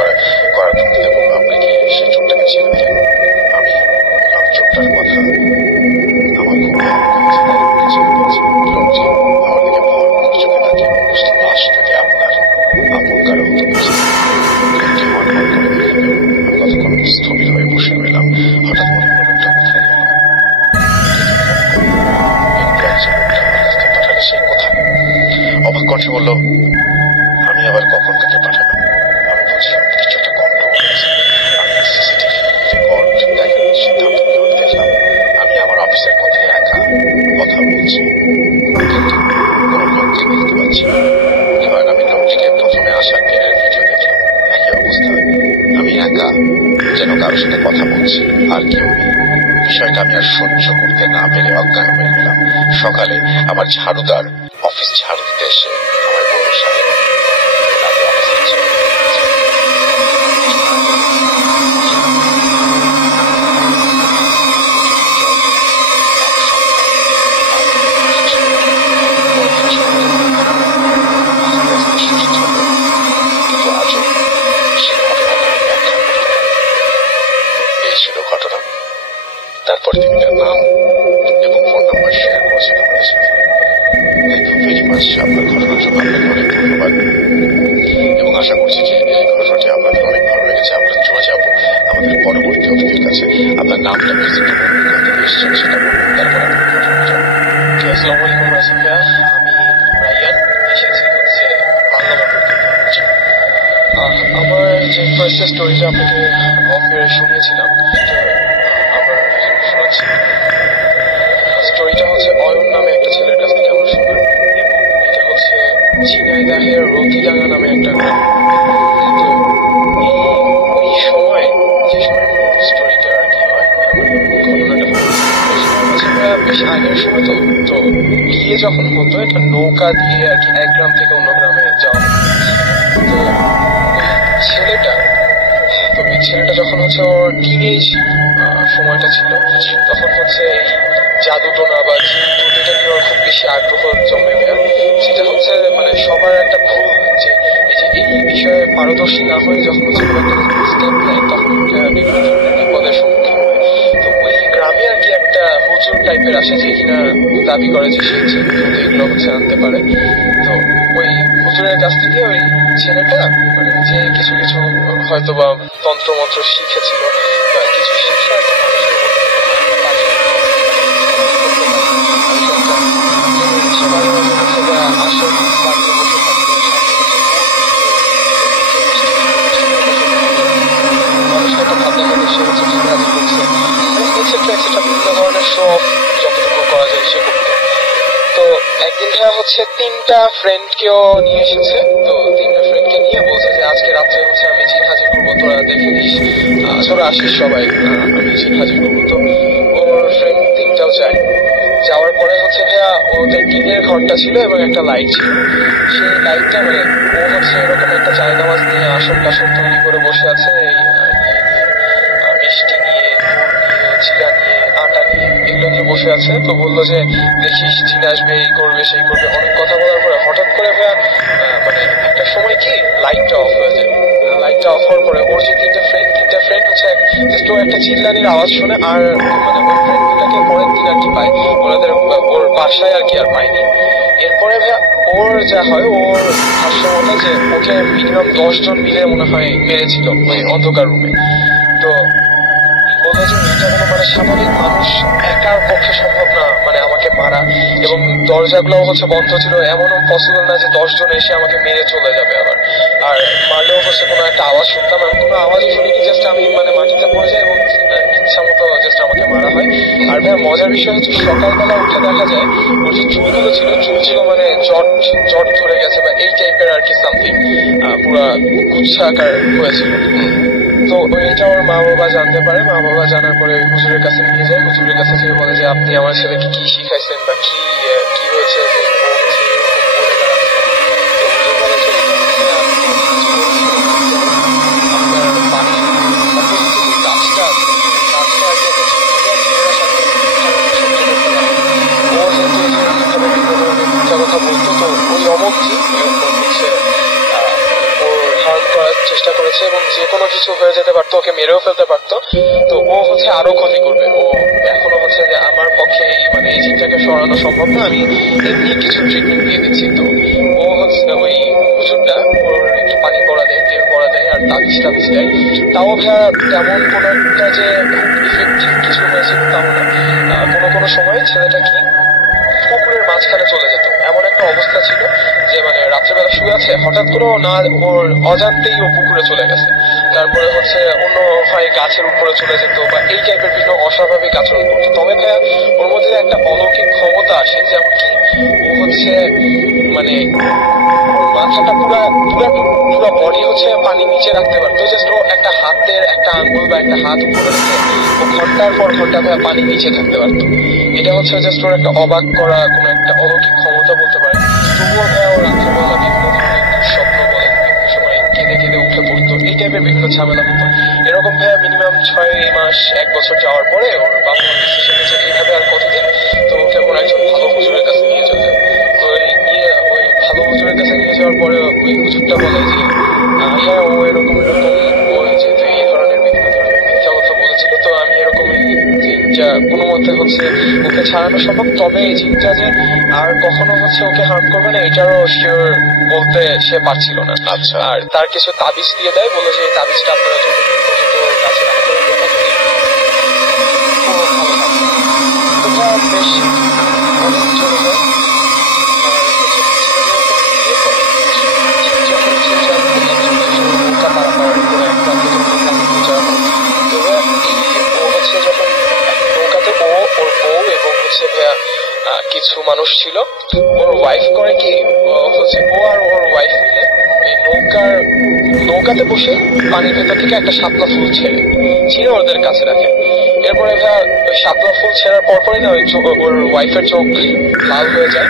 করার ভঙ্গিতে বললো, আপনি কি সেই চোরটাকে ছেড়ে দেন? আমি বললাম, চোরটার কথা আমার খুব লোকটি আমার দিকে ভর করে চোখে তাকিয়ে বলল, লাশ যদি আপনার আপন কারো হতো। লোকটি মন করে দেখে গেল। আমি কতক্ষণ স্থবির হয়ে বসে রইলাম। হঠাৎ মনে হলো, লোকটা কোথায় গেল? লোকটা আমার কাছে পাঠালে সে কোথায়? অবাক কণ্ঠে বলল, আমি আবার কখন কাকে কারোর সাথে কথা বলছি, আর কেউ নেই। বিষয়টা আমি আর সহ্য করতে না পেরে অজ্ঞান হয়ে গেলাম। সকালে আমার ঝাড়ুদার অফিস ঝাড়ু দিতে এসে আমায় বলল, সাহেব রাতে অফিসে ছিল। কিন্তু আজও সে ঘটনা ব্যাখ্যা করতে পারে। এই ছিল ঘটনা। তারপর তিনি তার নাম এবং ফোন নাম্বার শেয়ার করেছেন আমাদের সাথে। থ্যাংক ইউ ভেরি মাচ আপনার ঘটনার জন্য। আপনাকে অনেক ধন্যবাদ এবং আশা করছি যে এই ঘটনাটি আপনাদের অনেক ভালো লেগেছে। আমরা চলে যাব আমাদের পরবর্তী অতিথির কাছে। আপনার নামটা প্লিজ একটু বলুন, কোথা থেকে এসেছেন সেটা বলুন, তারপর আপনার ঘটনা যাবো। আসসালামু আলাইকুম রাসেল ভাইয়া, আমি রায়ান, এসেছি হচ্ছে বাংলা মোটর থেকে। আমার যে ফার্স্ট স্টোরিটা আপনাকে অফ এয়ারে শুনিয়েছিলাম সেটা আমরা এখন শোনাচ্ছি। স্টোরিটা হচ্ছে অয়ন নামে একটা ছেলের কাছ থেকে আমরা শুনলাম, এবং এটা হচ্ছে ঝিনাইদহের রতিডাঙ্গা নামে একটা গ্রাম। তো ওই সময় যে সময় স্টোরিটা আর কি হয়, ঘটনাটা বেশ আগের সময়। তো বিয়ে যখন হতো এটা নৌকা দিয়ে আর কি এক গ্রাম থেকে অন্য গ্রামে যাওয়া। তো ওই ছেলেটা যখন হচ্ছে ওর টিনেজ সময়টা ছিল, তখন হচ্ছে এই জাদুটোনা বা জিন এটা নিয়ে ওর খুব বেশি আগ্রহ জন্মে গেল। সেটা হচ্ছে মানে সবার একটা ভুল যে এই বিষয়ে পারদর্শী না হয়ে যখন হচ্ছে কোনো একটা স্টেপ নেয় তখন বিভিন্ন ধরনের বিপদের সম্মুখীন হয়। তো ওই গ্রামে আর কি একটা হুজুর টাইপের আসে যে কিনা দাবি করে যে সে জিন এগুলো হচ্ছে আনতে পারে। তো ওই হুজুরের কাছ থেকে ওই ছেলেটা মানে যে কিছু কিছু হয়তো বা তন্ত্র মন্ত্র শিখেছিল বা কিছু শিখে আর কি মানুষকে বিভিন্ন ধরনের শো অফ যতটুকু করা যায় সে করতো। তো একদিন হচ্ছে 3টা ফ্রেন্ডকেও নিয়ে এসেছে। তো 3টা ফ্রেন্ডকে নিয়ে বলছে যে আজকে রাত্রে হচ্ছে আমি জিন হাজির করবো, তোরা দেখে নিস, তোরা আসিস সবাই, আমি জিন হাজির করবো। তো ওর ফ্রেন্ড 3টাও যায়। যাওয়ার পরে হচ্ছে ভাইয়া ওদের টিনের ঘরটা ছিল এবং একটা লাইট ছিল। সেই লাইটটা মানে ও হচ্ছে এরকম একটা জায়নামাজ নিয়ে আসন টাসন তৈরি করে বসে আছে, এই মিষ্টি নিয়ে, গুড় নিয়ে, চিড়া নিয়ে, আটা নিয়ে, এগুলো নিয়ে বসে আছে। তো বললো যে দেখিস জিন আসবে, এই করবে সেই করবে, অনেক কথা বলার পরে হঠাৎ করে ভাইয়া মানে একটা সময় কি লাইটটা অফ হয়ে যায়। লাইটটা অফ হওয়ার পরে ওর যে 3টা ফ্রেন্ড হচ্ছে জাস্ট ও একটা চিল্লানির আওয়াজ শুনে আর মানে ওই ফ্রেন্ড দুটাকে পরের দিন আর কি পায় ওর বাসায় আর কি আর পায়নি। এরপরে ভাইয়া ওর যা হয়, ওর ভাষ্য মতে যে ওকে মিনিমাম 10 জন মিলে মনে হয় মেরেছিল ওই অন্ধকার রুমে। তো বললো যে এটা কোনো মানে স্বাভাবিক মানুষ একার পক্ষে সম্ভব না মানে আমাকে মারা, এবং দরজাগুলো হচ্ছে বন্ধ ছিল, এমনও পসিবল না যে 10 জন এসে আমাকে মেরে চলে যাবে আবার। আর মারলেও হচ্ছে কোনো একটা আওয়াজ শুনতাম, আমি কোনো আওয়াজও শুনিনি, জাস্ট আমি মানে মাটিতে পড়ে যাই এবং ইচ্ছা মতো জাস্ট আমাকে মারা হয়। আর ভাই মজার বিষয় হচ্ছে সকালবেলা উঠে দেখা যায় ওর যে চুলগুলো ছিল মানে জট ধরে গেছে বা এই টাইপের আর কি সামথিং, পুরা গুচ্ছা আকার হয়েছিল। তো এটা ওর মা বাবা জানতে পারে। মা বাবা জানার পরে হুজুরের কাছে নিয়ে যায়। হুজুরের কাছে থেকে বলে যে আপনি আমার ছেলেকে কি শিখাইছেন বা কি হয়েছে যে ও হচ্ছে এরকম বলে বেড়াচ্ছে। তো হুজুর বলে যে এটা হচ্ছে আপনার বাড়ির অপোজিটে যে গাছটা আছে, গাছটা আর কি একটা ও যেহেতু এরকমভাবে বিভিন্ন ধরনের মিথ্যা কথা বলতো, তো ওই অমুক জি এরকম হচ্ছে হার্ম করার চেষ্টা করেছে এবং যে কোনো কিছু হয়ে যেতে পারতো, ওকে মেরেও ফেলতে পারতো। তো ও হচ্ছে আরো ক্ষতি করবে। ও এখনো হচ্ছে যে আমার পক্ষে মানে এই জিনটাকে সরানো সম্ভব না, আমি এমনি কিছু ট্রিটমেন্ট দিয়ে দিচ্ছি। তো ও হচ্ছে ওই হুজুরটা ওর একটু পানি পড়া দেয়, তেল পড়া দেয় আর তাবিজ দেয়। তাও ভাইয়া তেমন কোনো একটা যে ইফেক্টিভ কিছু হয়েছে তাও না। কোনো সময় ছেলেটা কি পুকুরের মাঝখানে চলে যেত, এমন একটা অবস্থা ছিল যে মানে রাত্রেবেলা শুয়ে আছে, হঠাৎ করে না ওর অজান্তেই ও পুকুরে চলে গেছে। তারপরে হচ্ছে অন্য হয় গাছের উপরে চলে যেত বা এই টাইপের বিভিন্ন অস্বাভাবিক আচরণ করতো। তবে ভাইয়া ওর মধ্যে একটা অলৌকিক ক্ষমতা আসে, যেমন কি ও হচ্ছে মানে মাথাটা পুরো বডি হচ্ছে পানি নিচে রাখতে পারতো, জাস্ট ও একটা হাতের একটা আঙ্গুল বা একটা হাত উপরে রেখে ও ঘন্টার পর ঘন্টা পানি নিচে থাকতে পারতো। এটা হচ্ছে জাস্ট ওর একটা অবাক করা কোনো একটা অলৌকিক ক্ষমতা বলতে পারে। তবুও ভাইয়া ও রাত্রেবেলা বিভিন্ন ধরনের দুঃস্বপ্ন বলেন, বিভিন্ন সময় কেঁদে কেঁদে উঠে পড়তো, এই টাইপের বিভিন্ন ঝামেলা হতো। এরকম ভাইয়া মিনিমাম 6 মাস 1 বছর যাওয়ার পরে ওর বাবা মা ডিসিশন নিয়েছে এইভাবে আর কতদিন, তো ওকে ওর একজন ভালো হুজুরের কাছে নিয়ে যেতে। তো ওই ভালো হুজুরের কাছে নিয়ে যাওয়ার পরে ওই হুজুরটা বলে যে হ্যাঁ ও এরকম ও যেহেতু এই ধরনের বিভিন্ন ধরনের মিথ্যা কথা বলেছিল, তো আমি এরকম জিনটা কোনো মতে হচ্ছে ওকে ছাড়ানো সম্ভব, তবে এই জিনটা যে আর কখনো হচ্ছে ওকে হার্ম করবে না এটারও শিওর বলতে সে পারছিল না। আচ্ছা। আর তার কিছু তাবিজ দিয়ে দেয়, বলে যে এই তাবিজটা আপনারা যতদিন পর্যন্ত কাছে রাখতে পারবেন ততদিন ও ভালো থাকবে। তো ভাইয়া বেশ অনেক চলে যায়। কিছু মানুষ ছিল, ওর ওয়াইফ করে কি হচ্ছে ও আর ওর ওয়াইফ মিলে এই নৌকাতে বসে পানির ভেতর থেকে একটা শাপলা ফুল ছিঁড়ে ওদের কাছে রাখে। এরপরে ভাইয়া ওই শাপলা ফুল ছেড়ার পরপরই না ওর ওয়াইফের চোখ লাল হয়ে যায়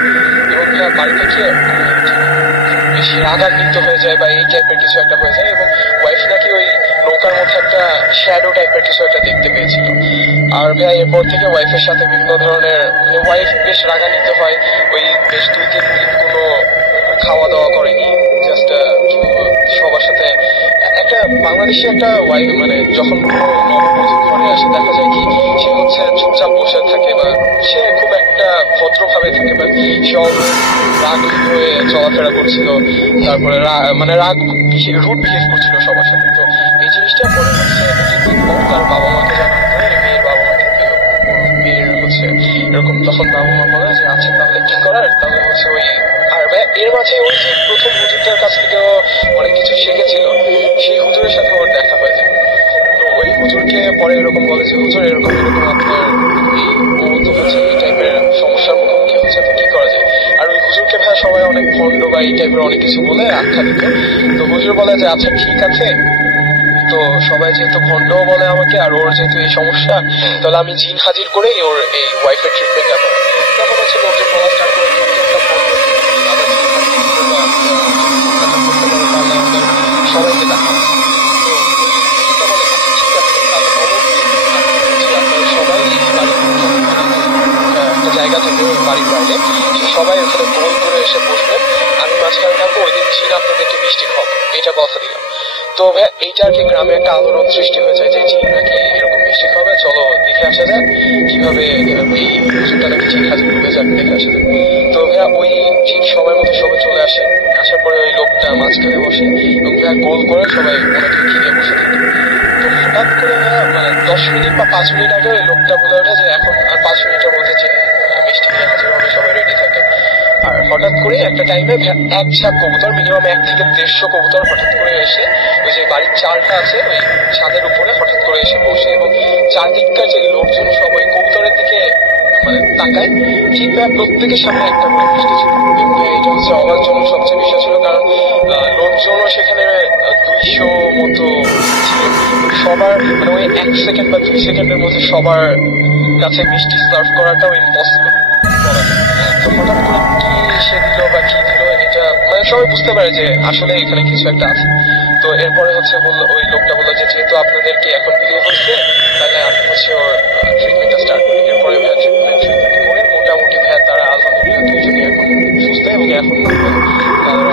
এবং ভাইয়া বাড়িতে গিয়ে বেশ রাগান্বিত হয়ে যায় বা এই টাইপের কিছু একটা হয়ে যায়, এবং ওয়াইফ নাকি ওই নৌকার মধ্যে একটা শ্যাডো টাইপের কিছু একটা দেখতে পেয়েছিল। আর ভাইয়া এরপর থেকে ওয়াইফের সাথে বিভিন্ন ধরনের মানে ওয়াইফ বেশ রাগান্বিত হয়, ওই বেশ 2-3 দিন কোনো খাওয়া দাওয়া করেনি, জাস্ট কি বলবো সবার সাথে একটা বাংলাদেশি একটা ওয়াইফ মানে যখন কোনো নববধূ ঘরে আসে দেখা যায় কি সে হচ্ছে চুপচাপ বসে থাকে বা সে খুব একটা ভদ্রভাবে থাকে, বা সে রাগ হয়ে চলাফেরা করছিল, তারপরে মানে রুড বিহেভ করছিল সবার সাথে। তো এই জিনিসটা পরে হচ্ছে তার বাবা মাকে জানানো হয়, মেয়ের বাবা মাকে। মেয়ের হচ্ছে এরকম তখন বাবা মা বলে যে আচ্ছা তাহলে কি করার, তাহলে হচ্ছে ওই আর এর মাঝে ওই যে প্রথম হুজুরটার কাছ থেকেও অনেক কিছু শিখেছিল, সেই হুজুরের সাথে ওর দেখা হয়ে যায়। তো ওই হুজুরকে পরে এরকম বলে যে হুজুর এরকম আপনার এই ও তো হচ্ছে এই টাইপের সমস্যার মুখোমুখি হচ্ছে, তো কি করা যায়। আর ওই হুজুরকে ভাই সবাই অনেক ভণ্ড বা এই টাইপের অনেক কিছু বলে আখ্যা দিত। তো হুজুর বলে যে আচ্ছা ঠিক আছে, তো সবাই যেহেতু ভণ্ডও বলে আমাকে আর ওর যেহেতু এই সমস্যা, তাহলে আমি জিন হাজির করেই ওর এই ওয়াইফের ট্রিটমেন্টটা করি। তখন হচ্ছে লোকজন বলা স্টার্ট করে একটা ভণ্ড সবাইকে দেখা সবাই একটা জায়গা থেকে বাড়ির বাইরে সবাই ওখানে গোল করে এসে বসবেন, আমি মাঝখানে থাকবো, ওই দিন জিন আপনাদেরকে মিষ্টি খাবো, এটা কথা দিলাম। তো এইটা আর কি গ্রামে একটা আলোড়ন সৃষ্টি হয়ে যায় যে জিন নাকি এরকম মিষ্টি খাবে, চলো দেখে আসা যাক কিভাবে এই হুজুরটা নাকি জিন হাজির করবে, যাক দেখে আসা যাক। তো ভাইয়া ওই ঠিক সময় মতো সবাই চলে আসে, আসার পরে ওই লোকটা মাঝখানে বসে এবং ভাইয়া গোল করে সবাই ওনাকে ঘিরে বসে থাকে। তো হঠাৎ করে ভাইয়া মানে 10 মিনিট বা 5 মিনিট আগে ওই লোকটা বলে ওঠে যে এখন আর 5 মিনিটের মধ্যে জিন মিষ্টি নিয়ে হাজির হবে, সবাই রেডি থাকে। আর হঠাৎ করে একটা টাইমে এক ঝাঁক কবুতর মিনিমাম 1 থেকে 150 কবুতর হঠাৎ করে এসে ওই যে বাড়ির চালটা আছে ওই ছাদের উপরে হঠাৎ করে এসে বসে, এবং চারদিককার যে লোকজন সবাই কবুতরের দিকে মানে তাকায়, ঠিক প্রত্যেকের সামনে একটা করে মিষ্টি ছিল। এবং এটা হচ্ছে অবাকজনক সবচেয়ে বিষয় ছিল, কারণ লোকজনও সেখানে 200 মতো ছিল। সবার মানে ওই 1 সেকেন্ড বা 2 সেকেন্ডের মধ্যে সবার কাছে মিষ্টি সার্ভ করাটাও ইম্পসিবল। তো হঠাৎ করে কি সে দিল বা কি দিল এটা মানে সবাই বুঝতে পারে যে আসলে এখানে কিছু একটা আছে। তো এরপরে হচ্ছে বললো ওই লোকটা বললো যে যেহেতু আপনাদেরকে এখন বিলিয়ে হয়েছে তাহলে আমি হচ্ছে ওর ট্রিটমেন্টটা স্টার্ট করি। এরপরে ভাইয়া ট্রিটমেন্ট করে মোটামুটি ভাইয়া তারা আলহামদুলিল্লাহ দুইজনই এখন সুস্থ এবং এখন তারা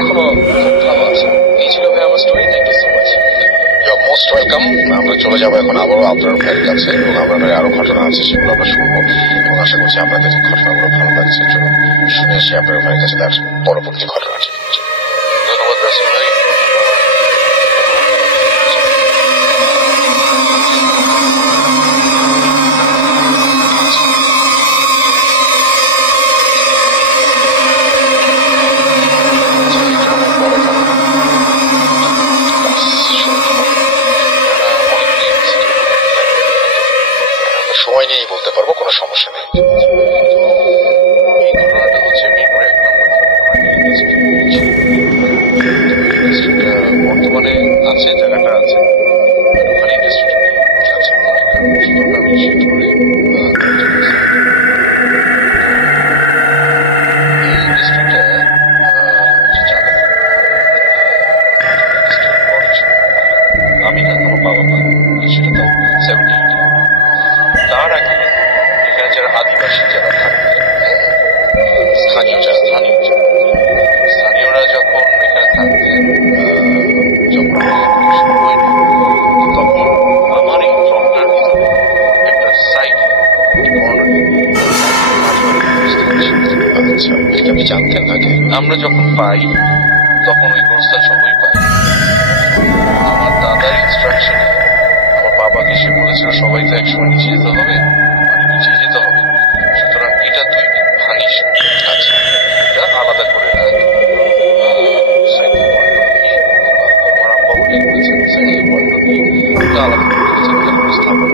এখনো খুব ভালো আছে। এই ছিল ভাই আমার story. Thank you so much. Most welcome. আমরা চলে যাবো এখন আবারও আপনার ভাইয়ের কাছে, এবং আপনাদের আরো ঘটনা আছে সেগুলো আমরা শুনবো, এবং আশা করছি আপনাদের ঘটনাগুলো ভালো লাগছে। চলুন শুনে আসি আপনার ভাইয়ের কাছে তার পরবর্তী ঘটনাটি। ধন্যবাদ রাসেল ভাই। সময় নিয়েই বলতে পারবো, কোনো সমস্যা নেই। এই ঘটনাটা আছে, জায়গাটা আছে, ওখানে ইন্ডাস্ট্রিটা নেই। আচ্ছা, অনেক কারণবশত আমি শিফট করে এই ইন্ডাস্ট্রিটা আমি না, আমার বাবা মা, সেটা তো 70-80। তার আগে এখানে যারা আদিবাসী যারা থাকতেন, স্থানীয়রা যখন এখানে থাকতেন, যখন তখন আমার এই ব্লকটার ভিতরে একটা সাইড আচ্ছা, এটা আপনি জানতেন আগে? আমরা যখন পাই তখন ওই গোরস্থান সবই পাই। আমার দাদার ইনস্ট্রাকশনে আমার বাবাকে সে বলেছিল সবাই তো একসময় নিচে যেতে হবে, মানে নিচে যেতে হবে, সুতরাং এটা তুই ভাঙিস। আচ্ছা, এটা আলাদা করে রাখ। আমার আব্বা ওটাই বলেছেন, আলাদা করে স্থাপন।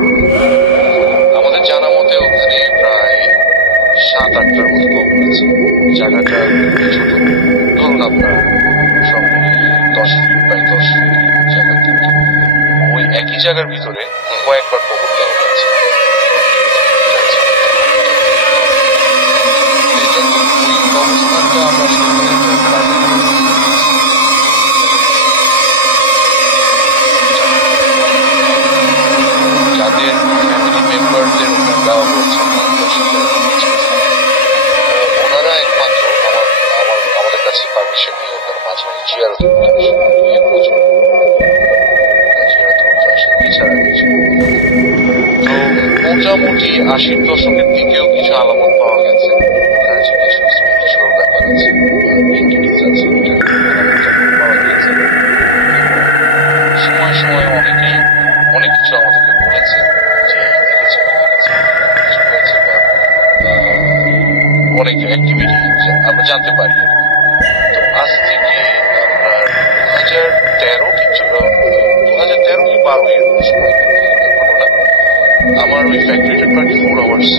আমাদের জানা মতে ওখানে প্রায় 7-8টার মতো কবর আছে। জায়গাটা ছোট, ধরুন আপনার সব মিলিয়ে 10 ফিট বাই 10 ফিট জায়গা, কিন্তু ওই একই জায়গার ভিতরে কয়েকবার কবর দেওয়া হয়েছে। অবস্থানটা আমরা যাদের ফ্যামিলি মেম্বারদের ওখানে দেওয়া হয়েছে, ওনারা একমাত্র আমাদের কাছে পারমিশন নিয়ে ওখানে মাঝে মাঝে জিয়ারত করতে আসেন, 1 বছর জিয়ারত করতে আসেন, এছাড়া কিছু। তো মোটামুটি 80-র দশকের দিকেও কিছু আলামত পাওয়া গেছে, ওখানে যে কিছু স্পিরিচুয়াল ব্যাপার আছে, এন্টিটিস আছে, পাওয়া গেছে। সময় সময় অনেকেই অনেক কিছু আমাদেরকে বলেছে যে দেখেছে কিছু হয়েছে, বা অনেক অ্যাক্টিভিটি আমরা জানতে পারি। তো আজ থেকে আপনার 2013 কি 12 এর সময় ঘটনা, আমার ওই ফ্যাক্টরিটা 24 আওয়ার্স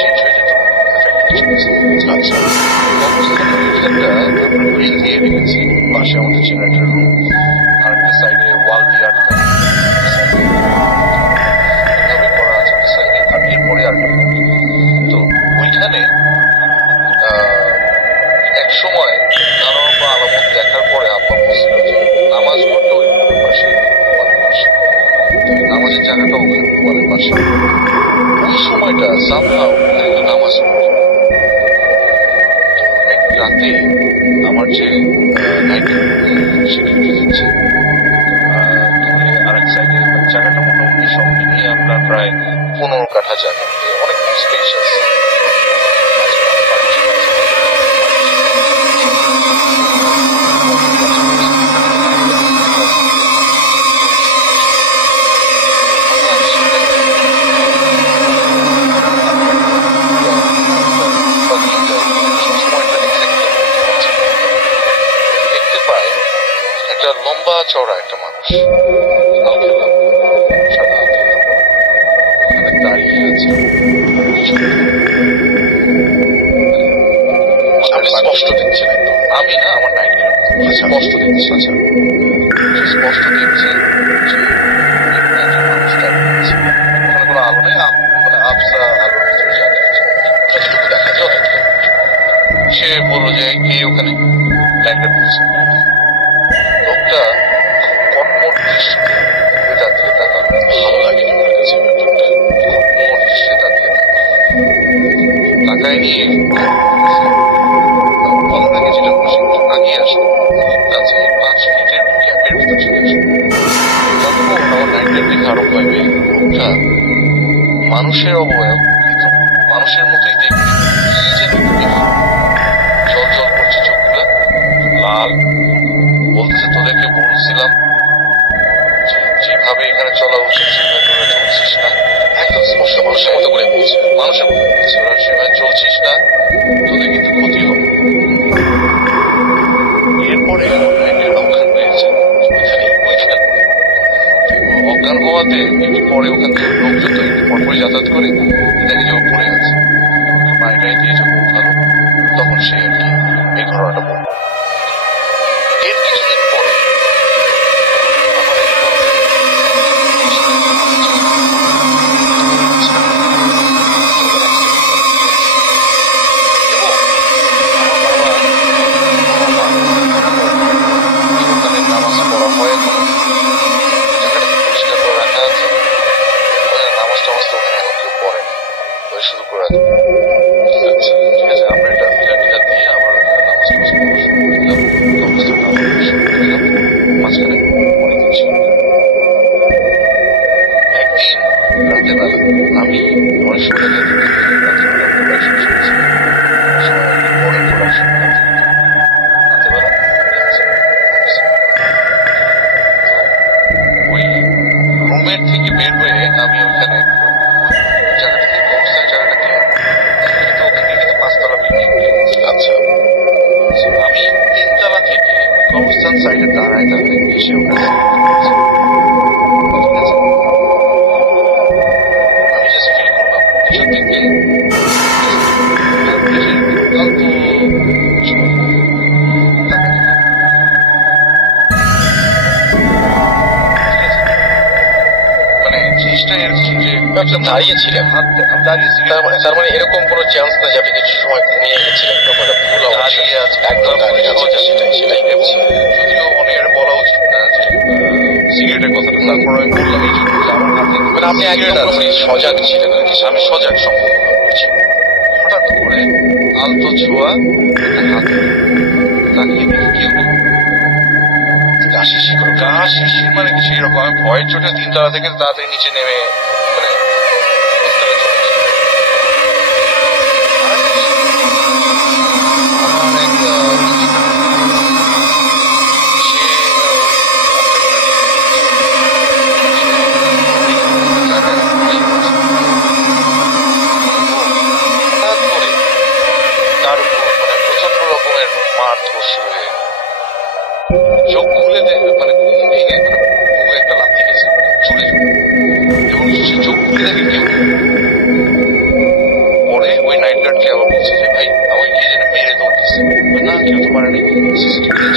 চেঞ্জ হয়ে যেত, আচ্ছা, আমরা গ্রিল দিয়ে রেখেছি, পাশে আমাদের জেনারেটর রুম, আর একটা সাইডে ওয়াল দিয়ে আটকা করা আছে সাইডে, আর এরপরে আটকা। তো ওইখানে এক সময় নানা রকম আলামত দেখার পরে আব্বা বলছিল যে নামাজ পড়তে ওই ওয়ালের পাশে, নামাজের জায়গাটা ওখানে ওয়ালের পাশে। ওই সময়টা সামহাও ওখানে নামাজ পড়ত। রাতে আমার যে সিকিউরিটি দিচ্ছে দূরে আরেক সাইডে, জায়গাটা মোটামুটি সব মিলিয়ে আপনার প্রায় 15 কাঠা জায়গা, অনেক স্পেশাস। লম্বা চওড়া একটা মানুষ, দাঁড়িয়ে আছে, স্পষ্ট দেখছেন একদম। আমি না, আমার নাইট স্পষ্ট দেখছি। আচ্ছা, স্পষ্ট দেখছি যে মানুষ দাঁড়িয়ে আছে, ওখানে কোনো আলো নেই, মানে আবসা আলোর ভিতরে যা দেখছে যতটুকু দেখা যায়। সে বললো যে কে ওখানে, লাইনটা বলছে। লোকটা কটমট দৃষ্টিতে তাকিয়ে তাকান, ভালো লাগেনি আমার কাছে ব্যাপারটা, কটমট দৃষ্টিতে তাকিয়ে তাকায় নিয়ে বলার আগে যেটা বসে একটু আগিয়ে আসলো, কাছে 5 ফিটের গ্যাপের ভিতর চলে আসলো। তখন আমার নাইটের দেখে আরো ভয় পেয়ে গেল। লোকটা মানুষের অবয়ব, কিন্তু মানুষের মতোই দেখতে, কি যেন জল জল করছে চোখগুলা, লাল। বলতেছে তোদেরকে বলছিলাম যে যেভাবে এখানে চলা উচিত সেভাবে তোরা চলছিস না। একদম স্পষ্ট মানুষের মতো করে বলছে, মানুষের মতো বলছে, ওরা সেভাবে চলছিস না, তোদের কিন্তু ক্ষতি হবে। এরপরে অজ্ঞান হয়েছে অজ্ঞান হওয়াতে একটু পরে ওখান থেকে লোকজন তো একটু পরপরই যাতায়াত করে, দেখে যে ও পড়ে আছে, মায়ের গায়ে দিয়ে যখন উঠালো তখন সে আর কি এই ঘটনাটা বলল। এর কিছুদিন পরে আমার একদম নামাজ পড়া হয় এখন জায়গাটাকে পরিষ্কার করে রাখা আছে, নামাজ টামাজ তো ওখানে এখন কেউ পড়ে না, ওই শুরু করে দেবো। আচ্ছা ঠিক আছে, আমরা এটা মিলা দিয়ে আবার নামাজ টামাজ পড়া শুরু করে দিলাম, অবস্থা শুরু করে দিলাম। মাঝখানে অনেকদিন ছিল না। একদিন রাতের বেলা আমি অনেক সময় রাতের বেলা প্রোডাকশন শুনেছি, পরের প্রোডাকশন রাতের বেলা ওই রুমের থেকে বের হয়ে আমি ওইখানে জায়গাটাকে কবরস্থান জায়গাটাকে কিন্তু ওখান থেকে কিন্তু 5 তলা বিল্ডিং হয়ে গেছে। আচ্ছা আমি 3 তলা থেকে কবরস্থান সাইডে দাঁড়ায় এসে ওখানে ঠিক আছে, আমি জাস্ট ফিল করলাম পিছন থেকে অল্প জিনিসটা এরকম যে দাঁড়িয়েছিলেন, তার মানে এরকম কোনো চান্স না যে আপনি কিছু সময় ঘুমিয়ে গেছিলেন, ভুল দাঁড়িয়ে আছে একদম দাঁড়িয়ে আছে, সেটাই যদিও অনেক বলা উচিত না যে সিগারেটের কথাটা, তারপর আমি বললাম এই জন্য যে আমার হাতে মানে আপনি একদম সজাগ ছিলেন আর কি, আমি সজাগ সম্পূর্ণ বলছি। হঠাৎ করে আলতো ছোঁয়া হাতে তাকিয়ে দেখি কেউ নেই, গা শিশির মানে কিছু এরকম। আমি ভয়ের চোটে 3 তলা থেকে তাড়াতাড়ি নিচে নেমে মানে নিচতলায় চলে আসি। আমার এক তার উপর মানে প্রচন্ড রকমের মারধর শুরু হয়ে গেল। চোখ খুলে মানে ঘুম ভেঙে মানে ঘুম একটা লাথি খেয়েছে চলে যাবে, এবং সে চোখ খুলে দেখে কেউ পরে ওই নাইট গার্ডকে আবার বলছে যে ভাই আমাকে কে যেন মেরে দৌড়তেছে, না কেউ তো মারেনি, সিসিটিভিতে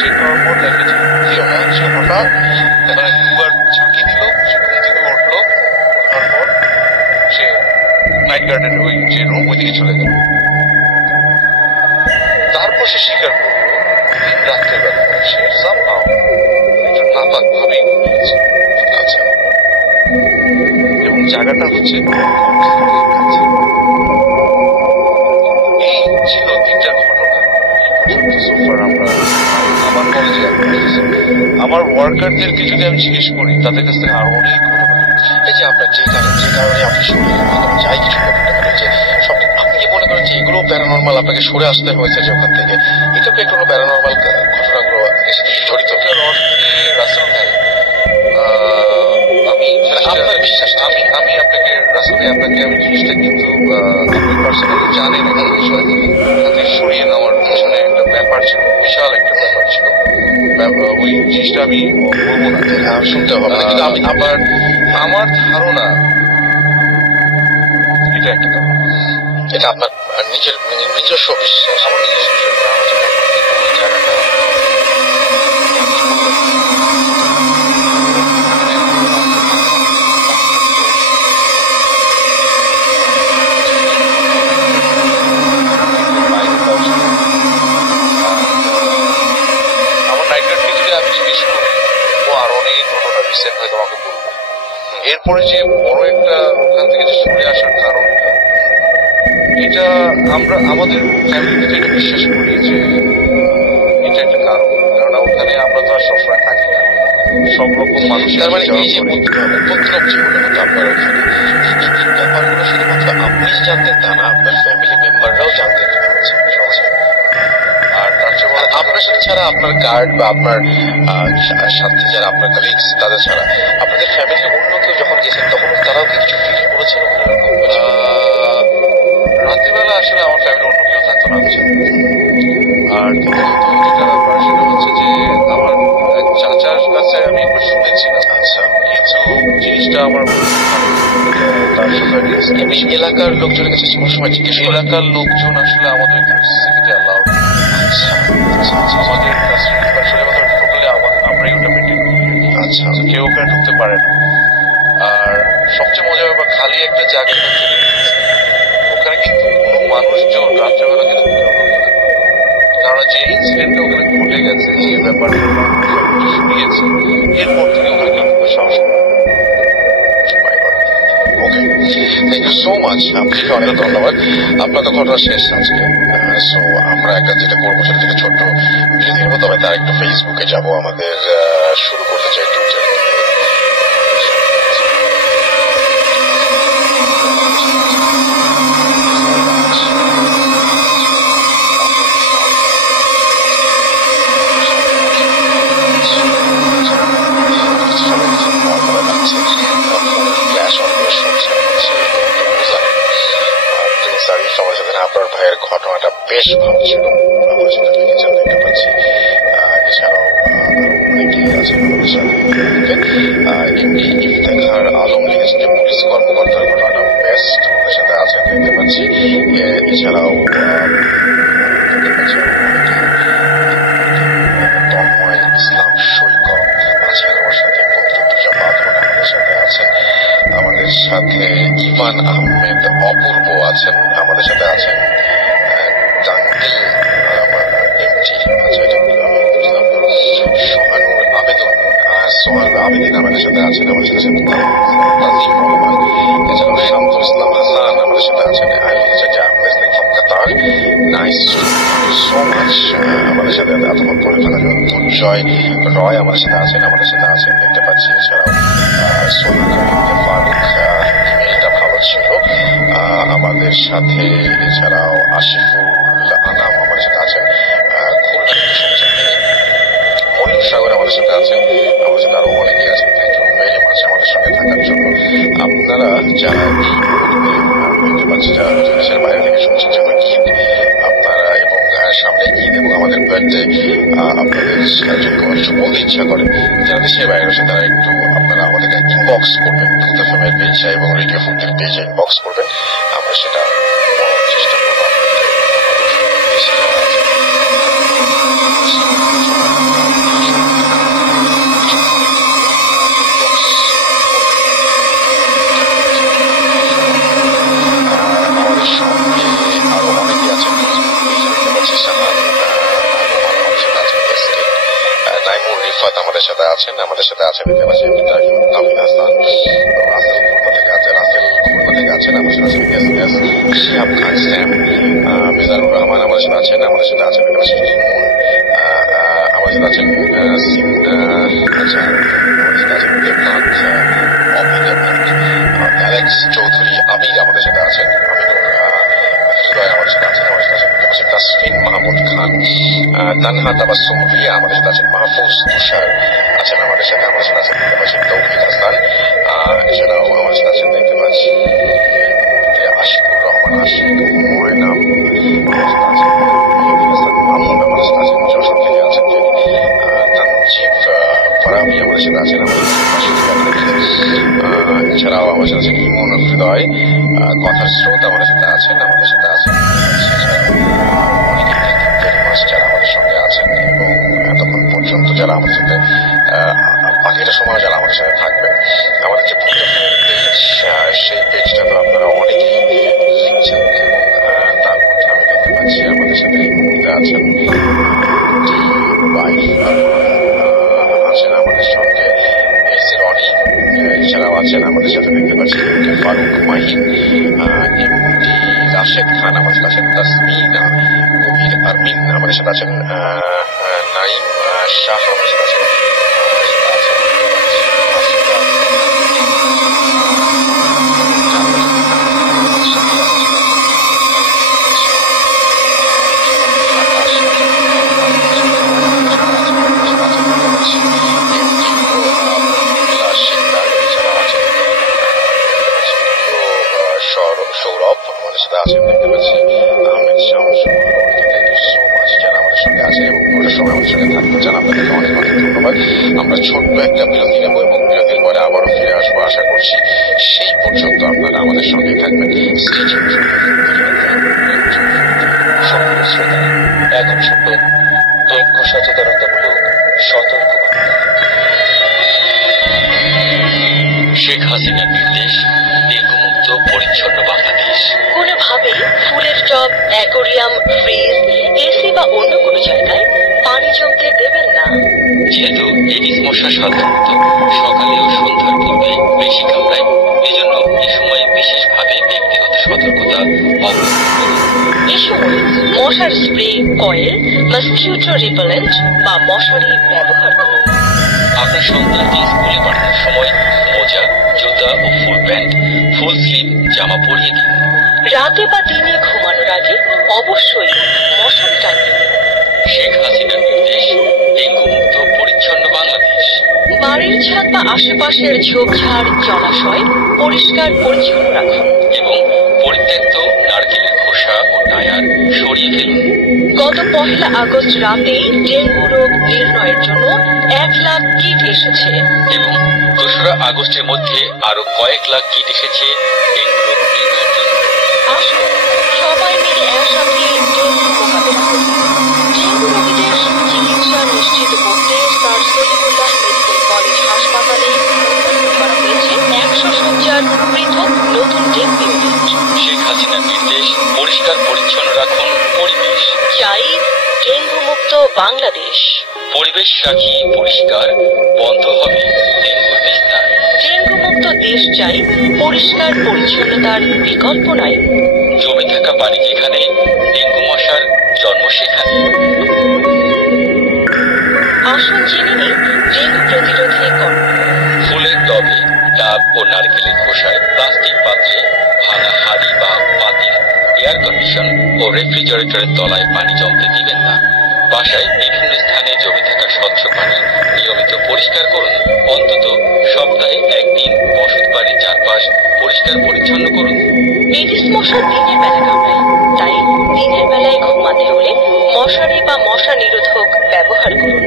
চেক করার পর দেখে যে কেউ না, সে হঠাৎ মানে 2বার ঝাঁকি দিল, সে ঘুম থেকে উঠলো, ওঠার পর সে নাইট গার্ডের ওই যে রুম ওইদিকে চলে গেল। তারপর সে স্বীকার করলো রাত্রেবেলা সে সামহাও একটু নাপাক ভাবেই ঘুমিয়েছে। আচ্ছা, এবং জায়গাটা হচ্ছে এই ছিল 3টা ঘটনা এই পর্যন্ত সোফার। আমরা আমার কলেজে আমার ওয়ার্কারদেরকে যদি আমি জিজ্ঞেস করি তাদের কাছ থেকে আরো অনেক ঘটনা। এই যে আপনার যে কারণে আপনি যাই কিছু যে সব আপনি কি মনে করেন যে এগুলো প্যারানর্মাল, আপনাকে সরে আসতে হয়েছে যে ওখান থেকে, এটা কি একটু প্যারানর্মাল ঘটনাগুলো জড়িত? রাসেল ভাই আমি আপনার বিশ্বাস আমি আপনাকে রাসেল ভাই আপনাকে আমি জিনিসটা কিন্তু আপনি পার্সোনালি জানেন একটা বিষয়, ওখান থেকে সরিয়ে নেওয়ার পিছনে একটা ব্যাপার ছিল, বিশাল একটা ব্যাপার ছিল। ওই জিনিসটা আমি বলবো না, শুনতে হবে, কিন্তু আমি আমার ধারণা এটা একটা কারণ, এটা আপনার নিজস্ব বিশ্বাস। আমার নিজস্ব বিশ্বাস ওই জায়গাটা আমার নাইট গার্ডকে যদি আমি জিজ্ঞেস করি ও আর অনেক ঘটনা রিসেন্ট হয়ে তোমাকে বলবো। এরপরে যে বড় একটা ওখান থেকে যে সরে আসার কারণটা, এটা আমরা আমাদের ফ্যামিলিতে এটা বিশ্বাস করি যে এটা একটা কারণ, কেননা ওখানে আমরা তো আর সবসময় থাকি না, সব রকম মানুষ। তার মানে এই যে উপদ্রব জীবনের মতো আপনার ওখানে ব্যাপারগুলো শুধুমাত্র আপনি জানতেন তা না, আপনার ফ্যামিলি মেম্বাররাও জানতেন। আর তার চেয়ে আপনার সাথে ছাড়া আপনার গার্ড বা আপনার সাথে যারা আপনার কলিগস তাদের ছাড়া আপনাদের ফ্যামিলির অন্য কেউ যখন গেছেন তখন তারাও কি কিছু ফিল করেছেন? রাতের বেলা আসলে আমার ফ্যামিলি অন্য কেউ থাকতো না। আর দ্বিতীয়ত যেটা ব্যাপার সেটা হচ্ছে যে আমার চাচার কাছে আমি একবার শুনেছিলাম। আচ্ছা, কিন্তু জিনিসটা আমার তার সাথে এমনি এলাকার লোকজনের কাছে কোনো সময় জিজ্ঞেস, এলাকার লোকজন আসলে আমাদের সিসিটিভিতে অ্যালাউড। আচ্ছা আচ্ছা, আগের দিন চলে গেছে। ওখানে কিন্তু কোনো মানুষজন রাত্রেবেলা কিন্তু কারণ যে ইনসিডেন্টটা ওখানে ঘটে গেছে, যে ব্যাপারটা শুনিয়েছে, এরপর থেকে ওখানে কেউ সাহস করে। ওকে, থ্যাংক ইউ সো মাচ। আপনাকে অনেক ধন্যবাদ। আপনার তো ঘটনা শেষ আজকে। সো আমরা একটা যেটা করবো সেটা থেকে ছোট্ট বিরতি নেবো, তবে তার একটু ফেসবুকে যাবো। আমাদের শুরু করতে চাই টুইটার দিয়ে। আপনার ভাইয়ের ঘটনাটা বেশ ভালো ছিল, আমার সাথে লিখেছেন, দেখতে পাচ্ছি। এছাড়াও অনেকেই আছেন আমাদের সাথে। এমনি ইফতেখার আলম লিখেছেন যে পুলিশ কর্মকর্তার ঘটনাটা বেস্ট, আমাদের সাথে আছেন, দেখতে পাচ্ছি। এছাড়াও তন্ময় ইসলাম সৈকত আছেন আমার সাথে। বদরুদ্দোজা বাঁধন আমাদের সাথে আছেন। আমাদের সাথে ইভান আহমেদ অপূর্ব আছেন, আমাদের সাথে আছেন। টাঙ্গিল এমটি, আচ্ছা এটা আমি বুঝলাম না। সোহানুর আবেদন, সোহানুর আবেদিন আমাদের সাথে আছেন। আমাদের সাথে আছেন তাজিম রহমান। এছাড়াও শামসুল ইসলাম হাসান আমাদের সাথে আছেন। From Qatar, nice so much. আমাদের সাথে এতক্ষণ পরে থাকা দুর্জয় রয় আমাদের সাথে আছেন, আমাদের সাথে আছেন, দেখতে পাচ্ছি। এছাড়াও সোহানা ফারুক, ইমেলটা ভালো ছিল আমাদের সাথে। এছাড়াও আশিফুল আনাম আমাদের সাথে আছেন, খুলনা থেকে শুনছেন। ময়ূর সাগর আমাদের সাথে আছেন, আমাদের সাথে আরো অনেকেই আছেন। থ্যাংক ইউ ভেরি মাচ আমাদের সঙ্গে থাকার জন্য। আপনারা যারা এই মুহূর্তে দেখতে পাচ্ছি যারা দেশের বাইরে থেকে শুনছেন, যেমন ঈদ আপনারা এবং সামনে ঈদ এবং আমাদের বার্থডে, আপনাদের যদি কোনো কিছু বলতে ইচ্ছা করে যারা দেশের বাইরে রয়েছে তারা একটু আপনারা আমাদেরকে ইনবক্স করবেন। ট্রুথ এফএম এর পেজে এবং রেডিও ফুডের পেজে ইনবক্স করবেন, আমরা সেটা বলার চেষ্টা করবো। আমাদের সঙ্গে আরো অনেকে আছেন, দেখতে পাচ্ছি। নাইমুর রিফাত আমাদের সাথে আছেন, আমাদের সাথে আছেন, দেখতে পাচ্ছি। তামিন হাসান, রাসেল খুলনা থেকে আছেন, আমাদের সাথে আছেন। শিহাব খান স্যাম, মেজানুর রহমান আমাদের সাথে আছেন, আমাদের সাথে আছেন, দেখতে পাচ্ছি। ইমন আমাদের সাথে আছেন। আচ্ছা, আমাদের সাথে আছেন দেবনাথ, অ্যালেক্স চৌধুরী, আমির আমাদের সাথে আছেন, আমিনুর হৃদয় আমাদের সাথে আছেন, আমাদের সাথে আছেন। তাসফিন মাহমুদ খান, তানহা তাবাসসুম রিয়া আমাদের সাথে আছেন। মাহফুজ তুষার আছেন আমাদের সাথে, আমাদের সাথে আছেন, দেখতে পাচ্ছি। তৌহিদ হাসান, এছাড়াও আমাদের সাথে আছেন, দেখতে পাচ্ছি। আশিকুর রহমান আশিক, ময়না মামুন আমাদের সাথে আছেন, যশোর থেকে আছেন যিনি। তানজিব ফারাবি আমাদের সাথে আছেন, আমাদের এছাড়াও আমাদের সাথে আছেন ইমন হৃদয়, কথার স্রোত আমাদের সাথে আছেন, আমাদের সাথে আছেন। যারা আমাদের সঙ্গে আছেন এবং এতক্ষণ পর্যন্ত যারা আমাদের সাথে বাকিটা সময় যারা আমাদের সাথে থাকবেন। আমাদের যে পেজ, সেই পেজটা তো আপনারা অনেকেই লিখছেন এবং তার মধ্যে আমি দেখতে পাচ্ছি আমাদের সাথে এই মুহূর্তে আছেন আছেন আমাদের সঙ্গে রনি, এছাড়াও আছেন আমাদের সাথে, দেখতে পাচ্ছি ফারুক মাহিন, এমডি রাশেদ খান আমাদের সাথে আছেন। তাসমিনা কবির আরমিন আমাদের সাথে আছেন। নাইম শাহ আমাদের সাথে আছেন, সৌরভ আমাদের সাথে আছেন, দেখতে পাচ্ছি। Ahmed Shams, thank you so much যারা আমাদের সঙ্গে আছেন এবং পুরো সময় আমাদের সঙ্গে থাকতে চান, আপনাদেরকে অনেক অনেক ধন্যবাদ। আমরা ছোট্ট একটা বিরতি নেবো এবং বিরতির পরে আবারও ফিরে আসবো আশা করছি। সেই পর্যন্ত আপনারা আমাদের সঙ্গেই থাকবেন। এখন শুনবেন ডেঙ্গু সচেতনতামূলক সতর্কবার্তা। শেখ হাসিনার নির্দেশ, ডেঙ্গু মুক্ত পরিচ্ছন্ন স্টপ, অ্যাকোরিয়াম, ফ্রিজ, এসি বা অন্য কোনো জায়গায় পানি জমতে দেবেন না। যেহেতু এডিস মশা সাধারণত সকালে ও সন্ধ্যার পূর্বে বেশি কামড়ায়, এজন্য এ সময় বিশেষভাবে ব্যক্তিগত সতর্কতা অবলম্বন করুন। এ সময় মশার স্প্রে, কয়েল, মসকিউটো রিপেলেন্ট বা মশারি ব্যবহার করুন। আপনার সন্তানকে স্কুলে পাঠানোর সময় মোজা, জুতা ও ফুল প্যান্ট, ফুল স্লিভ জামা পরিয়ে দিন। রাতে বা দিনে ঘুমানোর আগে অবশ্যই মশারি টাঙিয়ে দিন। শেখ হাসিনার নির্দেশ, ডেঙ্গু মুক্ত পরিচ্ছন্ন বাংলাদেশ। বাড়ির ছাদ বা আশেপাশের ঝোপঝাড়, জলাশয় পরিষ্কার পরিচ্ছন্ন রাখুন এবং পরিত্যক্ত নারকেলের খোসা ও টায়ার সরিয়ে ফেলুন। গত 1 আগস্ট রাতেই ডেঙ্গু রোগ নির্ণয়ের জন্য 1 লাখ কিট এসেছে এবং 2 আগস্টের মধ্যে আরো কয়েক লাখ কিট এসেছে ডেঙ্গু রোগ নির্ণয়ের জন্য। আসুন সবাই মিলে একসাথে ডেঙ্গু মোকাবেলা করি। ডেঙ্গু রোগীদের চিকিৎসা নিশ্চিত করতে স্যার সলিমুল্লাহ মেডিকেল কলেজ হাসপাতালে উন্মুক্ত করা হয়েছে 100 শয্যার পৃথক নতুন ডেঙ্গু ইউনিট। শেখ হাসিনার নির্দেশ, পরিষ্কার পরিচ্ছন্ন রাখুন পরিবেশ। চাই ডেঙ্গু মুক্ত বাংলাদেশ। পরিবেশ রাখি পরিষ্কার, বন্ধ হবে ডেঙ্গুর বিস্তার। ডেঙ্গু মুক্ত দেশ চাই, পরিষ্কার পরিচ্ছন্নতার বিকল্প নাই। জমে থাকা পানি যেখানে, ডেঙ্গু মশার জন্ম সেখানে। আসুন জেনে নিই ডেঙ্গু প্রতিরোধে করণীয়। ফুলের টবে, ডাব ও নারকেলের খোসায়, প্লাস্টিক পাত্রে, ভাঙা হাড়ি বা পাতিল, এয়ার কন্ডিশন ও রেফ্রিজারেটরের তলায় পানি জমতে দিবেন না। বাসায় বিভিন্ন স্থানে জমে থাকা স্বচ্ছ পানি নিয়মিত পরিষ্কার করুন। অন্তত সপ্তাহে 1 দিন বসত বাড়ির চারপাশ পরিষ্কার পরিচ্ছন্ন করুন। এডিস মশা দিনের বেলা কামড়ায়, তাই দিনের বেলায় ঘুমাতে হলে মশারি বা মশা নিরোধক ব্যবহার করুন।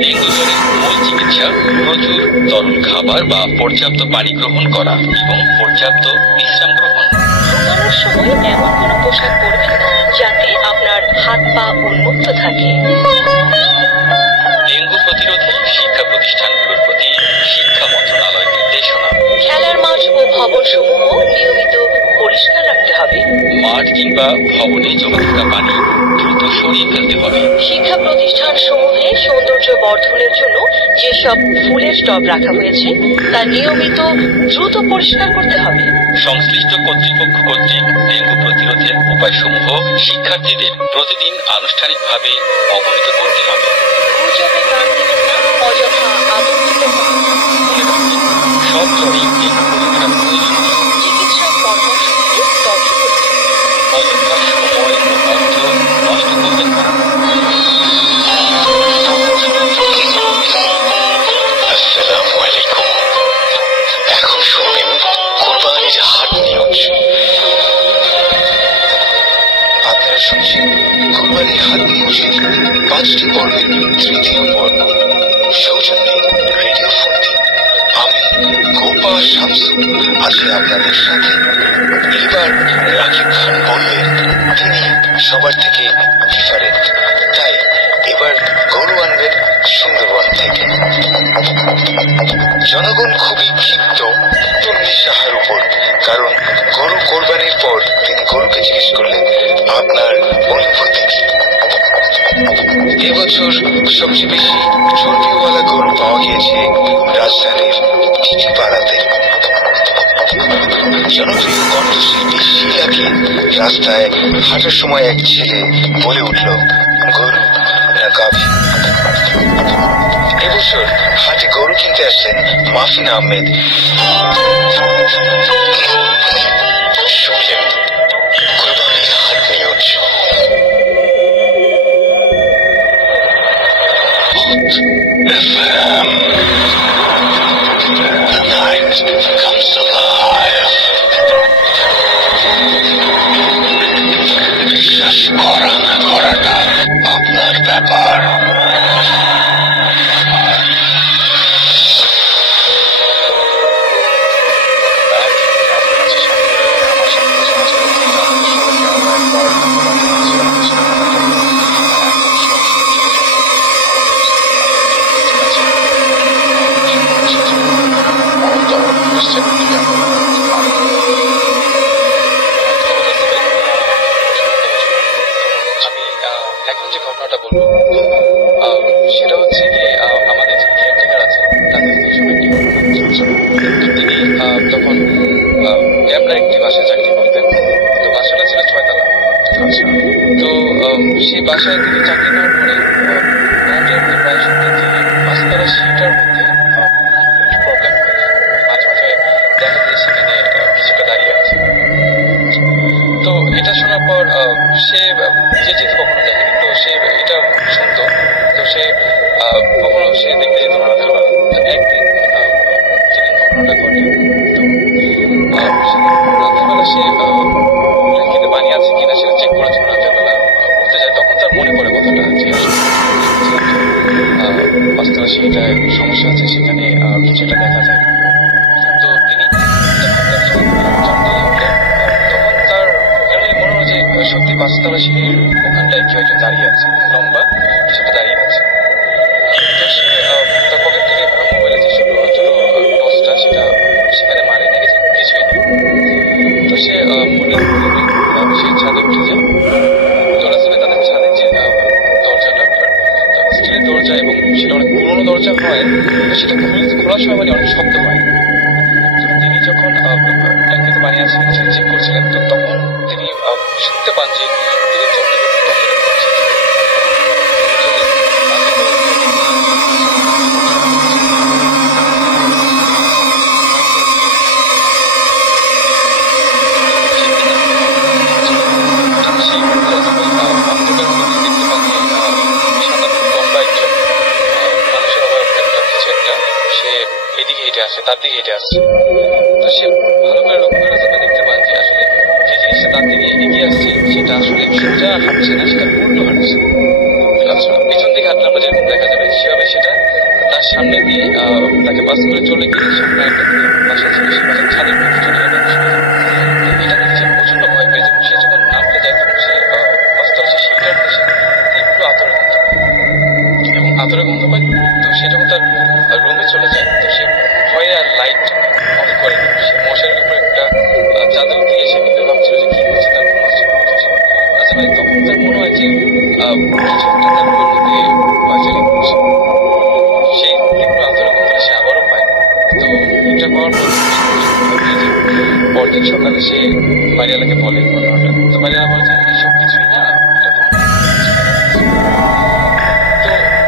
ডেঙ্গু জ্বরের মূল চিকিৎসা প্রচুর তরল খাবার বা পর্যাপ্ত পানি গ্রহণ করা এবং পর্যাপ্ত বিশ্রাম গ্রহণ। ঘুমানোর সময় এমন কোনো পোশাক পরবেন না যাতে আপনার হাত পা উন্মুক্ত থাকে। ডেঙ্গু প্রতিরোধে শিক্ষা প্রতিষ্ঠানগুলোর প্রতি শিক্ষা মন্ত্রণালয়ের নির্দেশনা। খেলার মাঠ ও ভবন সমূহ নিয়মিত পরিষ্কার রাখতে হবে। মাঠ কিংবা ভবনে জমে থাকা পানি দ্রুত সরিয়ে ফেলতে হবে। শিক্ষা প্রতিষ্ঠান সমূহে সৌন্দর্য বর্ধনের জন্য যেসব ফুলের টব রাখা হয়েছে তা নিয়মিত দ্রুত পরিষ্কার করতে হবে। সংশ্লিষ্ট কর্তৃপক্ষ কর্তৃক ডেঙ্গু প্রতিরোধের উপায়সমূহ শিক্ষার্থীদের প্রতিদিন আনুষ্ঠানিকভাবে অবহিত করতে হবে। গুজবে কান দেবেন না, অযথা আতঙ্কিত হবেন না। মনে রাখবেন, সব জ্বরেই ডেঙ্গু পরীক্ষার প্রয়োজন। চিকিৎসার পরামর্শ নিয়ে তবে পরীক্ষা। অযথা সময় ও অর্থ নষ্ট করবেন না। আসসালামু আলাইকুম। এখন শুনবেন কোরবানির হাট নিউজ। আপনারা শুনছেন কোরবানির হাট নিউজের 5টি পর্বের 3য় পর্ব, সৌজন্যে রেডিও ফুর্তি। আমি গোপা শামসু আছি আপনাদের সাথে। এবার রাকিব খান বললেন তিনি সবার থেকে ডিফারেন্ট, তাই এবার গরু আনবেন সুন্দরবন থেকে। জনগণ খুবই ক্ষিপ্ত তন্নি সাহার উপর, কারণ গরু কোরবানির পর তিনি গরুকে জিজ্ঞেস করলেন আপনার অনুভূতি কি। এবছর সবচেয়ে বেশি চর্বিওয়ালা গরু পাওয়া গিয়েছে রাজধানীর টিটিপাড়াতে। জনপ্রিয় কণ্ঠশিল্পী শিলাকে রাস্তায় হাঁটার সময় এক ছেলে বলে উঠল গরু না গাভী। এবছর হাটে গরু কিনতে আসছেন মাফিন আহমেদ। শুনলেন কোরবানির হাট news. The night comes alive. বিশ্বাস করা না করাটা আপনার ব্যাপার। সেই বাসায় তিনি চাকরি করার পরে রাতে প্রায় শুনতেন যে পাঁচতলা সিঁড়িটার মধ্যে একটু প্রবলেম হয়। মাঝে মাঝে দেখা যায় সেখানে কিছুটা দাঁড়িয়ে আছে। তো এটা শোনার পর সে যেতে কখনো দেখেনি, তো সে এটা শুনতো। তো সে কখনো সে দেখতে যেত না রাতের বেলা। একদিন যেদিন ঘটনাটা ঘটে, তো রাতের বেলা সে ট্যাঙ্কিতে পানি আছে কিনা সেটা চেক করার জন্য রাতের বেলা উঠতে যায়। তখন তার মনে পড়ে কথাটা যে পাঁচতলা সিঁড়িটায় সমস্যা আছে, সেখানে কিছুটা দেখা যায়। তো তিনি তখন তার এমনি মনে হয় যে সত্যি পাঁচতলা সিঁড়ির ওখানটায় কেউ একজন দাঁড়িয়ে আছে, লম্বা কিছুটা দাঁড়িয়ে আছে। তো সে তার পকেট থেকে মোবাইলে যে ছোট ছোট টর্চটা সেটা সেখানে মারে, দেখেছে কিছুই নেই। তো সে মনে সে ছাদে উঠে যায়। তো রাসেলে তাদের ছাদে যে দরজাটা স্টিলের দরজা এবং সেটা অনেক পুরোনো দরজা হয়, তো সেটা খোলার সময় মানে অনেক শব্দ হয়। তো তিনি যখন ট্যাঙ্কিতে পানি আছে কিনা সেটা চেক করছিলেন, তো তখন তিনি শুনতে পান যে তিনি দরজাটা খুলছে। তার দিকে হেঁটে আসছে। তো সে ভালো করে লক্ষ্য করে রাস্তাটা দেখতে পান যে আসলে যে জিনিসটা তার দিকে এগিয়ে আসছে সেটা আসলে সোজা হাঁটছে না, সেটা উল্টো হাঁটছে। পিছন দিকে হাঁটলে আমরা যেরকম দেখা যাবে সেভাবে সেটা তার সামনে দিয়ে তাকে পাস করে চলে গিয়ে সামনে একটা বাসা ছিল, সে বাসার ছাদের মধ্যে চলে যাবে। এটা দেখে সে প্রচন্ড ভয় পেয়ে যায়। সে যখন নামতে যায় তখন সে পাঁচতলা সে সিঁড়িটার দেশে একটু আতরের গন্ধ পায় এবং আতরের গন্ধ পায়। তো সে যখন তার রুমে চলে যায়, তো সে ভয়ে আর লাইট অফ করে সে মশারির উপর একটা চাদর দিয়ে সে কিন্তু ভাবছিল যে কি হচ্ছে তার ঘুম আসছে। আচ্ছা ভাই, তখন তার মনে হয় যে কিছু একটা তার ঘরের মধ্যে পাঁচালি করছে। সেই তীব্র আতরের গন্ধটা সে আবারও পায়। তো এটা পাওয়ার পর পরদিন সকালে সে বাড়িওয়ালাকে বলে ঘটনাটা। তো বাড়িওয়ালা বলে যে এসব কিছুই না, এটা তো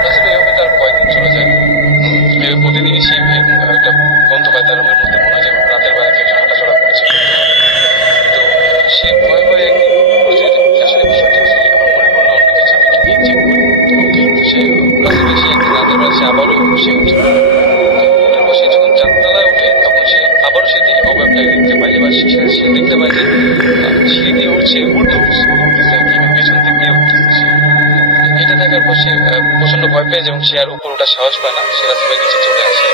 আসলে এভাবে তার কয়েকদিন চলে যায়। প্রতিদিনই সে একটা গন্ধ পায় তার রুমের মধ্যে, মনে হয় যে রাতের বেলা কেউ হাঁটাচলা করছে। তো সে ভয়ে ভয়ে একদিন আসলে বিষয়টা কি আমার মনে পড়লো অন্য কিছু, আমি একটু গিয়ে চেক করি। ওকে, তো সে একদিন রাতের বেলা সে আবারও সে উঠে। ওঠার পর সে যখন চারতলায় উঠে তখন সে আবারও সে অবয়বটাকে দেখতে পায়। এবার সে দেখতে পায় যে সিঁড়ি দিয়ে উঠছে, উল্টো উঠছে, পেছন দিক দিয়ে উঠতেছে। এটা দেখার পর সে প্রচন্ড ভয় পেয়ে যায় এবং সে আর উপর ওঠার সাহস পায় না। সে রাস্তায় নিচে চলে আসে।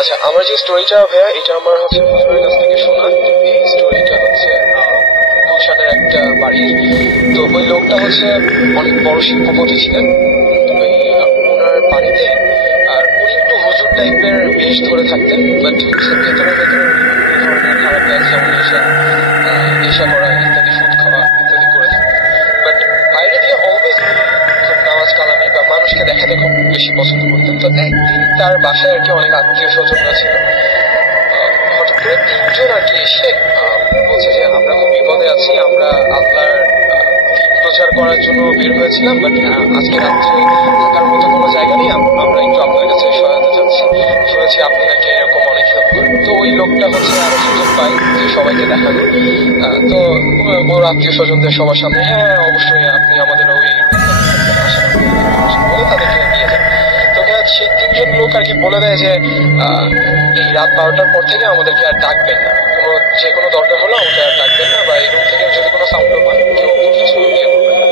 আচ্ছা, আমার যে স্টোরিটা ভাইয়া, এটা আমার হচ্ছে হুজুরের কাছ থেকে শোনা। এই স্টোরিটা হচ্ছে গুলশানের একটা বাড়ির। তো ওই লোকটা হচ্ছে অনেক বড় শিল্পপতি ছিলেন ওনার বাড়িতে। আর উনি একটু হুজুর টাইপের বেশ ধরে থাকতেন, বাট ভেতরে ভেতরে ধরনের খারাপ কাজ যেমন নেশা করা ইত্যাদি, সুদ খাওয়া ইত্যাদি করে থাকতেন। বাট বাইরে দিয়ে অলওয়েজ খুব নামাজ কালামি বা মানুষকে দেখাতে খুব বেশি পছন্দ করতেন। তো একদিন তার বাসায় আর কি অনেক আত্মীয় স্বজনরা ছিল। হঠাৎ করে তিনজন আর কি এসে বলছে যে আমরা খুব বিপদে আছি, আমরা আল্লাহর প্রচার করার জন্য বের হয়েছিলাম, বাট আজকে রাত্রে থাকার মতো কোনো জায়গা নেই, আমরা একটু আপনার কাছে সহায়তা চাচ্ছি, শুনেছি আপনি নাকি এরকম অনেক হেল্প করেন। তো ওই লোকটা হচ্ছে আরো সুযোগ পায় যে সবাইকে দেখানো। তো ওর আত্মীয় স্বজনদের সবার সামনে, হ্যাঁ অবশ্যই আপনি আমাদের ওই বলে তাদেরকে নিয়ে যান। তো সেই তিনজন লোক আর কি বলে দেয় যে এই রাত 12টার পর থেকে আমাদেরকে আর ডাকবেন না, যে কোনো দরকার হলো আমাকে আর ডাকবেন না, বা এই রুম থেকে যদি কোনো সাউন্ডও পান কেউ কিছু ইয়ে করবেন না।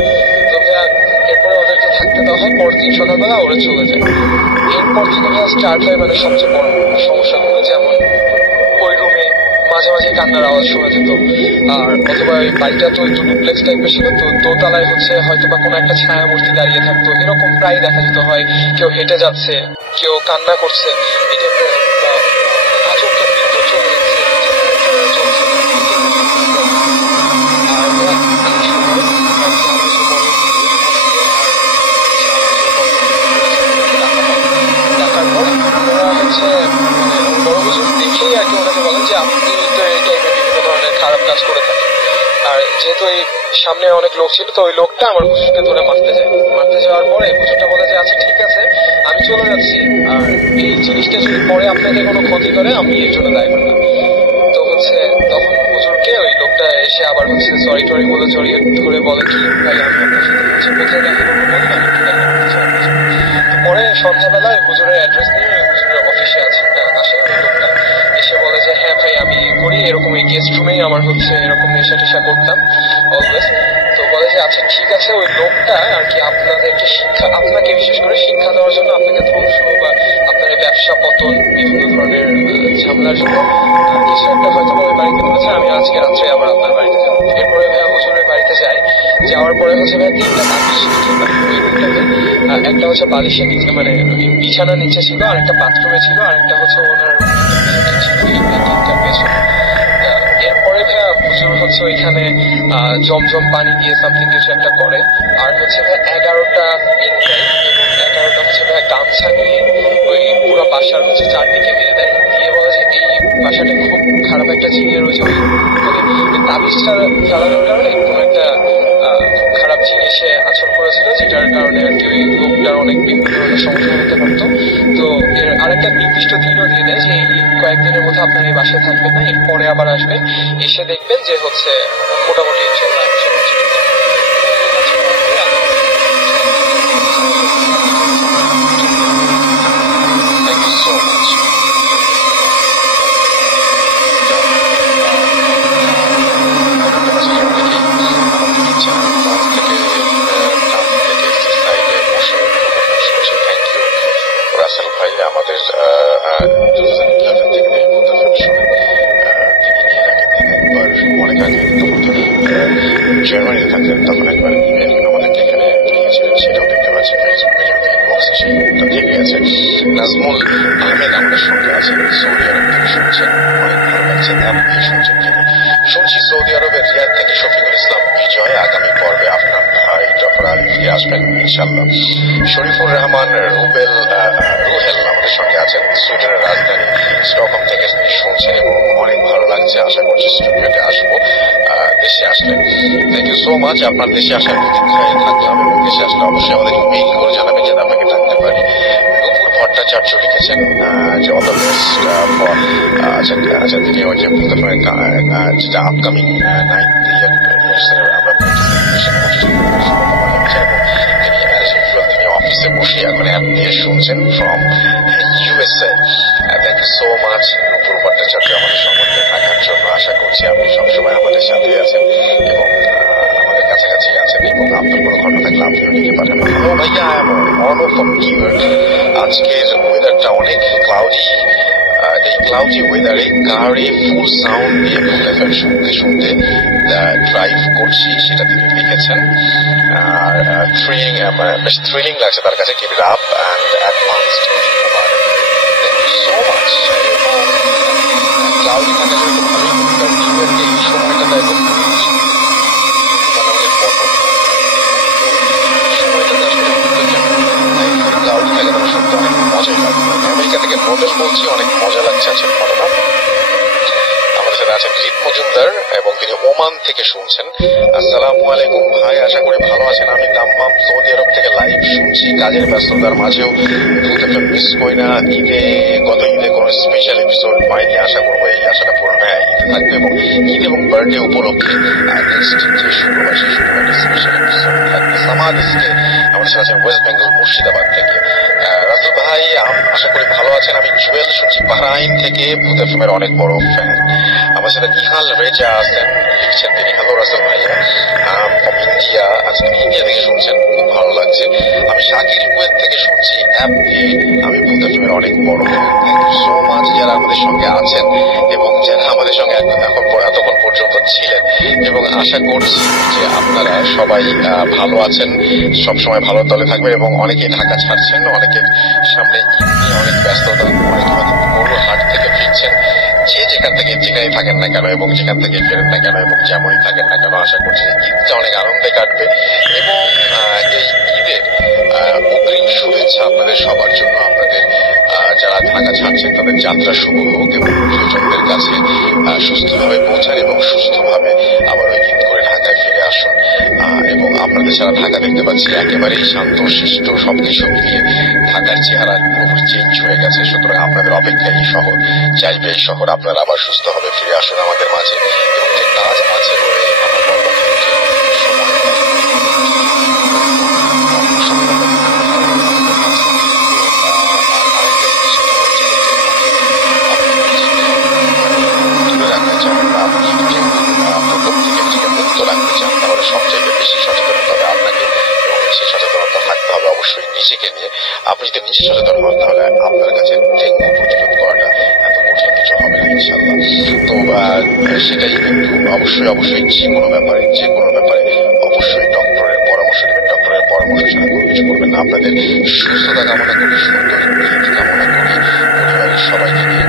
তো ভাইয়া এরপরে ওদেরকে থাকতে দেওয়া হয়। পরদিন সকালবেলা ওরা চলে যায়। এরপর থেকে ভাইয়া স্টার্ট হয় মানে সবচেয়ে বড় সমস্যাগুলো, যেমন ওই রুমে মাঝে মাঝে কান্নার আওয়াজ শোনা যেত। আর অথবা ওই বাড়িটা তো একটু ডুপ্লেক্স টাইপের ছিল, তো দোতলায় হচ্ছে হয়তো বা কোনো একটা ছায়া মূর্তি দাঁড়িয়ে থাকতো, এরকম প্রায় দেখা যেত। হয় কেউ হেঁটে যাচ্ছে, কেউ কান্না করছে, এই টাইপের আচমকা বিদ্যুৎ চলে যাচ্ছে, জেনারেটর চলছে, যেহেতু এই সামনে অনেক লোক ছিল, তো ওই লোকটা আমার হুজুরকে ধরে মারতে যাওয়ার পরে হুজুরটা বলে যে আচ্ছা ঠিক আছে আমি চলে যাচ্ছি, আর এই জিনিসটা যদি পরে আপনাকে কোনো ক্ষতি করে আমি এর জন্য দায়ী না। তো তখন হুজুরকে ওই লোকটা এসে আবার সরি টরি বলে জড়িয়ে ধরে বলে কি ভাই আমি আপনার সাথে কোথায় দেখা করবো বলুন, আমি একটু দেখা করতে চাই আপনার সাথে। পরে সন্ধ্যাবেলায় হুজুরের অ্যাড্রেস নিয়ে হুজুরের অফিসে আসে ওই লোকটা, এসে বলে যে হ্যাঁ ভাই আমি করি এরকম, এই গেস্ট রুমেই আমার এরকম নেশা টেশা করতাম অলওয়েজ। তো বলে যে আচ্ছা ঠিক আছে, ওই লোকটা আর কি আপনাদেরকে আপনাকে বিশেষ করে শিক্ষা দেওয়ার জন্য আপনাকে ধ্বংস বা আপনার ব্যবসা পতন বিভিন্ন ধরনের ঝামেলার জন্য কিছু একটা হয়তো ওই বাড়িতে বলেছে, আমি আজকে রাত্রে আবার আপনার বাড়িতে যাবো। এরপরে ভাইয়া হুজুরের বাড়িতে যাওয়ার পরে ভাইয়া 3টা তাবিজ ওই রুমটাতে, একটা বালিশের নিচে মানে বিছানার নিচে ছিল, আর একটা বাথরুমে ছিল, আর একটা ওনার পেছনে। এরপরে ভাইয়া হুজুর ওইখানে জমজম পানি দিয়ে সামথিং কিছু একটা করে, আর ভাইয়া 11টা পিন দেয় এবং 11টা ভাইয়া গামছা নিয়ে ওই পুরো বাসার চারদিকে মেরে দেয়, দিয়ে বলে যে এই বাসাটা খুব খারাপ একটা জিনিস রয়েছে, ওই মানে তাবিজটা ফেলানোর কারণে কোনো একটা খুব খারাপ জিনিসে আচরণ করেছিল, যেটার কারণে আর কি ওই লোকটার অনেক বিভিন্ন ধরনের সমস্যা হতে পারতো। তো এর আরেকটা নির্দিষ্ট দিনও দিয়ে দেয় যে এই কয়েকদিনের মধ্যে আপনার এই বাসায় থাকবেন না, এরপরে আবার আসবেন, এসে দেখবেন যে মোটামুটি ইনশাল্লাহ আমাদের 2011 থেকে অনেক আগে জার্মানিতে থাকতেন, তখন একবার ইমেল আমাদেরকে এখানে লিখেছিলেন, সেটাও দেখতে পাচ্ছি ফেসবুকে, যেহেতু ইনবক্সে সেইটা থেকে গেছে। নাজমুল আহমেদ আমাদের সঙ্গে আছেন, সৌদি আরব থেকে শুনছেন, অনেক ভালো লাগছে অ্যাপ দিয়ে শুনছেন তিনি। শুনছি সৌদি আরবের রিয়াদ থেকে শফিকুল ইসলাম বিজয় আগামী পর্বে আপনার ভাই জফর আলী ফিরে আসবেন ইনশাল্লাহ। শরীফুর রহমান রুহেল আমাদের সঙ্গে আছেন, সুইডেনের রাজধানী স্টকহোম থেকে তিনি শুনছেন এবং অনেক ভালো লাগছে, আশা করছি স্টুডিওতে আসবো দেশে আসলে। থ্যাংক ইউ সো মাচ, আপনার দেশে আসার প্রতীক্ষায় থাকলাম এবং দেশে আসলে অবশ্যই আমাদেরকে মেইল করে জানাবেন যেন আপনাকে ডাকতে পারি। নূপুর ভট্টাচার্য লিখেছেন যে অল দ্য বেস্ট ফর আচ্ছা তিনি ওই যে বলতে পারেন যেটা আপকামিং 9th ইয়ার্সের আমরা তিনি অফিসে বসে এখন অ্যাপ দিয়ে শুনছেন from USA. Thank you so much Nupur Bhattacharya আমাদের সম্পর্কে থাকার জন্য। আশা করছি আপনি সবসময় আমাদের সাথে আছেন এবং আমাদের কাছাকাছি আছেন, এবং আপনার কোনো ঘটনা থাকলে আপনিও লিখে পাঠাবেন। হ্যালো ভাইয়া, অন ফ্রম নিউ ইয়র্ক। আজকের ওয়েদারটা অনেক ক্লাউডি, এই ক্লাউডি ওয়েদারে কারে ফুল সাউন্ড দিয়ে ফুল এফএম শুনতে শুনতে ড্রাইভ করছি, সেটা তিনি লিখেছেন। আর বেশ থ্রিলিং লাগছে তার কাছে, keep it up and advanced thank you so much. এবং ক্লাউডি থাকা যেহেতু ভালোই, কারণ নিউ ইয়র্কে এই সময়টাতে একদম ক্লাউডি থাকে তাহলে শুনতে অনেক মজাই লাগবে। আমেরিকা থেকে নোবেল বলছি, অনেক মজা লাগছে আজকের ঘটনা। আমাদের সাথে আছেন রিত মজুমদার এবং তিনি ওমান থেকে শুনছেন। আসসালামু আলাইকুম ভাই, আশা করি ভালো আছেন। আমি দাম্মাম সৌদি আরব থেকে লাইভ শুনছি, কাজের ব্যস্ততার মাঝেও মিস করি না। গত ঈদে কোনো স্পেশাল এপিসোড পাইনি, আশা করবো এই আশাটা পূরণ হয়, ঈদে থাকবে এবং ঈদ এবং বার্থডে উপলক্ষে নেক্সট যে শুক্রবার সেই শুক্রবার স্পেশাল এপিসোড থাকবে। সামাদ ইসকে আমাদের সাথে আছেন ওয়েস্ট বেঙ্গল মুর্শিদাবাদ থেকে। রাসেল ভাই আশা করি ভালো আছেন। আমি জুয়েল শুনছি বাহরাইন থেকে, ভূত এফএমের অনেক বড় ফ্যান। আমার সাথে নিহাল রেজা আছেন, লিখছেন তিনি হ্যালো রাসেল ভাইয়া ফ্রম ইন্ডিয়া। আজকে ইন্ডিয়া থেকে শুনছেন, খুব ভালো লাগছে। আমি শাকিল কুয়েত থেকে শুনছি অ্যাপ দিয়ে, আমি ভূত এফএমের অনেক বড় fan. Thank you so much যারা আমাদের সঙ্গে আছেন এবং যারা আমাদের সঙ্গে এতক্ষণ পর্যন্ত ছিলেন, এবং আশা করছি যে আপনারা সবাই ভালো আছেন, সবসময় ভালো দলে থাকবেন এবং অনেকে ঢাকা ছাড়ছেন, অনেকের সামনে ঈদ নিয়ে অনেক ব্যস্ততা, অনেকে হয়তো গরুর হাট থেকে ফিরছেন। যে যেখান থেকে যেখানেই থাকেন না কেন এবং যেখান থেকে ফেরেন না কেন এবং যেমনই থাকেন না কেন, আশা করছি যে ঈদটা অনেক আনন্দে কাটবে। এবং এই ঈদের অগ্রিম শুভেচ্ছা আপনাদের সবার জন্য। আপনাদের যারা ঢাকা ছাড়ছেন তাদের যাত্রা শুভ হোক এবং প্রিয়জনদের কাছে সুস্থভাবে পৌঁছান এবং সুস্থভাবে আবার ঈদ করে ঢাকায় এছাড়া ঢাকা দেখতে পাচ্ছি একেবারেই শান্ত শিষ্ট সবকিছু মিলিয়ে ঢাকার চেহারা পুরোপুরি চেঞ্জ হয়ে গেছে। সুতরাং আপনাদের অপেক্ষায় এই শহর চাইবে, এই শহর আপনারা আবার সুস্থ হবে ফিরে আসুন আমাদের মাঝে, এবং যে কাজ আছে বলে আমরা কর্মক্ষেত্রে সময় সব জায়গায় বেশি সচেতন হতে হবে আপনাকে, এবং বেশি সচেতনতা থাকতে হবে অবশ্যই নিজেকে নিয়ে। আপনি যদি নিজে সচেতন হন তাহলে আপনার কাছে ডেঙ্গু প্রতিরোধ করাটা এত কঠিন কিছু হবে না ইনশাল্লাহ। তো সেটাই কিন্তু অবশ্যই যে কোনো ব্যাপারে অবশ্যই ডক্টরের পরামর্শ নেবেন। ডক্টরের পরামর্শ ছাড়া কোনো কিছু করবেন না। আপনাদের সুস্থতা কামনা করি, সুন্দর কামনা করি, পরিবারের সবাইকে নিয়ে